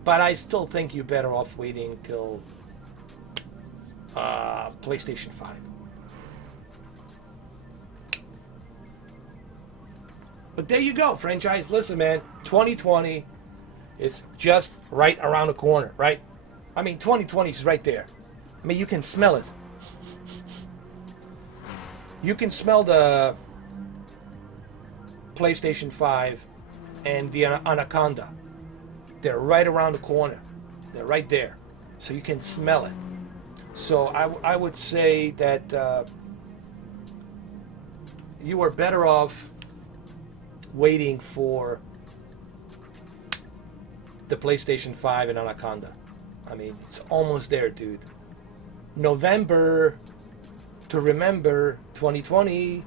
But I still think you're better off waiting till PlayStation 5. But there you go, franchise. Listen, man, 2020 is just right around the corner, right? I mean, 2020 is right there. I mean, you can smell it. You can smell the PlayStation 5 and the Anaconda. They're right around the corner. They're right there. So you can smell it. So I would say that you are better off waiting for the PlayStation 5 and Anaconda. I mean, it's almost there, dude. November to remember 2020.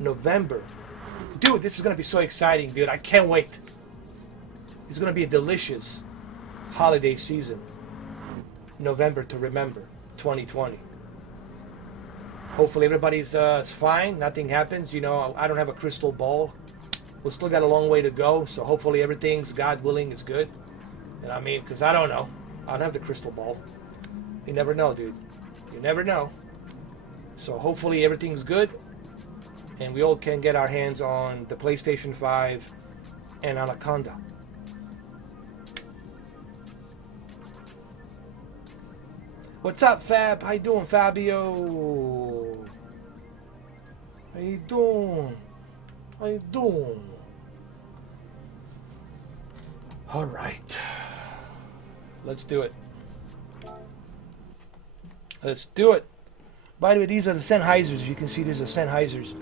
November. Dude, this is going to be so exciting, dude. I can't wait. It's going to be a delicious holiday season. November to remember 2020. Hopefully everybody's fine. Nothing happens. You know, I don't have a crystal ball. We still got a long way to go. So hopefully everything's, God willing, is good. And I mean, because I don't know. I don't have the crystal ball. You never know, dude. You never know. So hopefully everything's good. And we all can get our hands on the PlayStation 5 and Anaconda. What's up, Fab? How you doing, Fabio? How you doing? How you doing? All right. Let's do it. Let's do it. By the way, these are the Sennheisers. You can see these are Sennheisers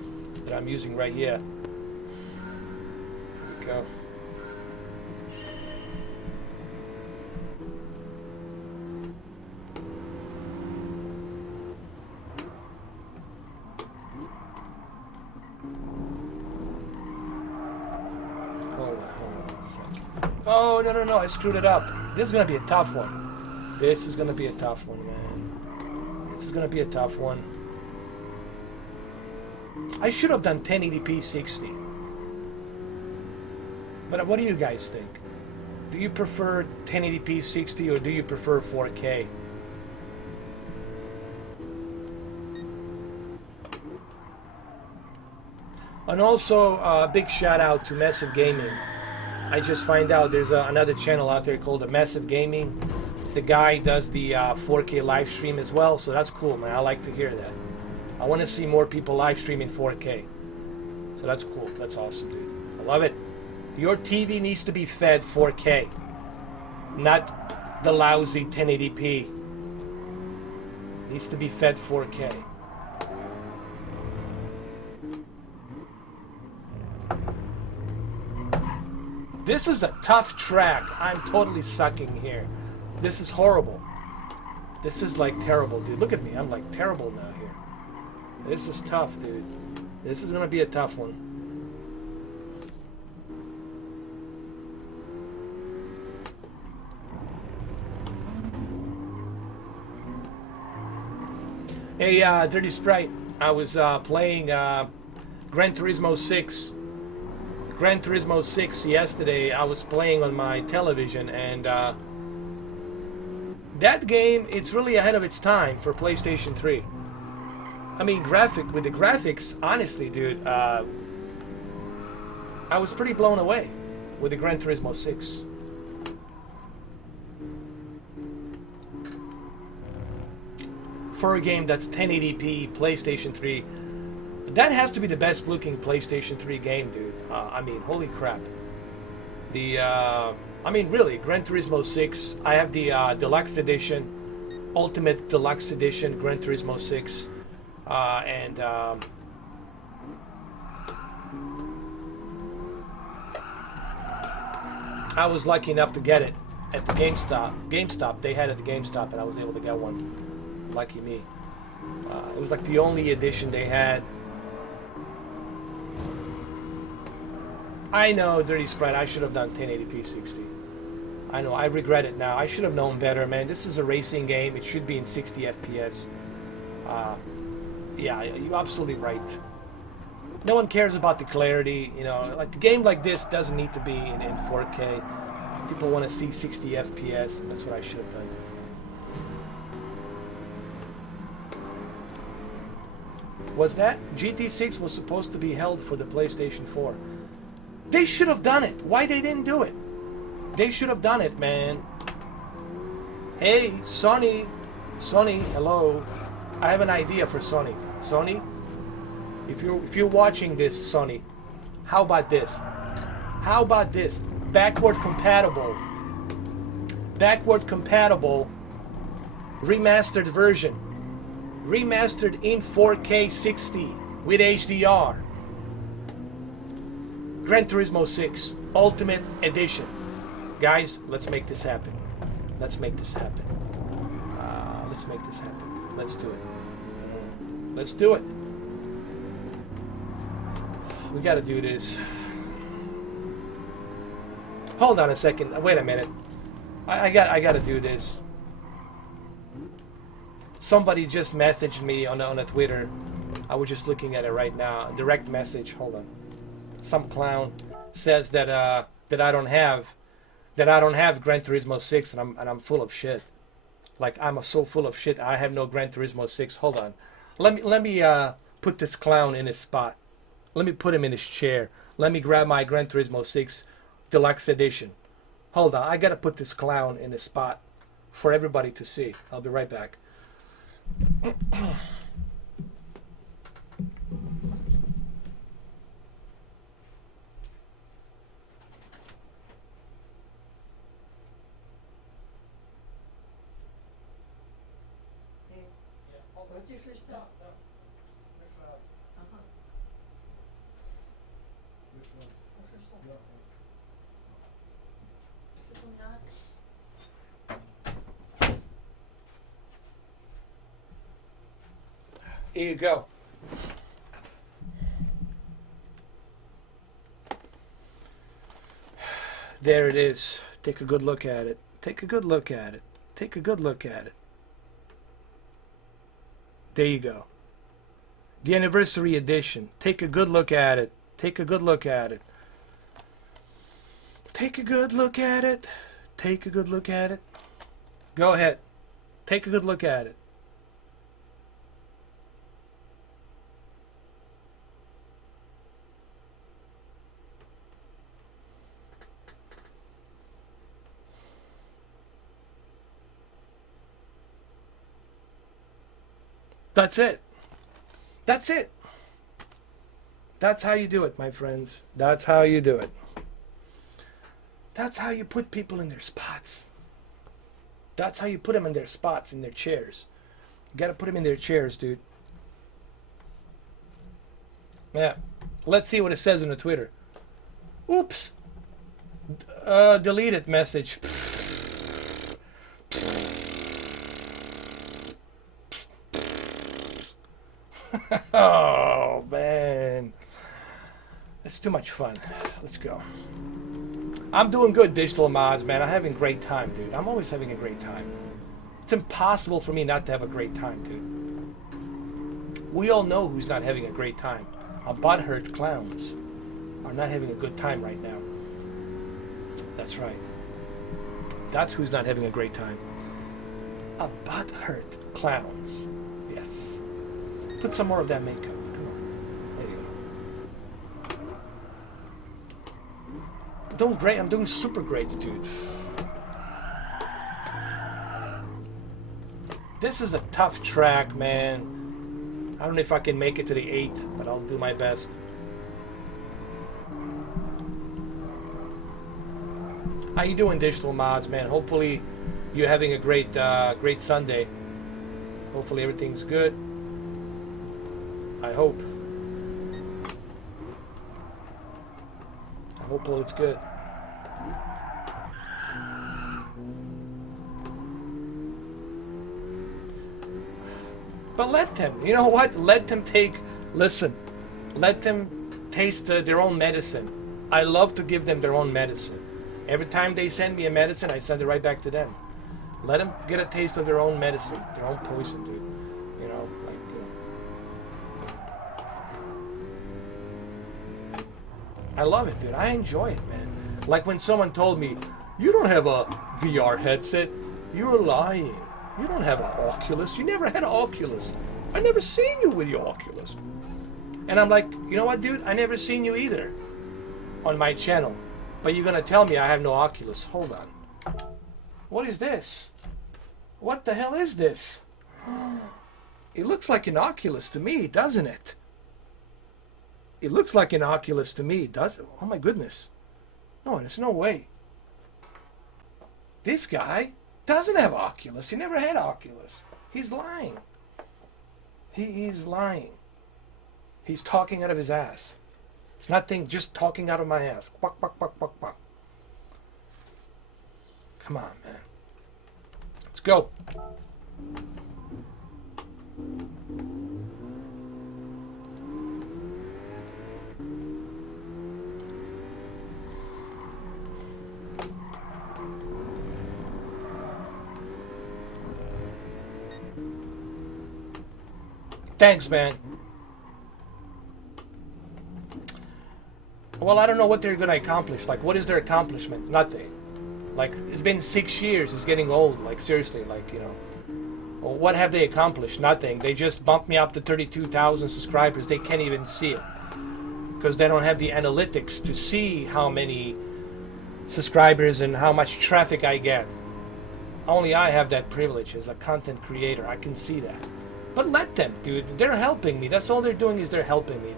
that I'm using right here. There we go. Oh, no, I screwed it up. This is going to be a tough one. This is going to be a tough one, man. This is going to be a tough one. I should have done 1080p 60. But what do you guys think? Do you prefer 1080p 60 or do you prefer 4K? And also, a big shout out to Massive Gaming. I just find out there's another channel out there called Massive Gaming. The guy does the 4K live stream as well, so that's cool, man. I like to hear that. I want to see more people live streaming 4K. So that's cool. That's awesome, dude. I love it. Your TV needs to be fed 4K, not the lousy 1080p. Needs to be fed 4K. This is a tough track. I'm totally sucking here. This is horrible. This is like terrible, dude. Look at me. I'm like terrible now here. This is tough, dude. This is going to be a tough one. Hey, Dirty Sprite. I was playing Gran Turismo 6. Gran Turismo 6 yesterday. I was playing on my television, and that game, it's really ahead of its time for PlayStation 3. I mean, with the graphics, honestly, dude, I was pretty blown away with the Gran Turismo 6. For a game that's 1080p PlayStation 3, that has to be the best looking PlayStation 3 game, dude. I mean, holy crap. I mean, really, Gran Turismo 6, I have the Deluxe Edition, Ultimate Deluxe Edition, Gran Turismo 6, and I was lucky enough to get it at the GameStop. They had it at the GameStop, and I was able to get one. Lucky me. It was like the only edition they had. I know, Dirty Sprite, I should have done 1080p 60. I know, I regret it now. I should have known better, man. This is a racing game. It should be in 60 FPS. Yeah, you're absolutely right. No one cares about the clarity. You know, like a game like this doesn't need to be in 4K. People want to see 60 FPS, and that's what I should have done. Was that? GT6 was supposed to be held for the PlayStation 4. They should have done it. Why they didn't do it? They should have done it, man. Hey, Sony. Sony, hello. I have an idea for Sony. Sony, If you're watching this, Sony, how about this? How about this? Backward compatible remastered version. Remastered in 4K 60 with HDR. Gran Turismo 6 Ultimate Edition. Guys, let's make this happen. Let's make this happen. Let's make this happen. Let's do it. Let's do it. We gotta do this. Hold on a second. Wait a minute. I gotta do this. Somebody just messaged me on a Twitter. I was just looking at it right now. A direct message. Hold on. Some clown says that that I don't have Gran Turismo 6, and I'm full of shit. Like, I'm so full of shit. I have no Gran Turismo 6. Hold on. Let me put this clown in his spot. Let me put him in his chair. Let me grab my Gran Turismo 6 Deluxe Edition. Hold on. I gotta put this clown in his spot for everybody to see. I'll be right back. Here you go. There it is. Take a good look at it. Take a good look at it. Take a good look at it. There you go. The anniversary edition. Take a good look at it. Take a good look at it. Take a good look at it. Take a good look at it. Go ahead. Take a good look at it. That's it. That's it. That's how you do it, my friends. That's how you do it. That's how you put people in their spots. That's how you put them in their spots, in their chairs. You gotta put them in their chairs, dude. Yeah. Let's see what it says on the Twitter. Oops. Deleted message. Oh, man. It's too much fun. Let's go. I'm doing good, Digital Mods, man. I'm having a great time, dude. I'm always having a great time. It's impossible for me not to have a great time, dude. We all know who's not having a great time. Our butthurt clowns are not having a good time right now. That's right. That's who's not having a great time. A butthurt clowns. Yes. Put some more of that makeup. Come on. There you go. I'm doing great. I'm doing super great, dude. This is a tough track, man. I don't know if I can make it to the 8th, but I'll do my best. How you doing, Digital Mods, man? Hopefully you're having a great Sunday. Hopefully everything's good. I hope. I hope all it's good. But let them, you know what? Let them listen. Let them taste their own medicine. I love to give them their own medicine. Every time they send me a medicine, I send it right back to them. Let them get a taste of their own medicine, their own poison, dude. You know, like. I love it, dude. I enjoy it, man. Like when someone told me, "You don't have a VR headset. You're lying. You don't have an Oculus. You never had an Oculus. I never seen you with your Oculus." And I'm like, you know what, dude? I never seen you either on my channel. But you're gonna tell me I have no Oculus. Hold on. What is this? What the hell is this? It looks like an Oculus to me, doesn't it? It looks like an Oculus to me, does it? Oh my goodness. No, there's no way. This guy doesn't have Oculus. He never had Oculus. He's lying. He is lying. He's talking out of his ass. It's nothing, just talking out of my ass. Quack, quack, quack, quack, quack. Come on, man. Let's go. Thanks, man. Well, I don't know what they're going to accomplish. Like, what is their accomplishment? Nothing. Like, it's been 6 years. It's getting old. Like, seriously, like, you know. Well, what have they accomplished? Nothing. They just bumped me up to 32,000 subscribers. They can't even see it. Because they don't have the analytics to see how many subscribers and how much traffic I get. Only I have that privilege as a content creator. I can see that. But let them, dude. They're helping me. That's all they're doing is they're helping me.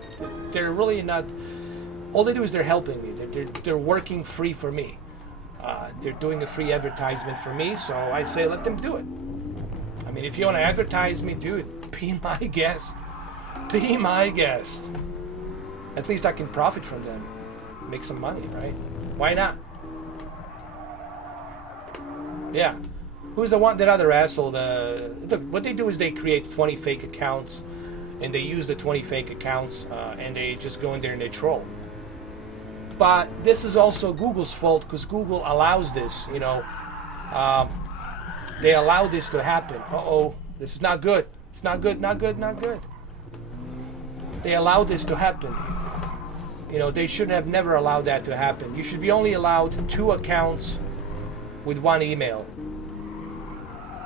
They're really not... All they do is they're helping me. They're working free for me. They're doing a free advertisement for me, so I say let them do it. I mean, if you want to advertise me, dude, be my guest. Be my guest. At least I can profit from them. Make some money, right? Why not? Yeah. Who's the one, that other asshole? What they do is they create 20 fake accounts, and they use the 20 fake accounts, and they just go in there and they troll. But this is also Google's fault, because Google allows this, you know. They allow this to happen. Uh-oh, this is not good. It's not good, not good, not good. They allow this to happen. You know, they should have never allowed that to happen. You should be only allowed 2 accounts with 1 email.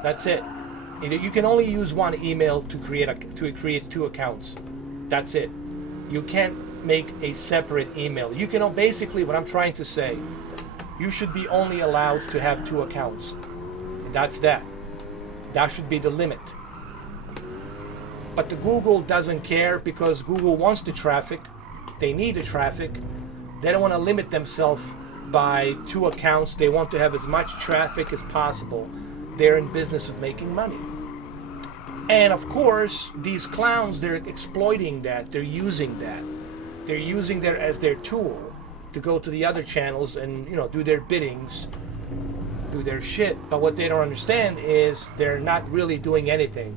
That's it. You can only use 1 email to create 2 accounts. That's it. You can't make a separate email. You can basically, what I'm trying to say, you should be only allowed to have 2 accounts. And that's that. That should be the limit. But the Google doesn't care, because Google wants the traffic. They need the traffic. They don't want to limit themselves by 2 accounts. They want to have as much traffic as possible. They're in business of making money. And of course, these clowns, they're exploiting that. They're using that. They're using that as their tool to go to the other channels and, you know, do their biddings, do their shit. But what they don't understand is they're not really doing anything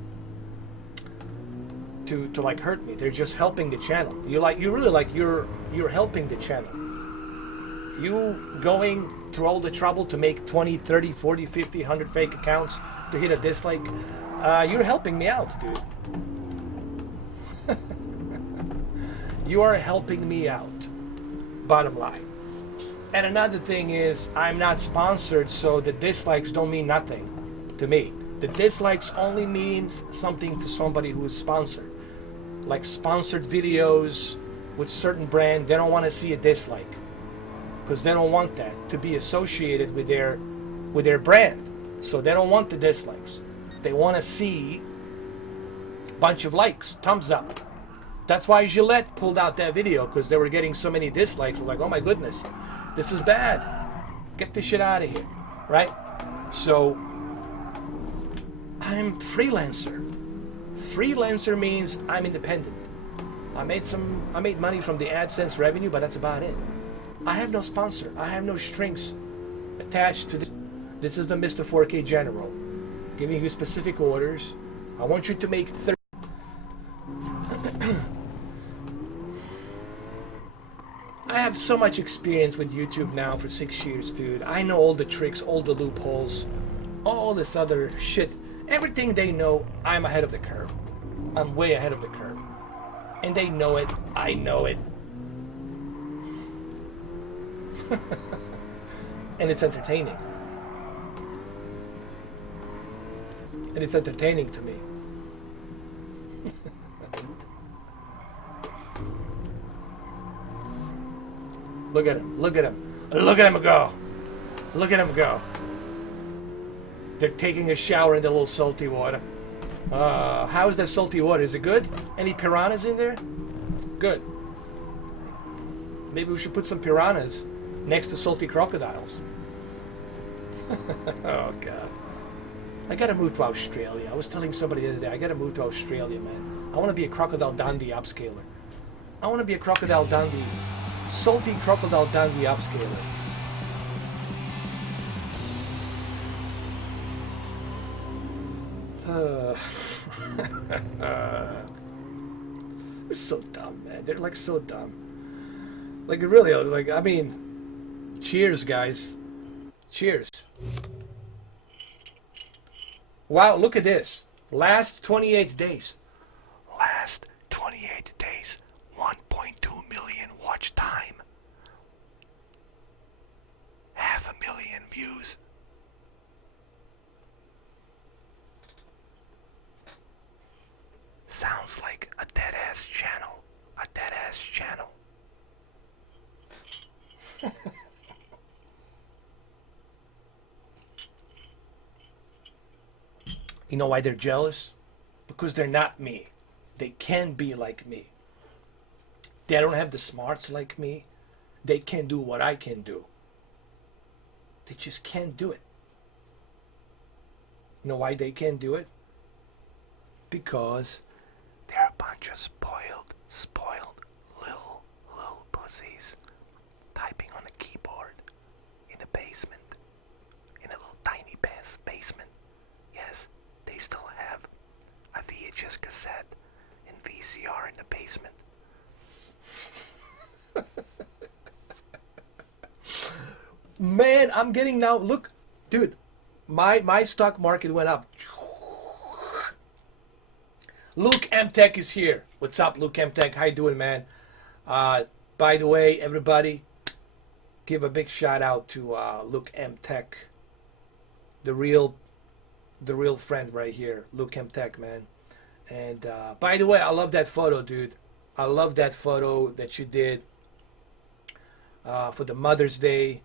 to like hurt me. They're just helping the channel. You're helping the channel. You going through all the trouble to make 20, 30, 40, 50, 100 fake accounts to hit a dislike, you're helping me out, dude. You are helping me out. Bottom line. And another thing is, I'm not sponsored, so the dislikes don't mean nothing to me. The dislikes only means something to somebody who is sponsored. Like sponsored videos with certain brand, they don't want to see a dislike, because they don't want that to be associated with their brand. So they don't want the dislikes. They want to see a bunch of likes, thumbs up. That's why Gillette pulled out that video, because they were getting so many dislikes. Like, oh my goodness, this is bad. Get this shit out of here, right? So I'm freelancer. Freelancer means I'm independent. I made money from the AdSense revenue, but that's about it. I have no sponsor. I have no strings attached to this. This is the Mr. 4K General, giving you specific orders. I want you to make 30. I have so much experience with YouTube now for 6 years, dude. I know all the tricks, all the loopholes, all this other shit. Everything they know, I'm ahead of the curve. I'm way ahead of the curve. And they know it. I know it. And it's entertaining. And it's entertaining to me. Look at him. Look at him. Look at him go. Look at him go. They're taking a shower in the little salty water. How's that salty water? Is it good? Any piranhas in there? Good. Maybe we should put some piranhas next to salty crocodiles. Oh God. I gotta move to Australia. I was telling somebody the other day, I gotta move to Australia, man. I wanna be a Crocodile Dundee upscaler. I wanna be a Crocodile Dundee, salty Crocodile Dundee upscaler. They're so dumb, man. They're like so dumb. Like really, like I mean, cheers, guys. Cheers. Wow, look at this. Last 28 days. Last 28 days. 1.2 million watch time. 500,000 views. Sounds like a dead-ass channel. A dead-ass channel. You know why they're jealous? Because they're not me. They can be like me. They don't have the smarts like me. They can't do what I can do. They just can't do it. You know why they can't do it? Because they're a bunch of spoiled little pussies typing on a keyboard in a basement, in a little tiny basement. Yes, they still have a VHS cassette and VCR in the basement. Man, I'm getting now. Look, dude, my stock market went up. Luke M Tech is here. What's up, Luke M Tech? How you doing, man? By the way, everybody, give a big shout out to Luke M Tech, the real friend right here, Luke M Tech, man. And by the way, I love that photo, dude. I love that photo that you did for the Mother's Day.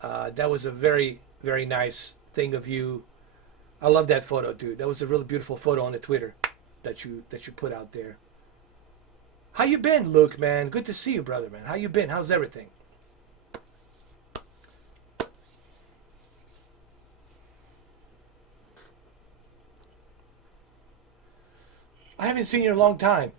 That was a very, very nice thing of you. I love that photo, dude. That was a really beautiful photo on the Twitter that you put out there. How you been, Luke, man? Good to see you, brother, man. How you been? How's everything? I haven't seen you in a long time.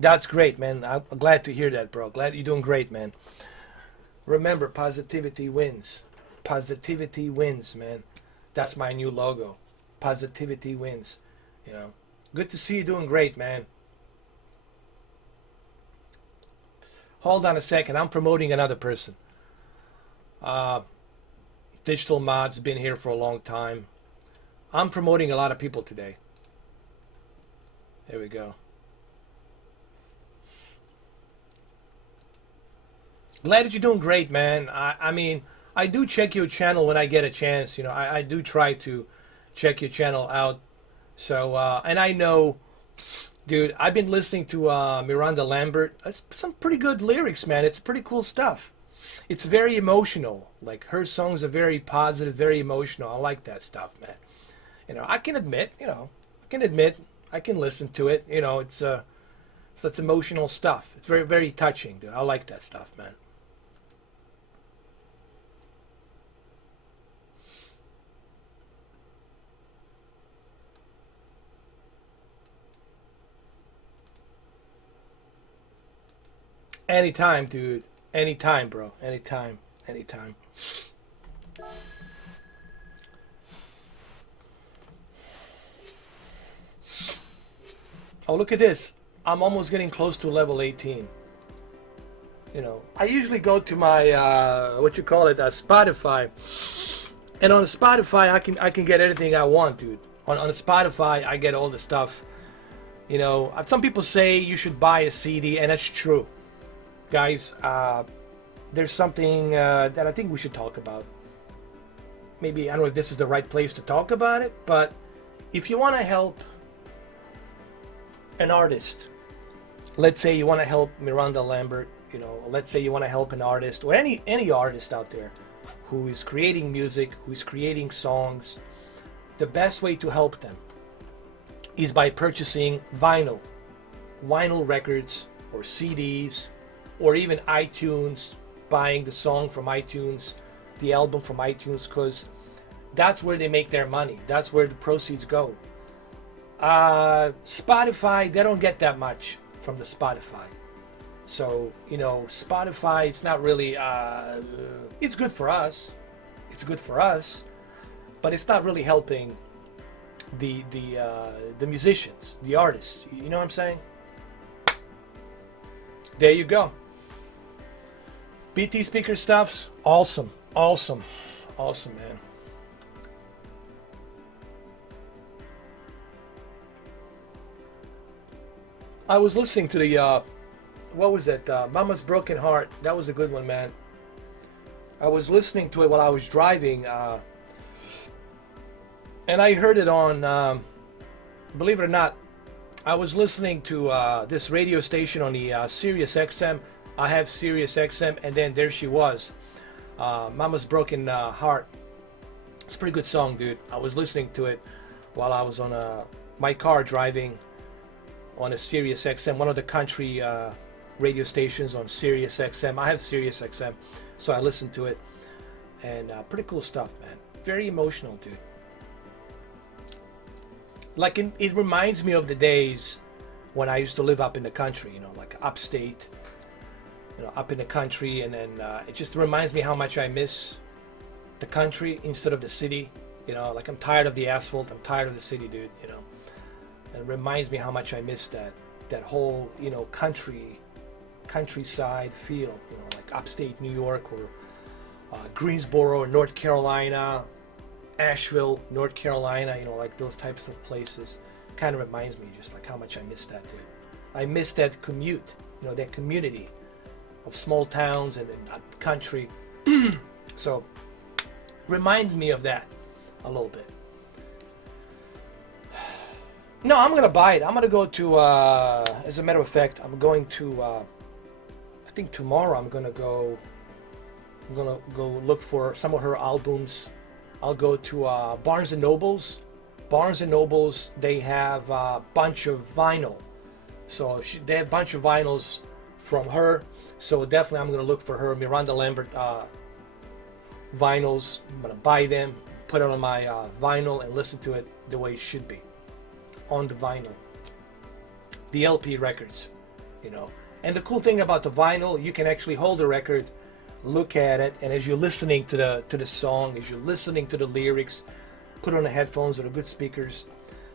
That's great, man. I'm glad to hear that, bro. Glad you're doing great, man. Remember, positivity wins. Positivity wins, man. That's my new logo. Positivity wins. You know. Good to see you doing great, man. Hold on a second. I'm promoting another person. Digital Mod's been here for a long time. I'm promoting a lot of people today. There we go. Glad that you're doing great, man. I mean, I do check your channel when I get a chance. You know, I do try to check your channel out. So, and I know, dude, I've been listening to Miranda Lambert. That's some pretty good lyrics, man. It's pretty cool stuff. It's very emotional. Like, her songs are very positive, very emotional. I like that stuff, man. You know, I can admit, I can listen to it. You know, it's emotional stuff. It's very, very touching, dude. I like that stuff, man. Anytime, dude. Anytime, bro. Anytime. Anytime. Oh, look at this. I'm almost getting close to level 18. You know, I usually go to my, Spotify. And on Spotify, I can get anything I want, dude. On Spotify, I get all the stuff. You know, some people say you should buy a CD, and that's true. Guys, there's something that I think we should talk about. Maybe, I don't know if this is the right place to talk about it, but if you want to help an artist, let's say you want to help Miranda Lambert, you know, let's say you want to help an artist, or any artist out there who is creating music, who is creating songs, the best way to help them is by purchasing vinyl records or CDs, or even iTunes, buying the song from iTunes, the album from iTunes, because that's where they make their money. That's where the proceeds go. Spotify, they don't get that much from the Spotify. So, you know, Spotify, it's not really, it's good for us. It's good for us, but it's not really helping the musicians, the artists. You know what I'm saying? There you go. BT speaker stuffs, awesome, awesome, awesome, man. I was listening to the, what was that? Mama's Broken Heart. That was a good one, man. I was listening to it while I was driving, and I heard it on, believe it or not, I was listening to this radio station on the Sirius XM. I have Sirius XM, and then there she was, Mama's Broken Heart. It's a pretty good song, dude. I was listening to it while I was on my car driving on a Sirius XM, one of the country radio stations on Sirius XM. I have Sirius XM, so I listened to it, and pretty cool stuff, man. Very emotional, dude. Like, it reminds me of the days when I used to live up in the country, you know, like upstate, you know, up in the country, and then it just reminds me how much I miss the country instead of the city. You know, like, I'm tired of the asphalt, I'm tired of the city, dude, you know. And it reminds me how much I miss that whole, you know, countryside feel, you know, like upstate New York, or Greensboro, North Carolina, Asheville, North Carolina, you know, like those types of places. Kind of reminds me just like how much I miss that, dude. I miss that commute, you know, that community of small towns and country. So, remind me of that a little bit. No, I'm gonna buy it. I'm gonna go to, as a matter of fact, I'm going to, I think tomorrow I'm gonna go look for some of her albums. I'll go to Barnes & Nobles. Barnes & Nobles, they have a bunch of vinyl. So they have a bunch of vinyls from her. So definitely I'm going to look for her Miranda Lambert vinyls. I'm going to buy them, put it on my vinyl, and listen to it the way it should be. On the vinyl. The LP records, you know. And the cool thing about the vinyl, you can actually hold the record, look at it, and as you're listening to the song, as you're listening to the lyrics, put on the headphones or the good speakers,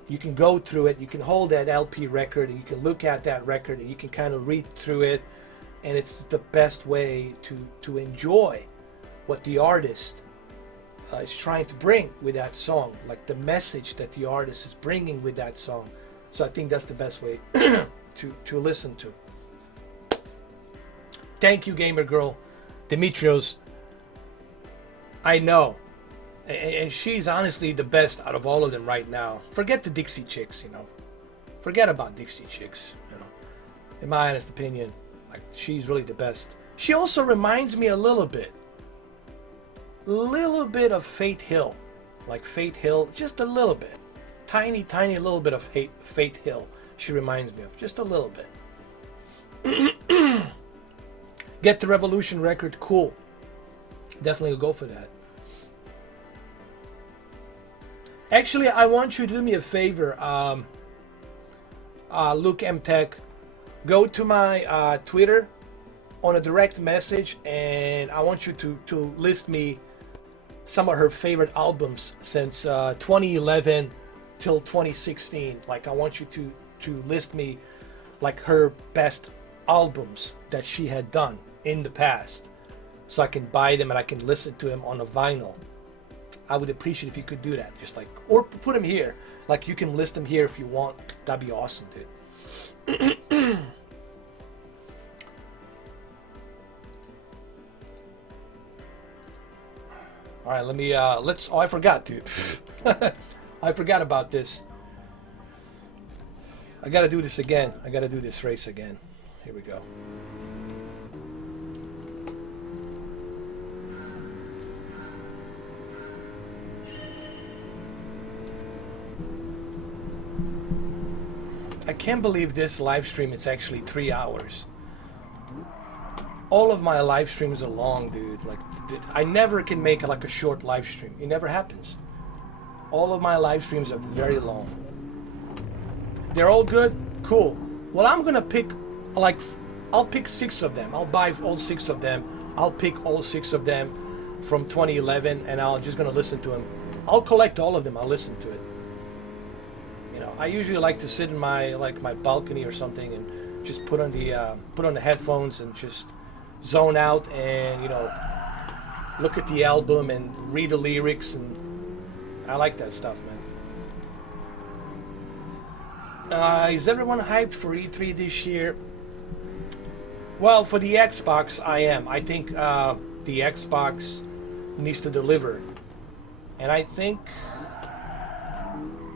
you can go through it, you can hold that LP record, and you can look at that record, and you can kind of read through it, and it's the best way to enjoy what the artist is trying to bring with that song, like the message that the artist is bringing with that song. So I think that's the best way to listen to. Thank you, Gamer Girl. Demetrios, I know, and she's honestly the best out of all of them right now. Forget the Dixie Chicks, you know. Forget about Dixie Chicks, you know. In my honest opinion, like, she's really the best. She also reminds me a little bit of Faith Hill, like Faith Hill, just a little bit, tiny little bit of Faith Hill. She reminds me of just a little bit. Get the Revolution record, cool. Definitely go for that. Actually, I want you to do me a favor, Luke M Tech. Go to my Twitter on a direct message, and I want you to list me some of her favorite albums since 2011 till 2016. Like, I want you to list me like her best albums that she had done in the past, so I can buy them and I can listen to them on a vinyl. I would appreciate if you could do that, just like, or put them here, like you can list them here if you want. That'd be awesome, dude. All right, let me let's, oh, I forgot, dude. I forgot about this. I gotta do this again. I gotta do this race again. Here we go. I can't believe this live stream, it's actually 3 hours. All of my live streams are long, dude. Like, I never can make like a short live stream. It never happens. All of my live streams are very long. They're all good? Cool. Well, I'm gonna pick, like, I'll pick 6 of them. I'll buy all 6 of them. I'll pick all 6 of them from 2011, and I'm just gonna listen to them. I'll collect all of them. I'll listen to it. You know, I usually like to sit in my my balcony or something and just put on the headphones and just zone out and, you know, look at the album and read the lyrics, and I like that stuff, man. Is everyone hyped for E3 this year? Well, for the Xbox, I am. I think the Xbox needs to deliver, and I think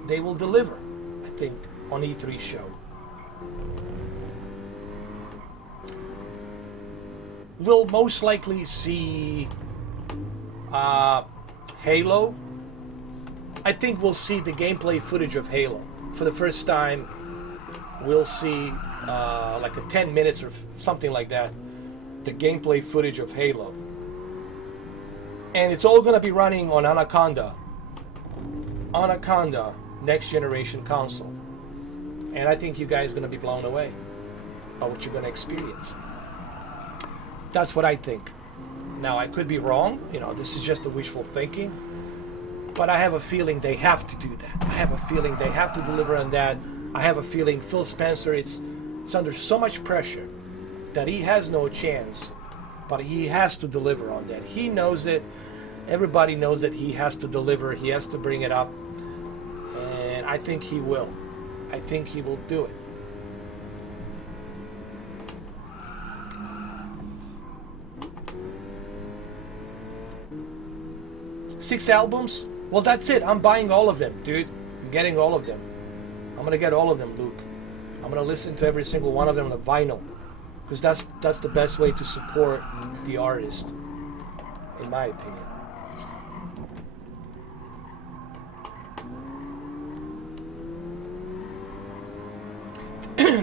they will deliver. I think on E3 show. We'll most likely see Halo. I think we'll see the gameplay footage of Halo. For the first time, we'll see like a 10 minutes or something like that, the gameplay footage of Halo. And it's all going to be running on Anaconda next generation console. And I think you guys are going to be blown away by what you're going to experience. That's what I think. Now, I could be wrong. You know, this is just a wishful thinking. But I have a feeling they have to do that. I have a feeling they have to deliver on that. I have a feeling Phil Spencer, it's under so much pressure that he has no chance. But he has to deliver on that. He knows it. Everybody knows that he has to deliver. He has to bring it up. And I think he will. I think he will do it. Six albums? Well, that's it. I'm buying all of them, dude. I'm getting all of them. I'm gonna get all of them, Luke. I'm gonna listen to every single one of them on the vinyl, because that's the best way to support the artist, in my opinion.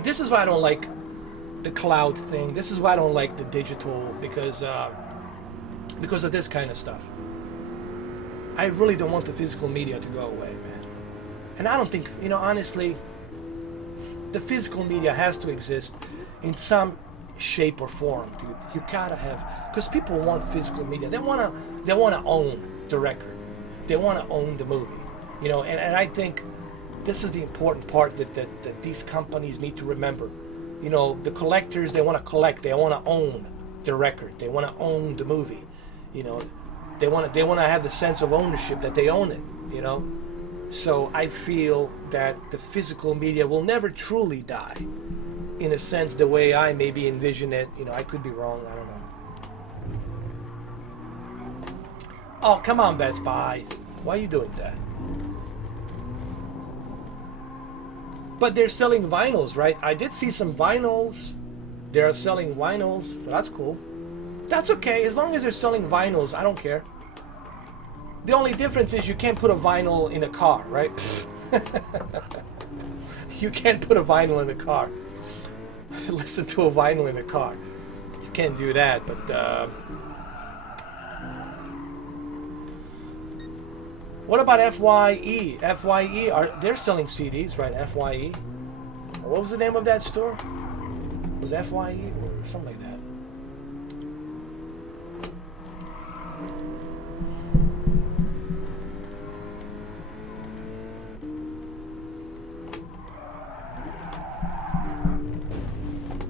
This is why I don't like the cloud thing. This is why I don't like the digital, because of this kind of stuff. I really don't want the physical media to go away, man. And I don't think, you know, honestly, the physical media has to exist in some shape or form, dude. You gotta have, because people want physical media. They wanna own the record. They wanna own the movie, you know. And I think this is the important part that these companies need to remember. You know, the collectors, they want to collect. They want to own the record. They want to own the movie. You know, they want to have the sense of ownership that they own it. You know, so I feel that the physical media will never truly die, in a sense, the way I maybe envision it. You know, I could be wrong. I don't know. Oh, come on, Best Buy. Why are you doing that? But they're selling vinyls, right? I did see some vinyls. They are selling vinyls, so that's cool. That's okay, as long as they're selling vinyls, I don't care. The only difference is you can't put a vinyl in a car, right? You can't put a vinyl in a car. Listen to a vinyl in a car. You can't do that, but what about FYE? FYE, they're selling CDs, right? FYE. What was the name of that store? Was it FYE or something like that?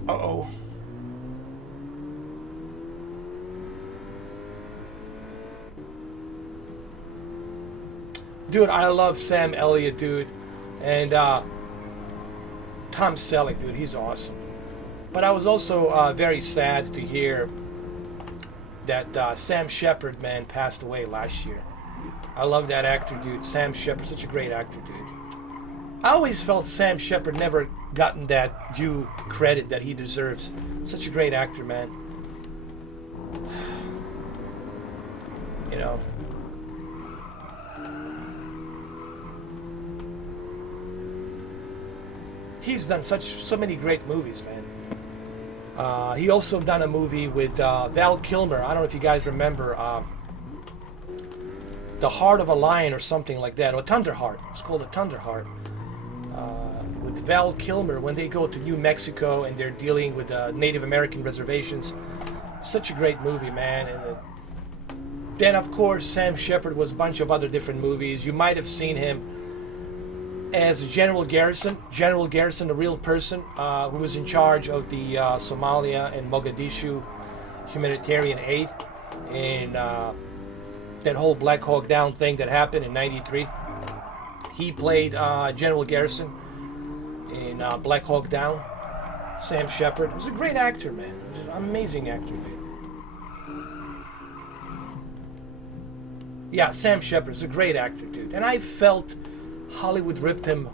Uh-oh. Dude, I love Sam Elliott, dude. And Tom Selleck, dude, he's awesome. But I was also very sad to hear that Sam Shepard, man, passed away last year. I love that actor, dude. Sam Shepard, such a great actor, dude. I always felt Sam Shepard never gotten that due credit that he deserves. Such a great actor, man. You know. He's done so many great movies, man. He also done a movie with Val Kilmer. I don't know if you guys remember The Heart of a Lion or something like that, or Thunderheart. It's called a Thunderheart. With Val Kilmer, when they go to New Mexico and they're dealing with Native American reservations. Such a great movie, man. And then, of course, Sam Shepard was a bunch of other different movies. You might have seen him as General Garrison, a real person who was in charge of the Somalia and Mogadishu humanitarian aid in that whole Black Hawk Down thing that happened in '93. He played General Garrison in Black Hawk Down. Sam Shepard. He was a great actor, man. He was an amazing actor, dude. Yeah, Sam Shepard is a great actor, dude. And I felt Hollywood ripped him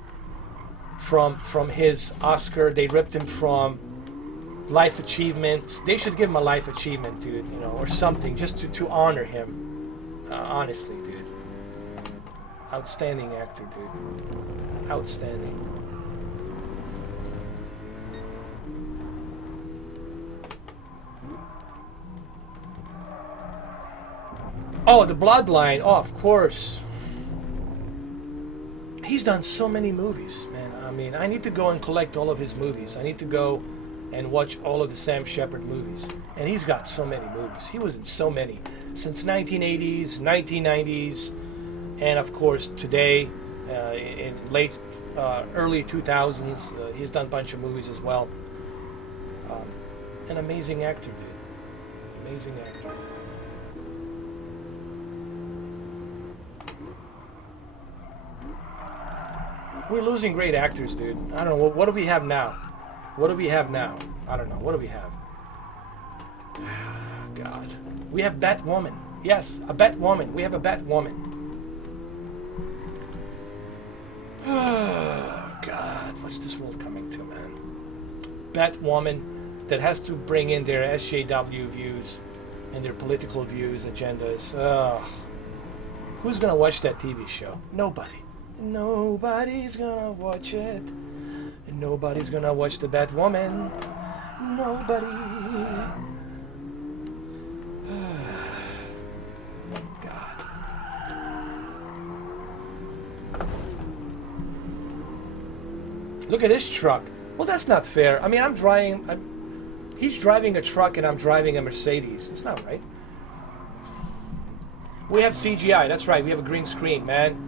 from his Oscar. They ripped him from life achievements. They should give him a life achievement, dude, you know, or something, just to honor him. Honestly, dude. Outstanding actor, dude. Outstanding. Oh, The Bloodline. Oh, of course. He's done so many movies, man. I mean, I need to go and collect all of his movies. I need to go and watch all of the Sam Shepard movies. And he's got so many movies. He was in so many. Since 1980s, 1990s, and of course today, in late, early 2000s, he's done a bunch of movies as well. An amazing actor, dude. Amazing actor. We're losing great actors, dude. I don't know. What do we have now? What do we have now? I don't know. What do we have? God. We have Batwoman. Yes, a Batwoman. We have a Batwoman. Oh, God. What's this world coming to, man? Batwoman that has to bring in their SJW views and their political views, agendas. Who's going to watch that TV show? Nobody. Nobody's gonna watch it. Nobody's gonna watch the Batwoman. Nobody. God. Look at this truck. Well, that's not fair. I mean, he's driving a truck and I'm driving a Mercedes. It's not right. We have CGI. That's right. We have a green screen, man.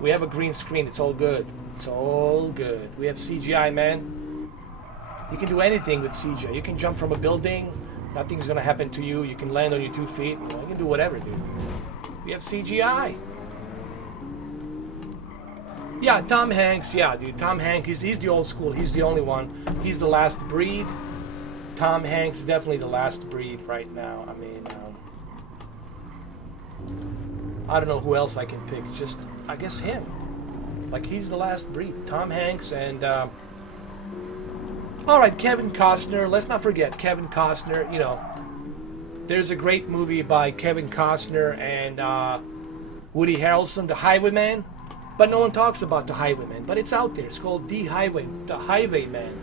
We have a green screen. It's all good. It's all good. We have CGI, man. You can do anything with CGI. You can jump from a building. Nothing's going to happen to you. You can land on your 2 feet. You know, you can do whatever, dude. We have CGI. Yeah, Tom Hanks. Yeah, dude. Tom Hanks. He's the old school. He's the only one. He's the last breed. Tom Hanks is definitely the last breed right now. I mean, I don't know who else I can pick. Just, I guess him. Like, he's the last breed. Tom Hanks and, alright, Kevin Costner. Let's not forget Kevin Costner. You know, there's a great movie by Kevin Costner and Woody Harrelson, The Highwayman. But no one talks about The Highwayman. But it's out there. It's called The Highwayman. The Highwayman.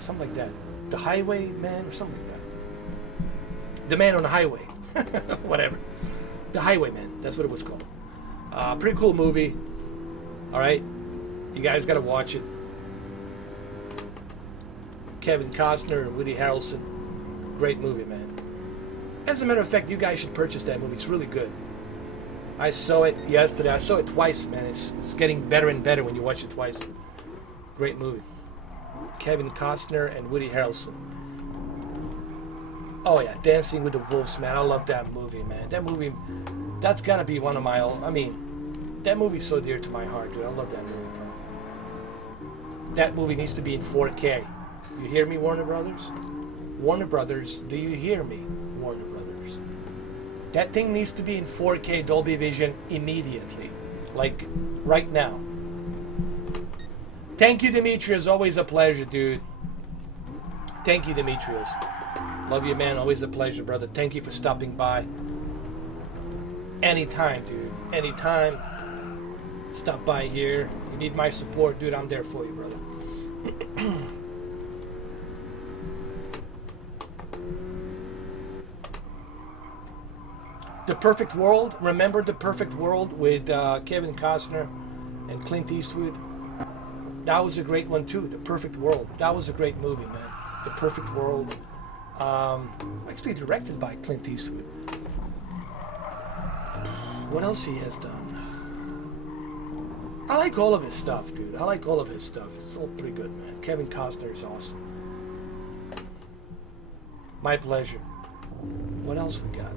Something like that. The Highwayman or something like that. The Man on the Highway. Whatever. The Highwayman. That's what it was called. Pretty cool movie. Alright. You guys gotta watch it. Kevin Costner and Woody Harrelson. Great movie, man. As a matter of fact, you guys should purchase that movie. It's really good. I saw it yesterday. I saw it twice, man. It's getting better and better when you watch it twice. Great movie. Kevin Costner and Woody Harrelson. Oh yeah, Dancing with the Wolves, man. I love that movie, man. That movie, that's gotta be one of my own. I mean, that movie's so dear to my heart, dude. I love that movie, bro. That movie needs to be in 4K. You hear me, Warner Brothers? Warner Brothers, do you hear me, Warner Brothers? That thing needs to be in 4K Dolby Vision immediately. Like, right now. Thank you, Demetrius. Always a pleasure, dude. Thank you, Demetrius. Love you, man. Always a pleasure, brother. Thank you for stopping by. Anytime, dude. Anytime. Stop by here. You need my support, dude, I'm there for you, brother. The Perfect World. Remember The Perfect World with Kevin Costner and Clint Eastwood? That was a great one too. The Perfect World. That was a great movie, man. The Perfect World. Actually directed by Clint Eastwood. What else he has done? I like all of his stuff, dude. I like all of his stuff. It's all pretty good, man. Kevin Costner is awesome. My pleasure. What else we got?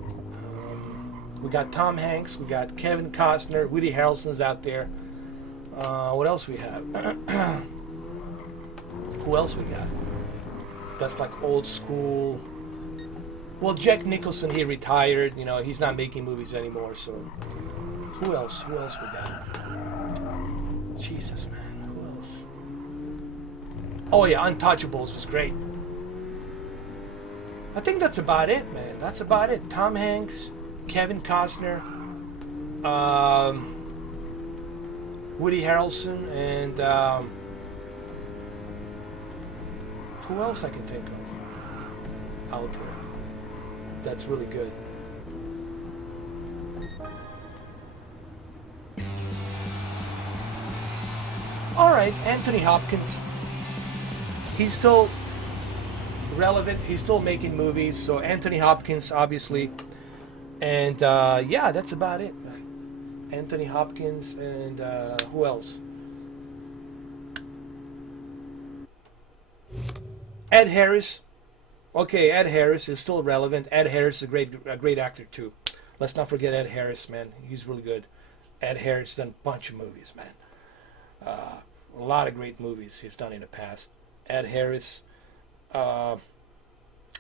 We got Tom Hanks. We got Kevin Costner. Woody Harrelson's out there. What else we have? Who else we got? That's like old school. Well, Jack Nicholson, he retired. You know, he's not making movies anymore. So, who else? Who else we got? Jesus, man. Who else? Oh yeah, Untouchables was great. I think that's about it, man. That's about it. Tom Hanks, Kevin Costner, Woody Harrelson, and who else I can think of out there that's really good. All right, Anthony Hopkins. He's still relevant. He's still making movies. So Anthony Hopkins, obviously. And yeah, that's about it. Anthony Hopkins and who else? Ed Harris. Okay, Ed Harris is still relevant. Ed Harris is a great actor too. Let's not forget Ed Harris, man. He's really good. Ed Harris done a bunch of movies, man. A lot of great movies he's done in the past. Ed Harris. One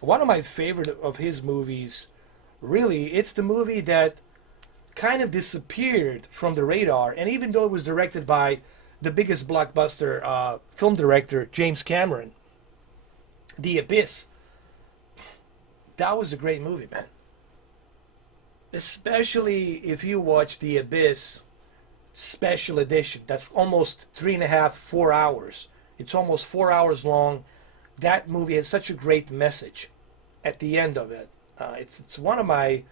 of my favorite of his movies, really, it's the movie that kind of disappeared from the radar. And even though it was directed by the biggest blockbuster film director, James Cameron, The Abyss, that was a great movie, man. Especially if you watch The Abyss special edition. That's almost 3.5, 4 hours. It's almost 4 hours long. That movie has such a great message at the end of it. It's one of my...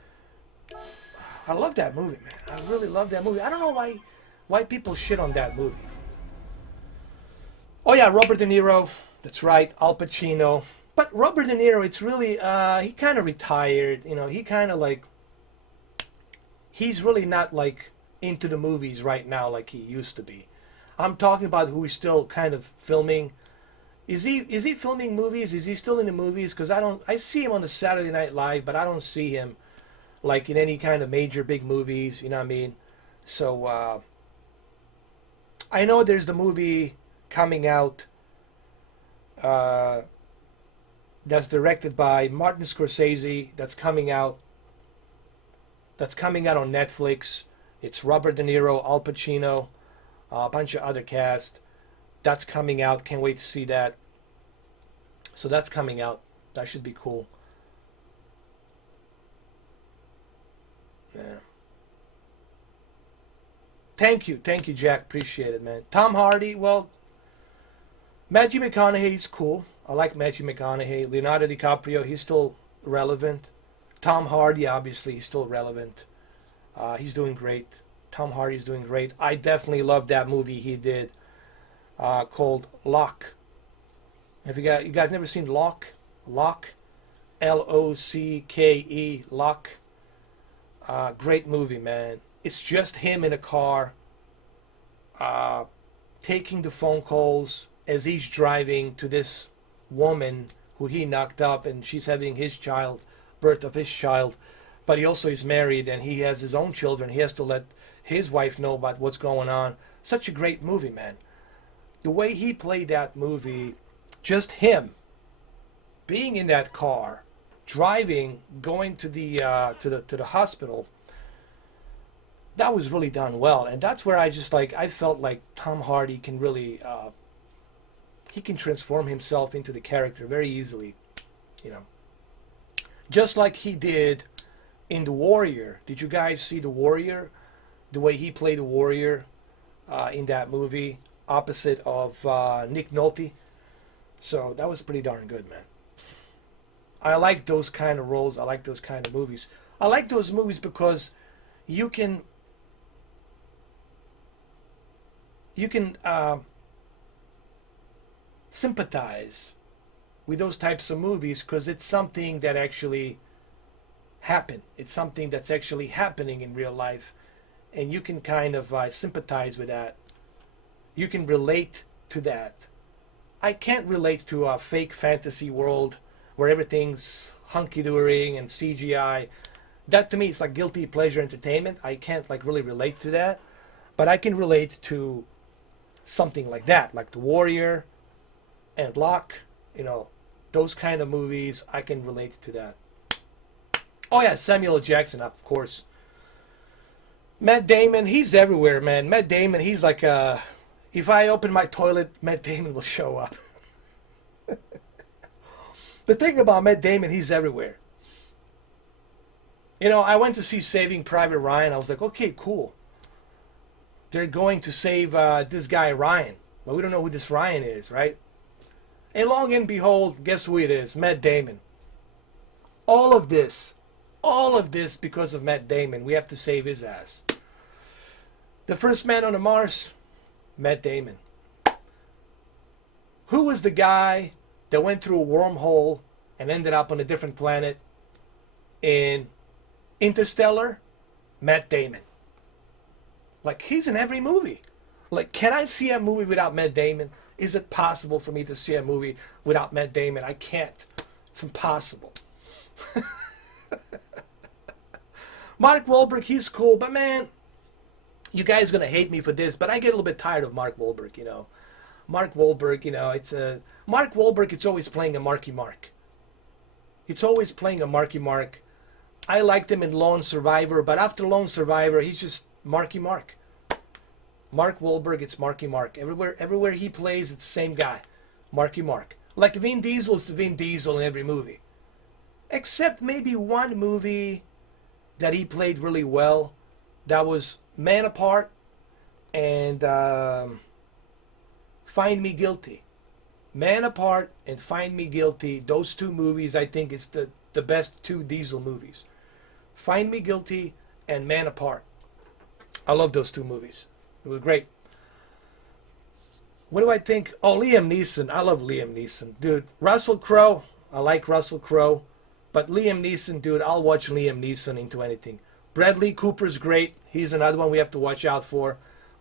I love that movie, man. I really love that movie. I don't know why people shit on that movie. Oh yeah, Robert De Niro. That's right, Al Pacino. But Robert De Niro, it's really... he kind of retired. You know, he kind of like... He's really not like into the movies right now like he used to be. I'm talking about who is still kind of filming. Is he filming movies? Is he still in the movies? Because I see him on the Saturday Night Live, but I don't see him like in any kind of major big movies. You know what I mean? So I know there's the movie coming out that's directed by Martin Scorsese. That's coming out on Netflix. It's Robert De Niro, Al Pacino, a bunch of other cast. That's coming out. Can't wait to see that. So that's coming out. That should be cool. Yeah. Thank you, Jack. Appreciate it, man. Tom Hardy. Well, Matthew McConaughey's cool. I like Matthew McConaughey. Leonardo DiCaprio. He's still relevant. Tom Hardy, obviously, he's still relevant. He's doing great. Tom Hardy's doing great. I definitely love that movie he did called Lock. Have you guys never seen Lock? Lock, L-O-C-K-E, Lock. Great movie, man. It's just him in a car, taking the phone calls as he's driving to this woman who he knocked up, and she's having his child, birth of his child. But he also is married, and he has his own children. He has to let his wife know about what's going on. Such a great movie, man. The way he played that movie, just him being in that car, driving, going to the hospital, that was really done well. And that's where I felt like Tom Hardy can really he can transform himself into the character very easily, you know, just like he did in The Warrior. Did you guys see The Warrior? The way he played The Warrior, in that movie, opposite of Nick Nolte. So that was pretty darn good, man. I like those kind of roles. I like those kind of movies. I like those movies because you can sympathize with those types of movies because it's something that actually happened. It's something that's actually happening in real life, and you can kind of sympathize with that. You can relate to that. I can't relate to a fake fantasy world where everything's hunky-dory and CGI. That to me is like guilty pleasure entertainment. I can't like really relate to that, but I can relate to something like that, like The Warrior and Locke. You know, those kind of movies. I can relate to that. Oh yeah, Samuel L. Jackson, of course. Matt Damon, he's everywhere, man. Matt Damon, he's like if I open my toilet, Matt Damon will show up. The thing about Matt Damon, he's everywhere. You know, I went to see Saving Private Ryan. I was like, okay, cool. They're going to save this guy Ryan. But we don't know who this Ryan is, right? And long and behold, guess who it is? Matt Damon. All of this because of Matt Damon. We have to save his ass. The first man on the Mars, Matt Damon. Who was the guy that went through a wormhole and ended up on a different planet in Interstellar? Matt Damon. Like, he's in every movie. Like, can I see a movie without Matt Damon? Is it possible for me to see a movie without Matt Damon? I can't. It's impossible. Mark Wahlberg, he's cool, but man, you guys are gonna hate me for this, but I get a little bit tired of Mark Wahlberg, you know. Mark Wahlberg, you know, Mark Wahlberg, it's always playing a Marky Mark. It's always playing a Marky Mark. I liked him in Lone Survivor, but after Lone Survivor, he's just Marky Mark. Mark Wahlberg, it's Marky Mark. Everywhere he plays, it's the same guy. Marky Mark. Like Vin Diesel is Vin Diesel in every movie. Except maybe one movie that he played really well. That was Man Apart and Find Me Guilty. Man Apart and Find Me Guilty. Those two movies, I think, is the best two Diesel movies. Find Me Guilty and Man Apart. I love those two movies. It was great. What do I think? Oh, Liam Neeson. I love Liam Neeson. Dude, Russell Crowe. I like Russell Crowe. But Liam Neeson, dude, I'll watch Liam Neeson into anything. Bradley Cooper's great. He's another one we have to watch out for.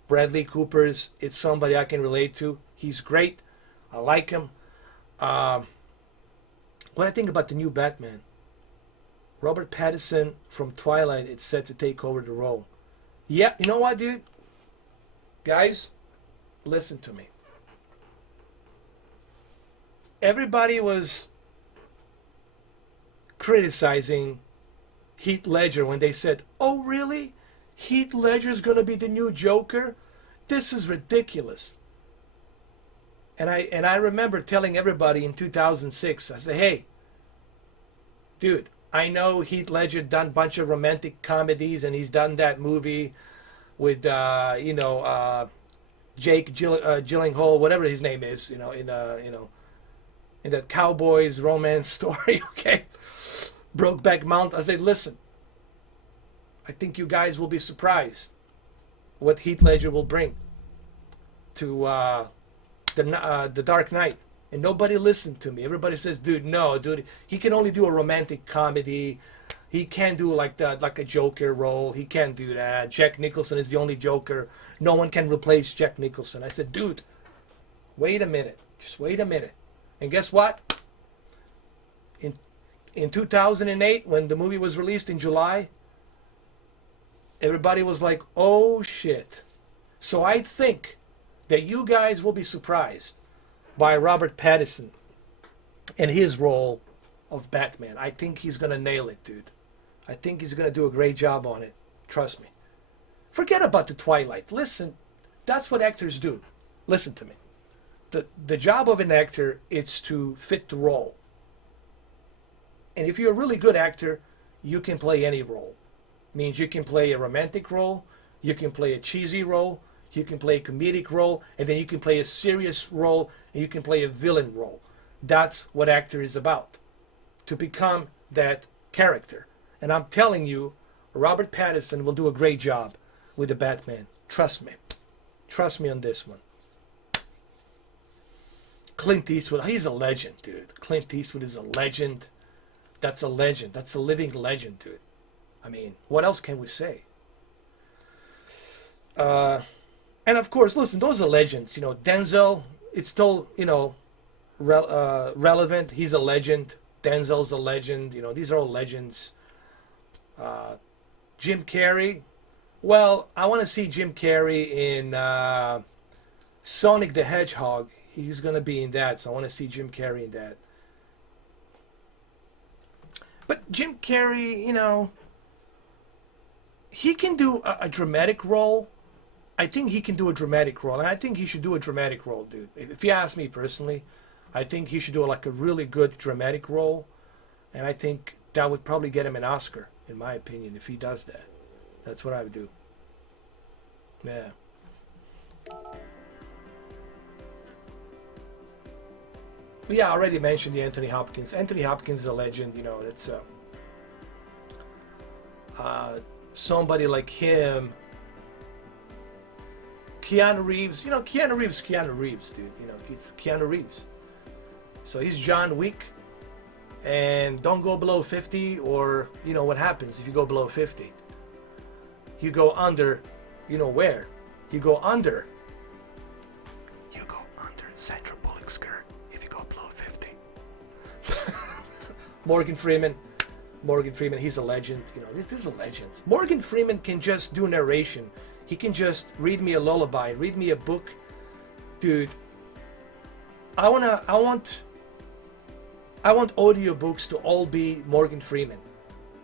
Bradley Cooper's, it's somebody I can relate to. He's great. I like him. What do I think about the new Batman? Robert Pattinson from Twilight is set to take over the role. Yeah, you know what, dude? Guys, listen to me. Everybody was criticizing Heath Ledger when they said, oh, really? Heath Ledger's going to be the new Joker? This is ridiculous. And I remember telling everybody in 2006, I said, hey, dude, I know Heath Ledger done a bunch of romantic comedies, and he's done that movie with, Jake Gyllenhaal, whatever his name is, in that Cowboys romance story, okay? Brokeback Mountain. I said, listen, I think you guys will be surprised what Heath Ledger will bring to the Dark Knight. And nobody listened to me. Everybody says, dude, no, dude, he can only do a romantic comedy. He can't do like a Joker role. He can't do that. Jack Nicholson is the only Joker. No one can replace Jack Nicholson. I said, dude, wait a minute. Just wait a minute. And guess what? In 2008, when the movie was released in July, everybody was like, oh shit. So I think that you guys will be surprised by Robert Pattinson and his role of Batman. I think he's going to nail it, dude. I think he's going to do a great job on it. Trust me. Forget about the Twilight. Listen, that's what actors do. Listen to me. The job of an actor is to fit the role. And if you're a really good actor, you can play any role. Means you can play a romantic role, you can play a cheesy role, You can play a comedic role, and then you can play a serious role, and you can play a villain role. That's what actor is about, to become that character. And I'm telling you, Robert Pattinson will do a great job with the Batman. Trust me. Trust me on this one. Clint Eastwood, he's a legend, dude. Clint Eastwood is a legend. That's a legend. That's a living legend, dude. I mean, what else can we say? And of course, listen, those are legends. You know, Denzel, it's still, you know, relevant. He's a legend. Denzel's a legend. You know, these are all legends. Jim Carrey. Well, I want to see Jim Carrey in Sonic the Hedgehog. He's going to be in that, so I want to see Jim Carrey in that. But Jim Carrey, you know, he can do a dramatic role. I think he can do a dramatic role, and I think he should do a dramatic role, dude. If you ask me personally, I think he should do like a really good dramatic role, and I think that would probably get him an Oscar, in my opinion, if he does that. That's what I would do. Yeah. But yeah, I already mentioned the Anthony Hopkins. Anthony Hopkins is a legend, you know. It's somebody like him. Keanu Reeves, you know, Keanu Reeves, dude. You know, he's Keanu Reeves. So he's John Wick. And don't go below 50, or, you know, what happens if you go below 50? You go under, you know where? You go under. You go under Sandra Bullock's skirt if you go below 50. Morgan Freeman, he's a legend. You know, this is a legend. Morgan Freeman can just do narration. He can just read me a lullaby, read me a book. Dude, I want audiobooks to all be Morgan Freeman.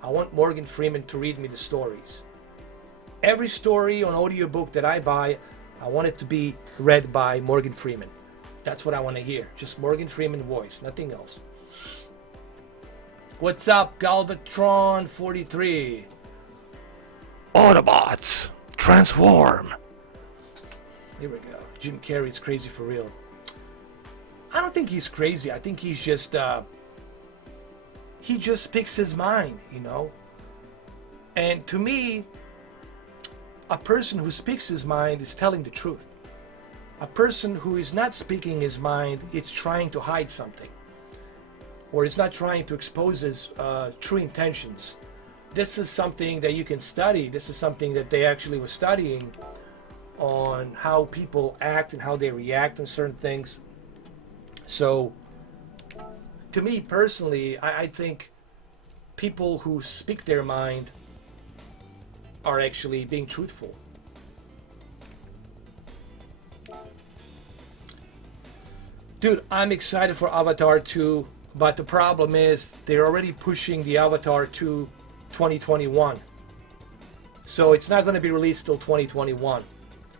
I want Morgan Freeman to read me the stories. Every story on audiobook that I buy, I want it to be read by Morgan Freeman. That's what I want to hear. Just Morgan Freeman voice, nothing else. What's up, Galvatron43? Autobots, transform. Here we go. Jim Carrey's crazy for real. I don't think he's crazy. I think he's just he just speaks his mind, you know. And to me, a person who speaks his mind is telling the truth. A person who is not speaking his mind is trying to hide something, or is not trying to expose his true intentions. This is something that you can study. This is something that they actually were studying on how people act and how they react on certain things. So, to me personally, I think people who speak their mind are actually being truthful. Dude, I'm excited for Avatar 2, but the problem is they're already pushing the Avatar 2 2021. So it's not going to be released till 2021.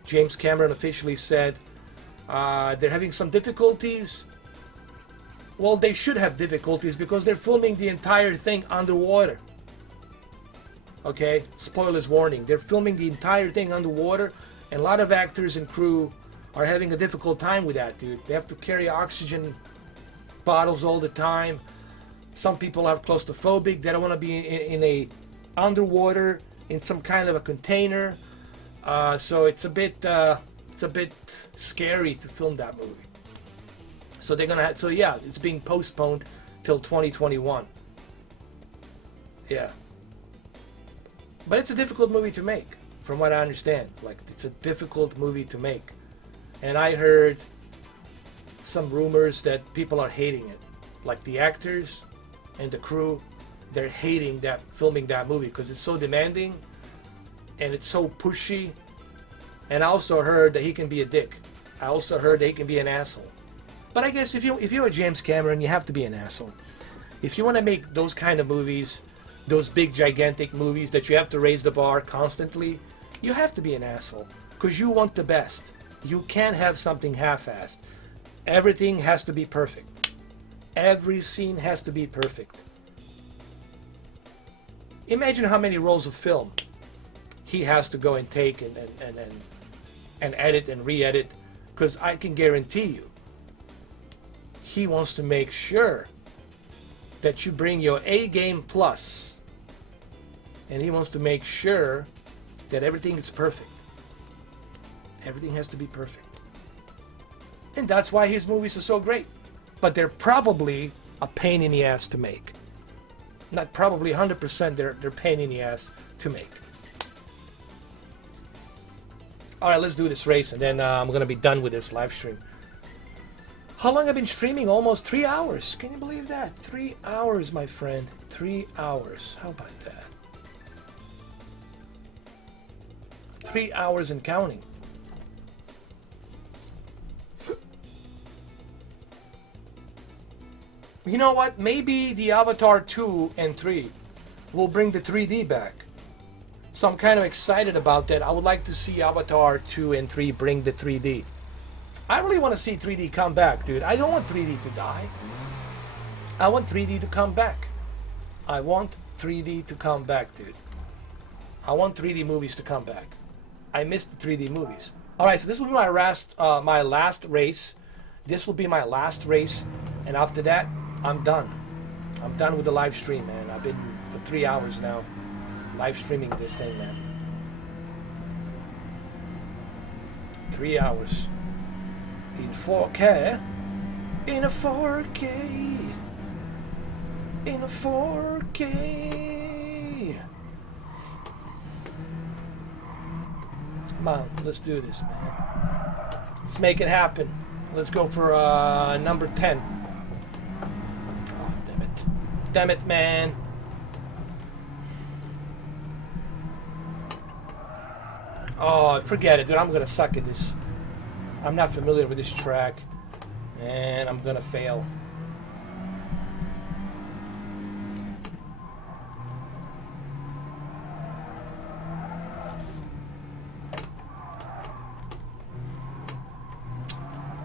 James Cameron officially said they're having some difficulties. Well, they should have difficulties because they're filming the entire thing underwater. Okay, spoilers warning. They're filming the entire thing underwater, and a lot of actors and crew are having a difficult time with that, dude. They have to carry oxygen bottles all the time. Some people are claustrophobic. They don't want to be in a underwater in some kind of a container. So it's a bit scary to film that movie. So they're gonna. So yeah, it's being postponed till 2021. Yeah. But it's a difficult movie to make, from what I understand. Like, it's a difficult movie to make. And I heard some rumors that people are hating it. Like the actors and the crew, they're hating that filming that movie because it's so demanding and it's so pushy. And I also heard that he can be a dick. I also heard that he can be an asshole. But I guess if you're a James Cameron, you have to be an asshole. If you want to make those kind of movies, those big gigantic movies that you have to raise the bar constantly, you have to be an asshole because you want the best. You can't have something half-assed. Everything has to be perfect. Every scene has to be perfect. Imagine how many rolls of film he has to go and take and and edit and re-edit, because I can guarantee you, he wants to make sure that you bring your A game plus, and he wants to make sure that everything is perfect. Everything has to be perfect. And that's why his movies are so great. But they're probably a pain in the ass to make. Not probably, 100% they're pain in the ass to make. Alright, let's do this race, and then I'm going to be done with this live stream. How long have I been streaming? Almost 3 hours. Can you believe that? 3 hours, my friend. 3 hours. How about that? 3 hours and counting. You know what? Maybe the Avatar 2 and 3 will bring the 3D back. So I'm kind of excited about that. I would like to see Avatar 2 and 3 bring the 3D. I really want to see 3D come back, dude. I don't want 3D to die. I want 3D to come back. I want 3D to come back, dude. I want 3D movies to come back. I missed the 3D movies. Alright, so this will be my last race. This will be my last race. And after that, I'm done. I'm done with the live stream, man. I've been for 3 hours now live streaming this thing, man. 3 hours. In 4K. In a 4K. In a 4K. Come on, let's do this, man. Let's make it happen. Let's go for number 10. Oh, damn it. Damn it, man. Oh, forget it, dude. I'm gonna suck at this. I'm not familiar with this track, and I'm gonna fail.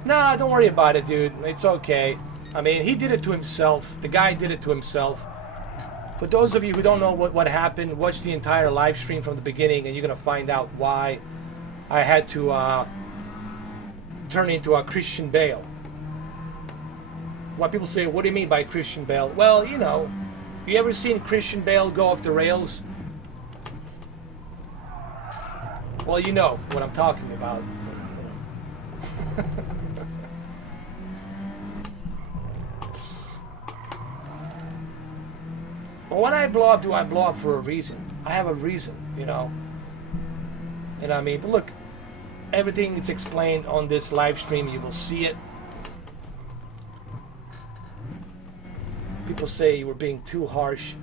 Nah, don't worry about it, dude. It's okay. I mean, he did it to himself. The guy did it to himself. For those of you who don't know what happened, watch the entire live stream from the beginning, and you're gonna find out why I had to turn into a Christian Bale. What people say, what do you mean by Christian Bale? Well, you know, you ever seen Christian Bale go off the rails? Well, you know what I'm talking about. But when I blow up, do I blow up for a reason? I have a reason, you know. And I mean, but look, everything is explained on this live stream. You will see it. People say you were being too harsh.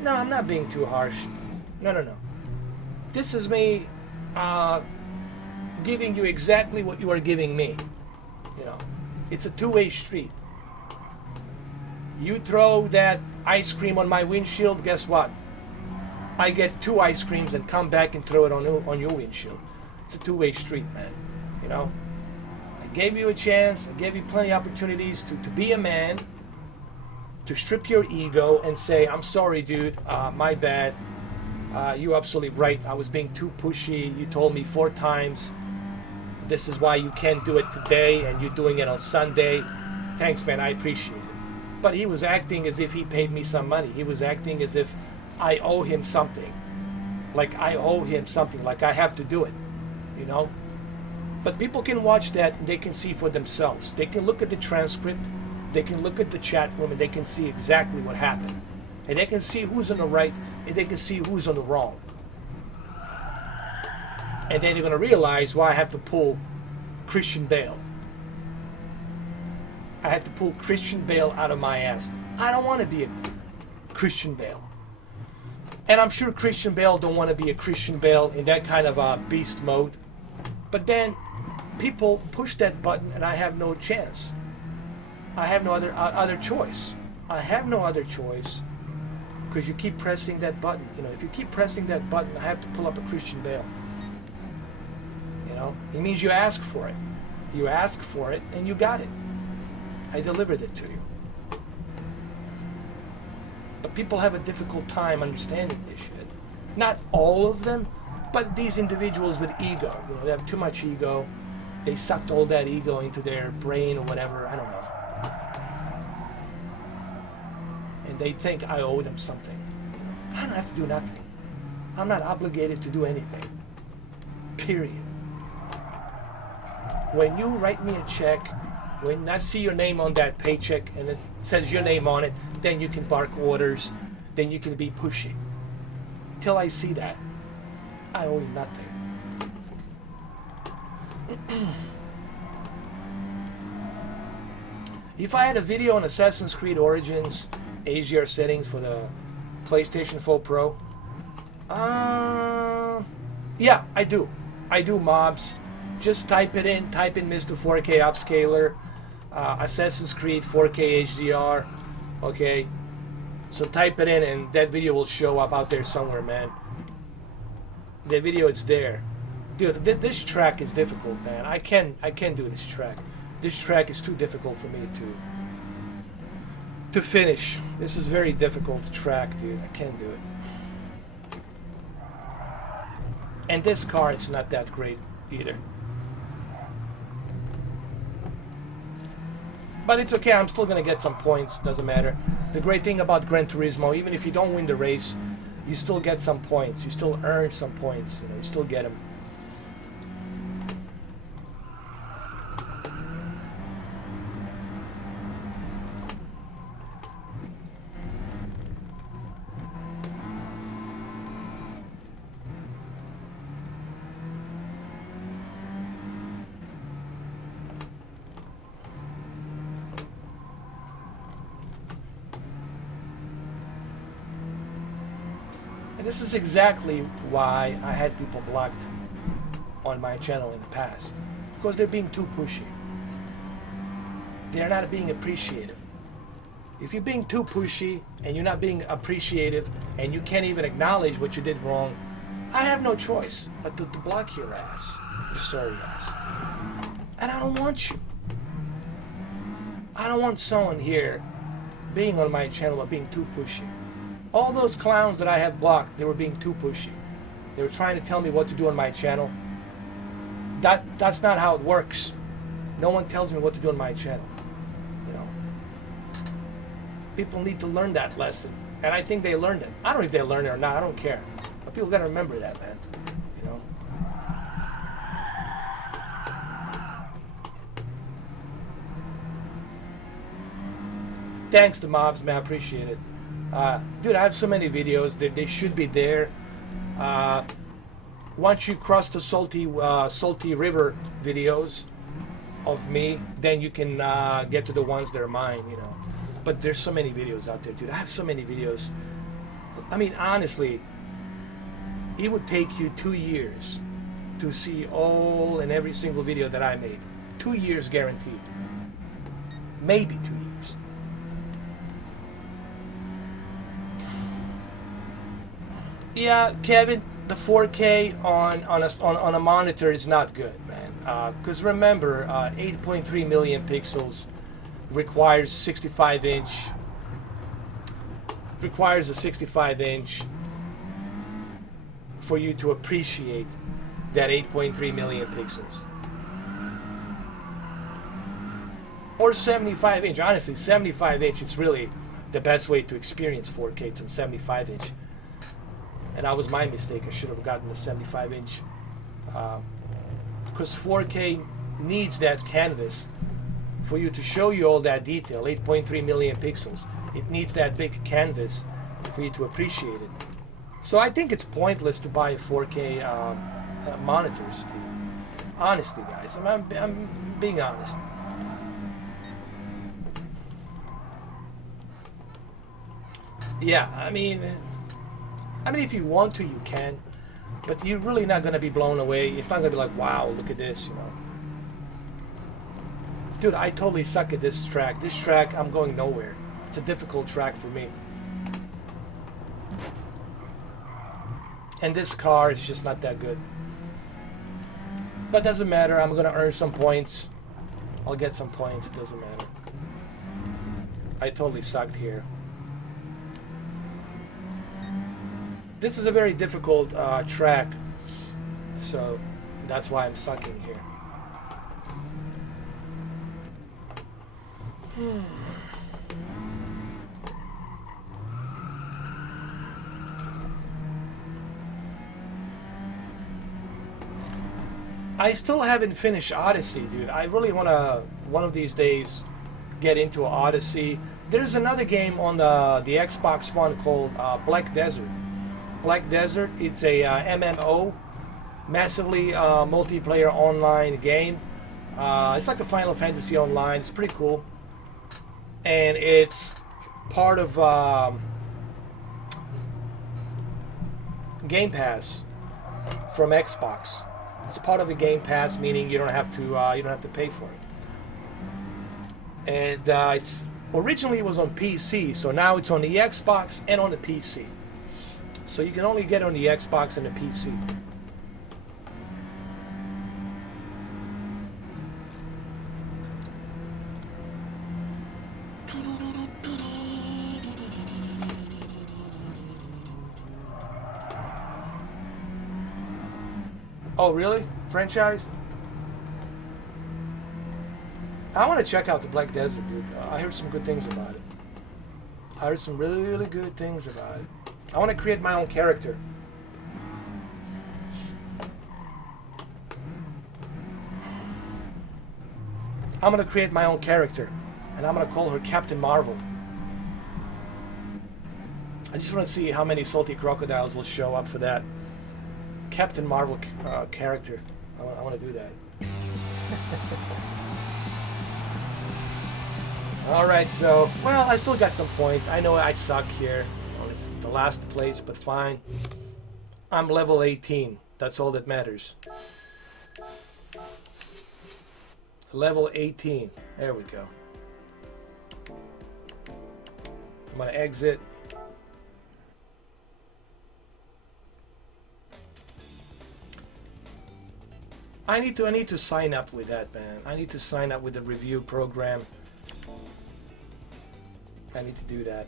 No, I'm not being too harsh. No, no, no. This is me giving you exactly what you are giving me. You know, it's a two-way street. You throw that ice cream on my windshield, guess what? I get 2 ice creams and come back and throw it on your windshield. It's a two-way street, man. You know? I gave you a chance. I gave you plenty of opportunities to be a man, to strip your ego and say, I'm sorry, dude, my bad. You're absolutely right. I was being too pushy. You told me 4 times. This is why you can't do it today, and you're doing it on Sunday. Thanks, man. I appreciate it. But he was acting as if he paid me some money. He was acting as if I owe him something. Like I owe him something. Like I have to do it. You know? But people can watch that and they can see for themselves. They can look at the transcript. They can look at the chat room and they can see exactly what happened. And they can see who's on the right and they can see who's on the wrong. And then you're going to realize why I have to pull Christian Bale. I had to pull Christian Bale out of my ass. I don't want to be a Christian Bale. And I'm sure Christian Bale don't want to be a Christian Bale in that kind of a beast mode. But then people push that button and I have no chance. I have no other choice. I have no other choice because you keep pressing that button. You know, if you keep pressing that button, I have to pull up a Christian Bale. You know, it means you ask for it. You ask for it and you got it. I delivered it to you. But people have a difficult time understanding this shit. Not all of them, But these individuals with ego, you know, they have too much ego. They sucked all that ego into their brain or whatever, I don't know. And they think I owe them something. I don't have to do nothing. I'm not obligated to do anything. Period. When you write me a check, when I see your name on that paycheck and it says your name on it, then you can bark orders, then you can be pushy. Till I see that, I owe you nothing. If I had a video on Assassin's Creed Origins HDR settings for the PlayStation 4 Pro, yeah, I do. I do, mobs. Just type in Mr. 4K Upscaler, Assassin's Creed 4K HDR, okay? So type it in and that video will show up out there somewhere, man. The video is there. Dude, this track is difficult, man. I can't do this track. This track is too difficult for me to finish. This is very difficult track, dude. I can't do it. And this car, it's not that great either. But it's okay, I'm still gonna get some points, doesn't matter. The great thing about Gran Turismo, even if you don't win the race, you still get some points. You still earn some points, you know, you still get them. This is exactly why I had people blocked on my channel in the past. Because they're being too pushy. They're not being appreciative. If you're being too pushy and you're not being appreciative and you can't even acknowledge what you did wrong, I have no choice but to block your ass, your sorry ass. And I don't want you. I don't want someone here being on my channel but being too pushy. All those clowns that I have blocked, they were being too pushy. They were trying to tell me what to do on my channel. That's not how it works. No one tells me what to do on my channel. You know, people need to learn that lesson, and I think they learned it. I don't know if they learned it or not. I don't care. But people gotta remember that, man. You know. Thanks to mobs, man. I appreciate it. Dude, I have so many videos. They should be there. Once you cross the salty river videos of me, then you can get to the ones that are mine, you know. But there's so many videos out there, dude. I have so many videos. I mean, honestly, it would take you 2 years to see all and every single video that I made. 2 years guaranteed. Maybe 2 years. Yeah, Kevin, the 4K on a monitor is not good, man. Because remember, 8.3 million pixels requires 65-inch. Requires a 65-inch for you to appreciate that 8.3 million pixels. Or 75-inch. Honestly, 75-inch is really the best way to experience 4K. It's some 75-inch. And that was my mistake. I should have gotten the 75-inch. Because 4K needs that canvas for you to show you all that detail. 8.3 million pixels. It needs that big canvas for you to appreciate it. So I think it's pointless to buy 4K monitors. Honestly, guys. I'm being honest. Yeah, I mean, if you want to, you can, but you're really not going to be blown away. It's not going to be like, wow, look at this, you know. Dude, I totally suck at this track. This track, I'm going nowhere. It's a difficult track for me. And this car is just not that good. But doesn't matter. I'm going to earn some points. I'll get some points. It doesn't matter. I totally sucked here. This is a very difficult track So that's why I'm sucking here. I still haven't finished Odyssey, dude. I really want to, one of these days, get into Odyssey. There's another game on the Xbox One called Black Desert. Black Desert, it's a MMO, massively multiplayer online game. It's like a Final Fantasy Online. It's pretty cool. And it's part of Game Pass from Xbox. It's part of the Game Pass, meaning you don't have to pay for it. And it's originally it was on PC, so now it's on the Xbox and on the PC. So you can only get it on the Xbox and the PC. Oh, really? Franchise? I want to check out the Black Desert, dude. I heard some good things about it. I heard some really, really good things about it. I want to create my own character. I'm going to create my own character, and I'm going to call her Captain Marvel. I just want to see how many salty crocodiles will show up for that Captain Marvel character. I want to do that. Alright, so, well, I still got some points. I know I suck here. Well, it's the last place, but fine. I'm level 18. That's all that matters. Level 18. There we go. I'm going to exit. I need to sign up with that, man. I need to sign up with the review program. I need to do that.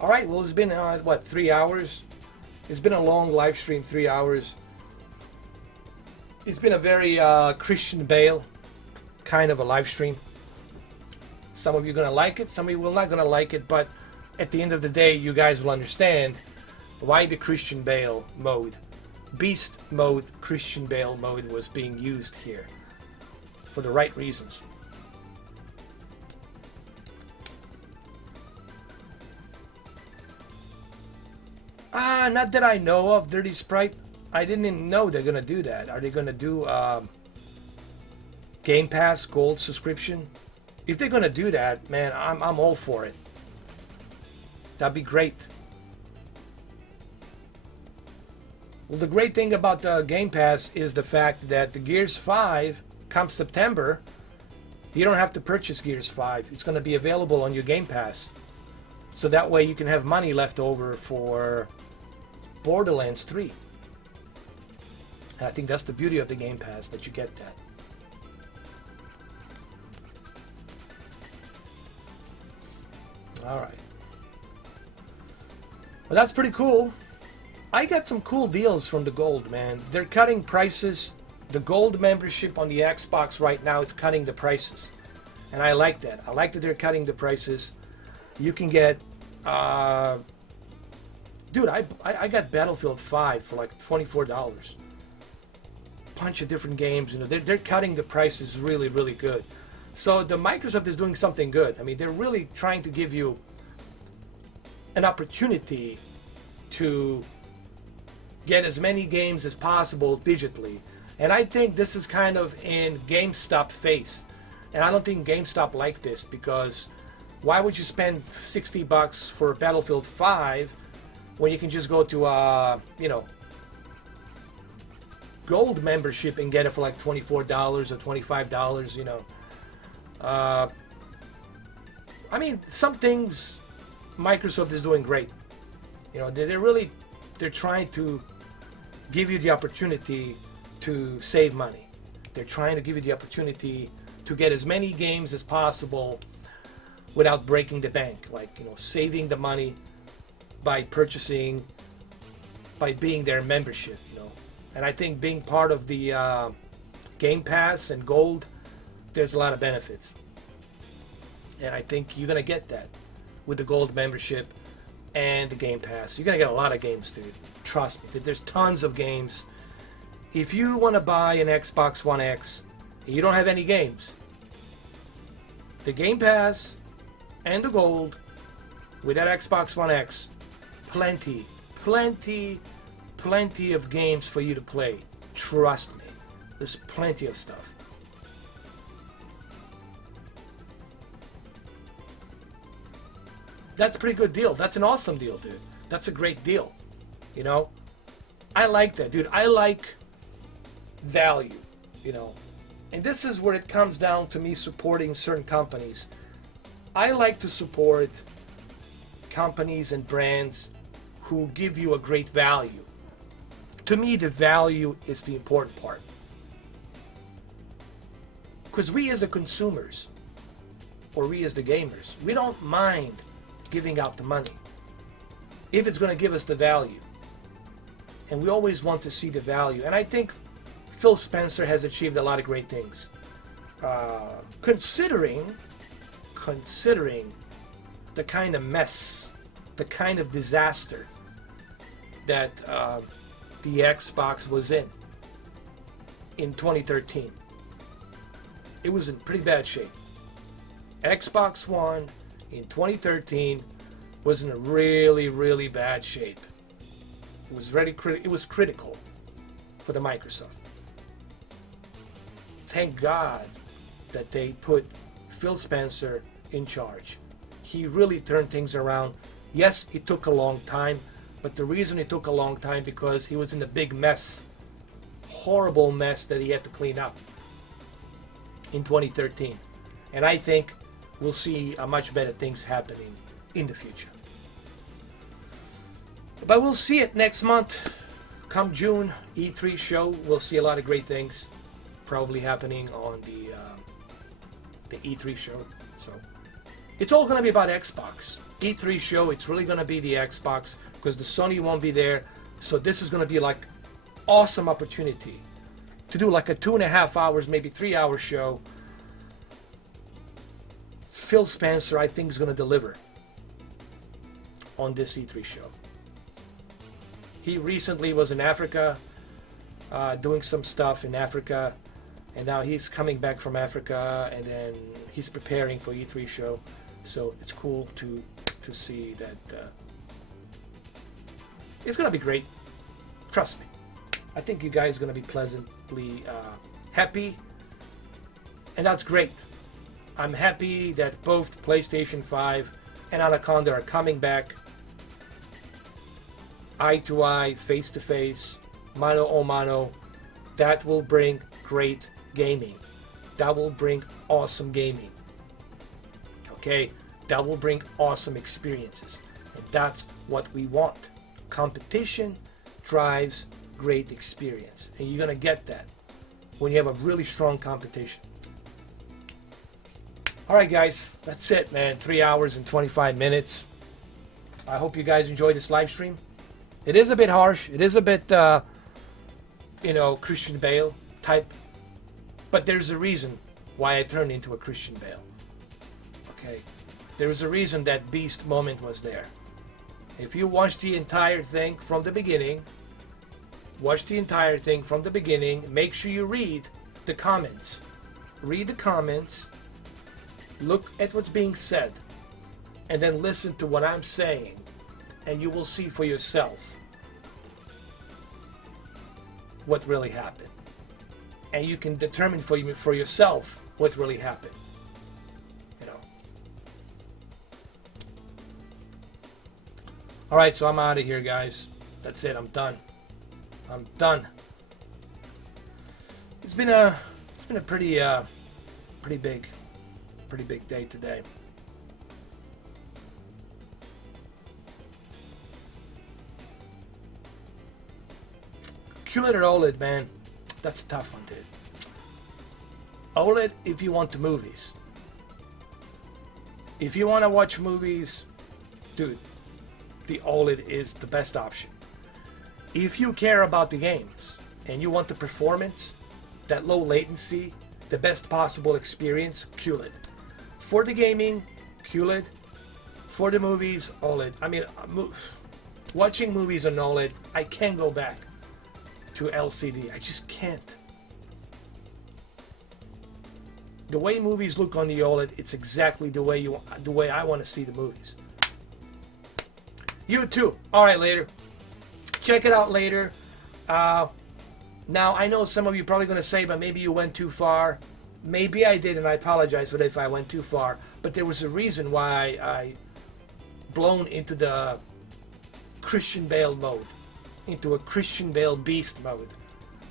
All right, well, it's been, what, 3 hours? It's been a long live stream, 3 hours. It's been a very Christian Bale kind of a live stream. Some of you are going to like it, some of you will not going to like it, but at the end of the day, you guys will understand why the Christian Bale mode, Beast mode, Christian Bale mode was being used here for the right reasons. Not that I know of, Dirty Sprite. I didn't even know they're gonna do that. Are they gonna do Game Pass Gold subscription? If they're gonna do that, man, I'm all for it. That'd be great. Well, the great thing about the Game Pass is the fact that the Gears 5 come September, you don't have to purchase Gears 5. It's going to be available on your Game Pass. So that way you can have money left over for Borderlands 3. And I think that's the beauty of the Game Pass, that you get that. Alright. Well, that's pretty cool. I got some cool deals from the Gold, man. They're cutting prices. The Gold membership on the Xbox right now is cutting the prices. And I like that. I like that they're cutting the prices. You can get... dude, I got Battlefield 5 for like $24. Bunch of different games. You know, they're cutting the prices really, really good. So the Microsoft is doing something good. I mean, they're really trying to give you an opportunity to get as many games as possible digitally. And I think this is kind of in GameStop face. And I don't think GameStop like this, because why would you spend $60 for Battlefield 5 when you can just go to you know, Gold membership and get it for like $24 or $25, you know. I mean, some things Microsoft is doing great. You know, they're trying to give you the opportunity to save money. They're trying to give you the opportunity to get as many games as possible without breaking the bank. Like, you know, saving the money by purchasing, by being their membership, you know. And I think being part of the Game Pass and Gold, there's a lot of benefits. And I think you're going to get that with the Gold membership and the Game Pass. You're going to get a lot of games, dude. Trust me. There's tons of games. If you want to buy an Xbox One X and you don't have any games, the Game Pass and the Gold with that Xbox One X, plenty of games for you to play. Trust me. There's plenty of stuff. That's a pretty good deal. That's an awesome deal, dude. That's a great deal. You know? I like that, dude. I like value, you know. And this is where it comes down to me supporting certain companies. I like to support companies and brands who give you a great value. To me, the value is the important part. Because we as the consumers, or we as the gamers, we don't mind giving out the money if it's going to give us the value. And we always want to see the value. And I think Phil Spencer has achieved a lot of great things. Considering the kind of mess, the kind of disaster that the Xbox was in 2013. It was in pretty bad shape. Xbox One in 2013 was in a really bad shape. It was it was critical for the Microsoft. Thank God that they put Phil Spencer in charge. He really turned things around. Yes, it took a long time, but the reason it took a long time because he was in a big mess, horrible mess that he had to clean up in 2013. And I think we'll see much better things happening in the future. But we'll see it next month. Come June, E3 show, we'll see a lot of great things probably happening on the E3 show. So it's all going to be about Xbox. E3 show, it's really going to be the Xbox because the Sony won't be there. So this is going to be like awesome opportunity to do like a 2.5 hours, maybe 3 hour show. Phil Spencer, I think, is going to deliver on this E3 show. He recently was in Africa, doing some stuff in Africa, and now he's coming back from Africa, and then he's preparing for E3 show. So it's cool to see that it's going to be great. Trust me. I think you guys are going to be pleasantly happy, and that's great. I'm happy that both PlayStation 5 and Anaconda are coming back eye to eye, face to face, mano a mano. That will bring great gaming. That will bring awesome gaming. Okay? That will bring awesome experiences. And that's what we want. Competition drives great experience. And you're going to get that when you have a really strong competition. Alright guys, that's it, man. 3 hours and 25 minutes. I hope you guys enjoyed this live stream. It is a bit harsh. It is a bit, Christian Bale type. But there's a reason why I turned into a Christian Bale. Okay? There is a reason that beast moment was there. If you watch the entire thing from the beginning, make sure you read the comments. Read the comments. Look at what's being said, and then listen to what I'm saying, and you will see for yourself what really happened. And you can determine for yourself what really happened. You know. All right, so I'm out of here, guys. That's it. I'm done. It's been a pretty big day today. QLED or OLED, man, that's a tough one, dude. OLED if you want the movies. If you want to watch movies, dude, the OLED is the best option. If you care about the games, and you want the performance, that low latency, the best possible experience, QLED. For the gaming, QLED. For the movies, OLED. I mean, watching movies on OLED, I can't go back to LCD. I just can't. The way movies look on the OLED, it's exactly the way I want to see the movies. You too. All right, later. Check it out later. Now, I know some of you are probably going to say, but maybe you went too far. Maybe I did, and I apologize for that if I went too far. But there was a reason why I blown into the Christian Bale mode, into a Christian Bale beast mode.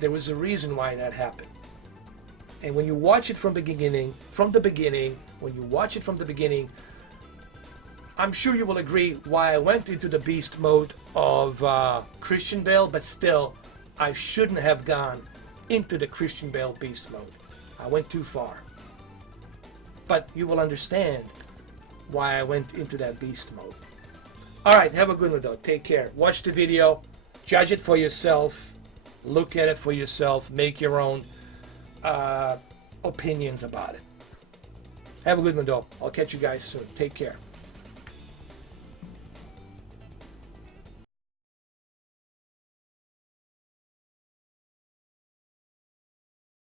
There was a reason why that happened. And when you watch it from the beginning, when you watch it from the beginning, I'm sure you will agree why I went into the beast mode of Christian Bale, but still, I shouldn't have gone into the Christian Bale beast mode. I went too far. But you will understand why I went into that beast mode. All right, have a good one though. Take care. Watch the video, judge it for yourself, look at it for yourself, make your own opinions about it. Have a good one though. I'll catch you guys soon. Take care.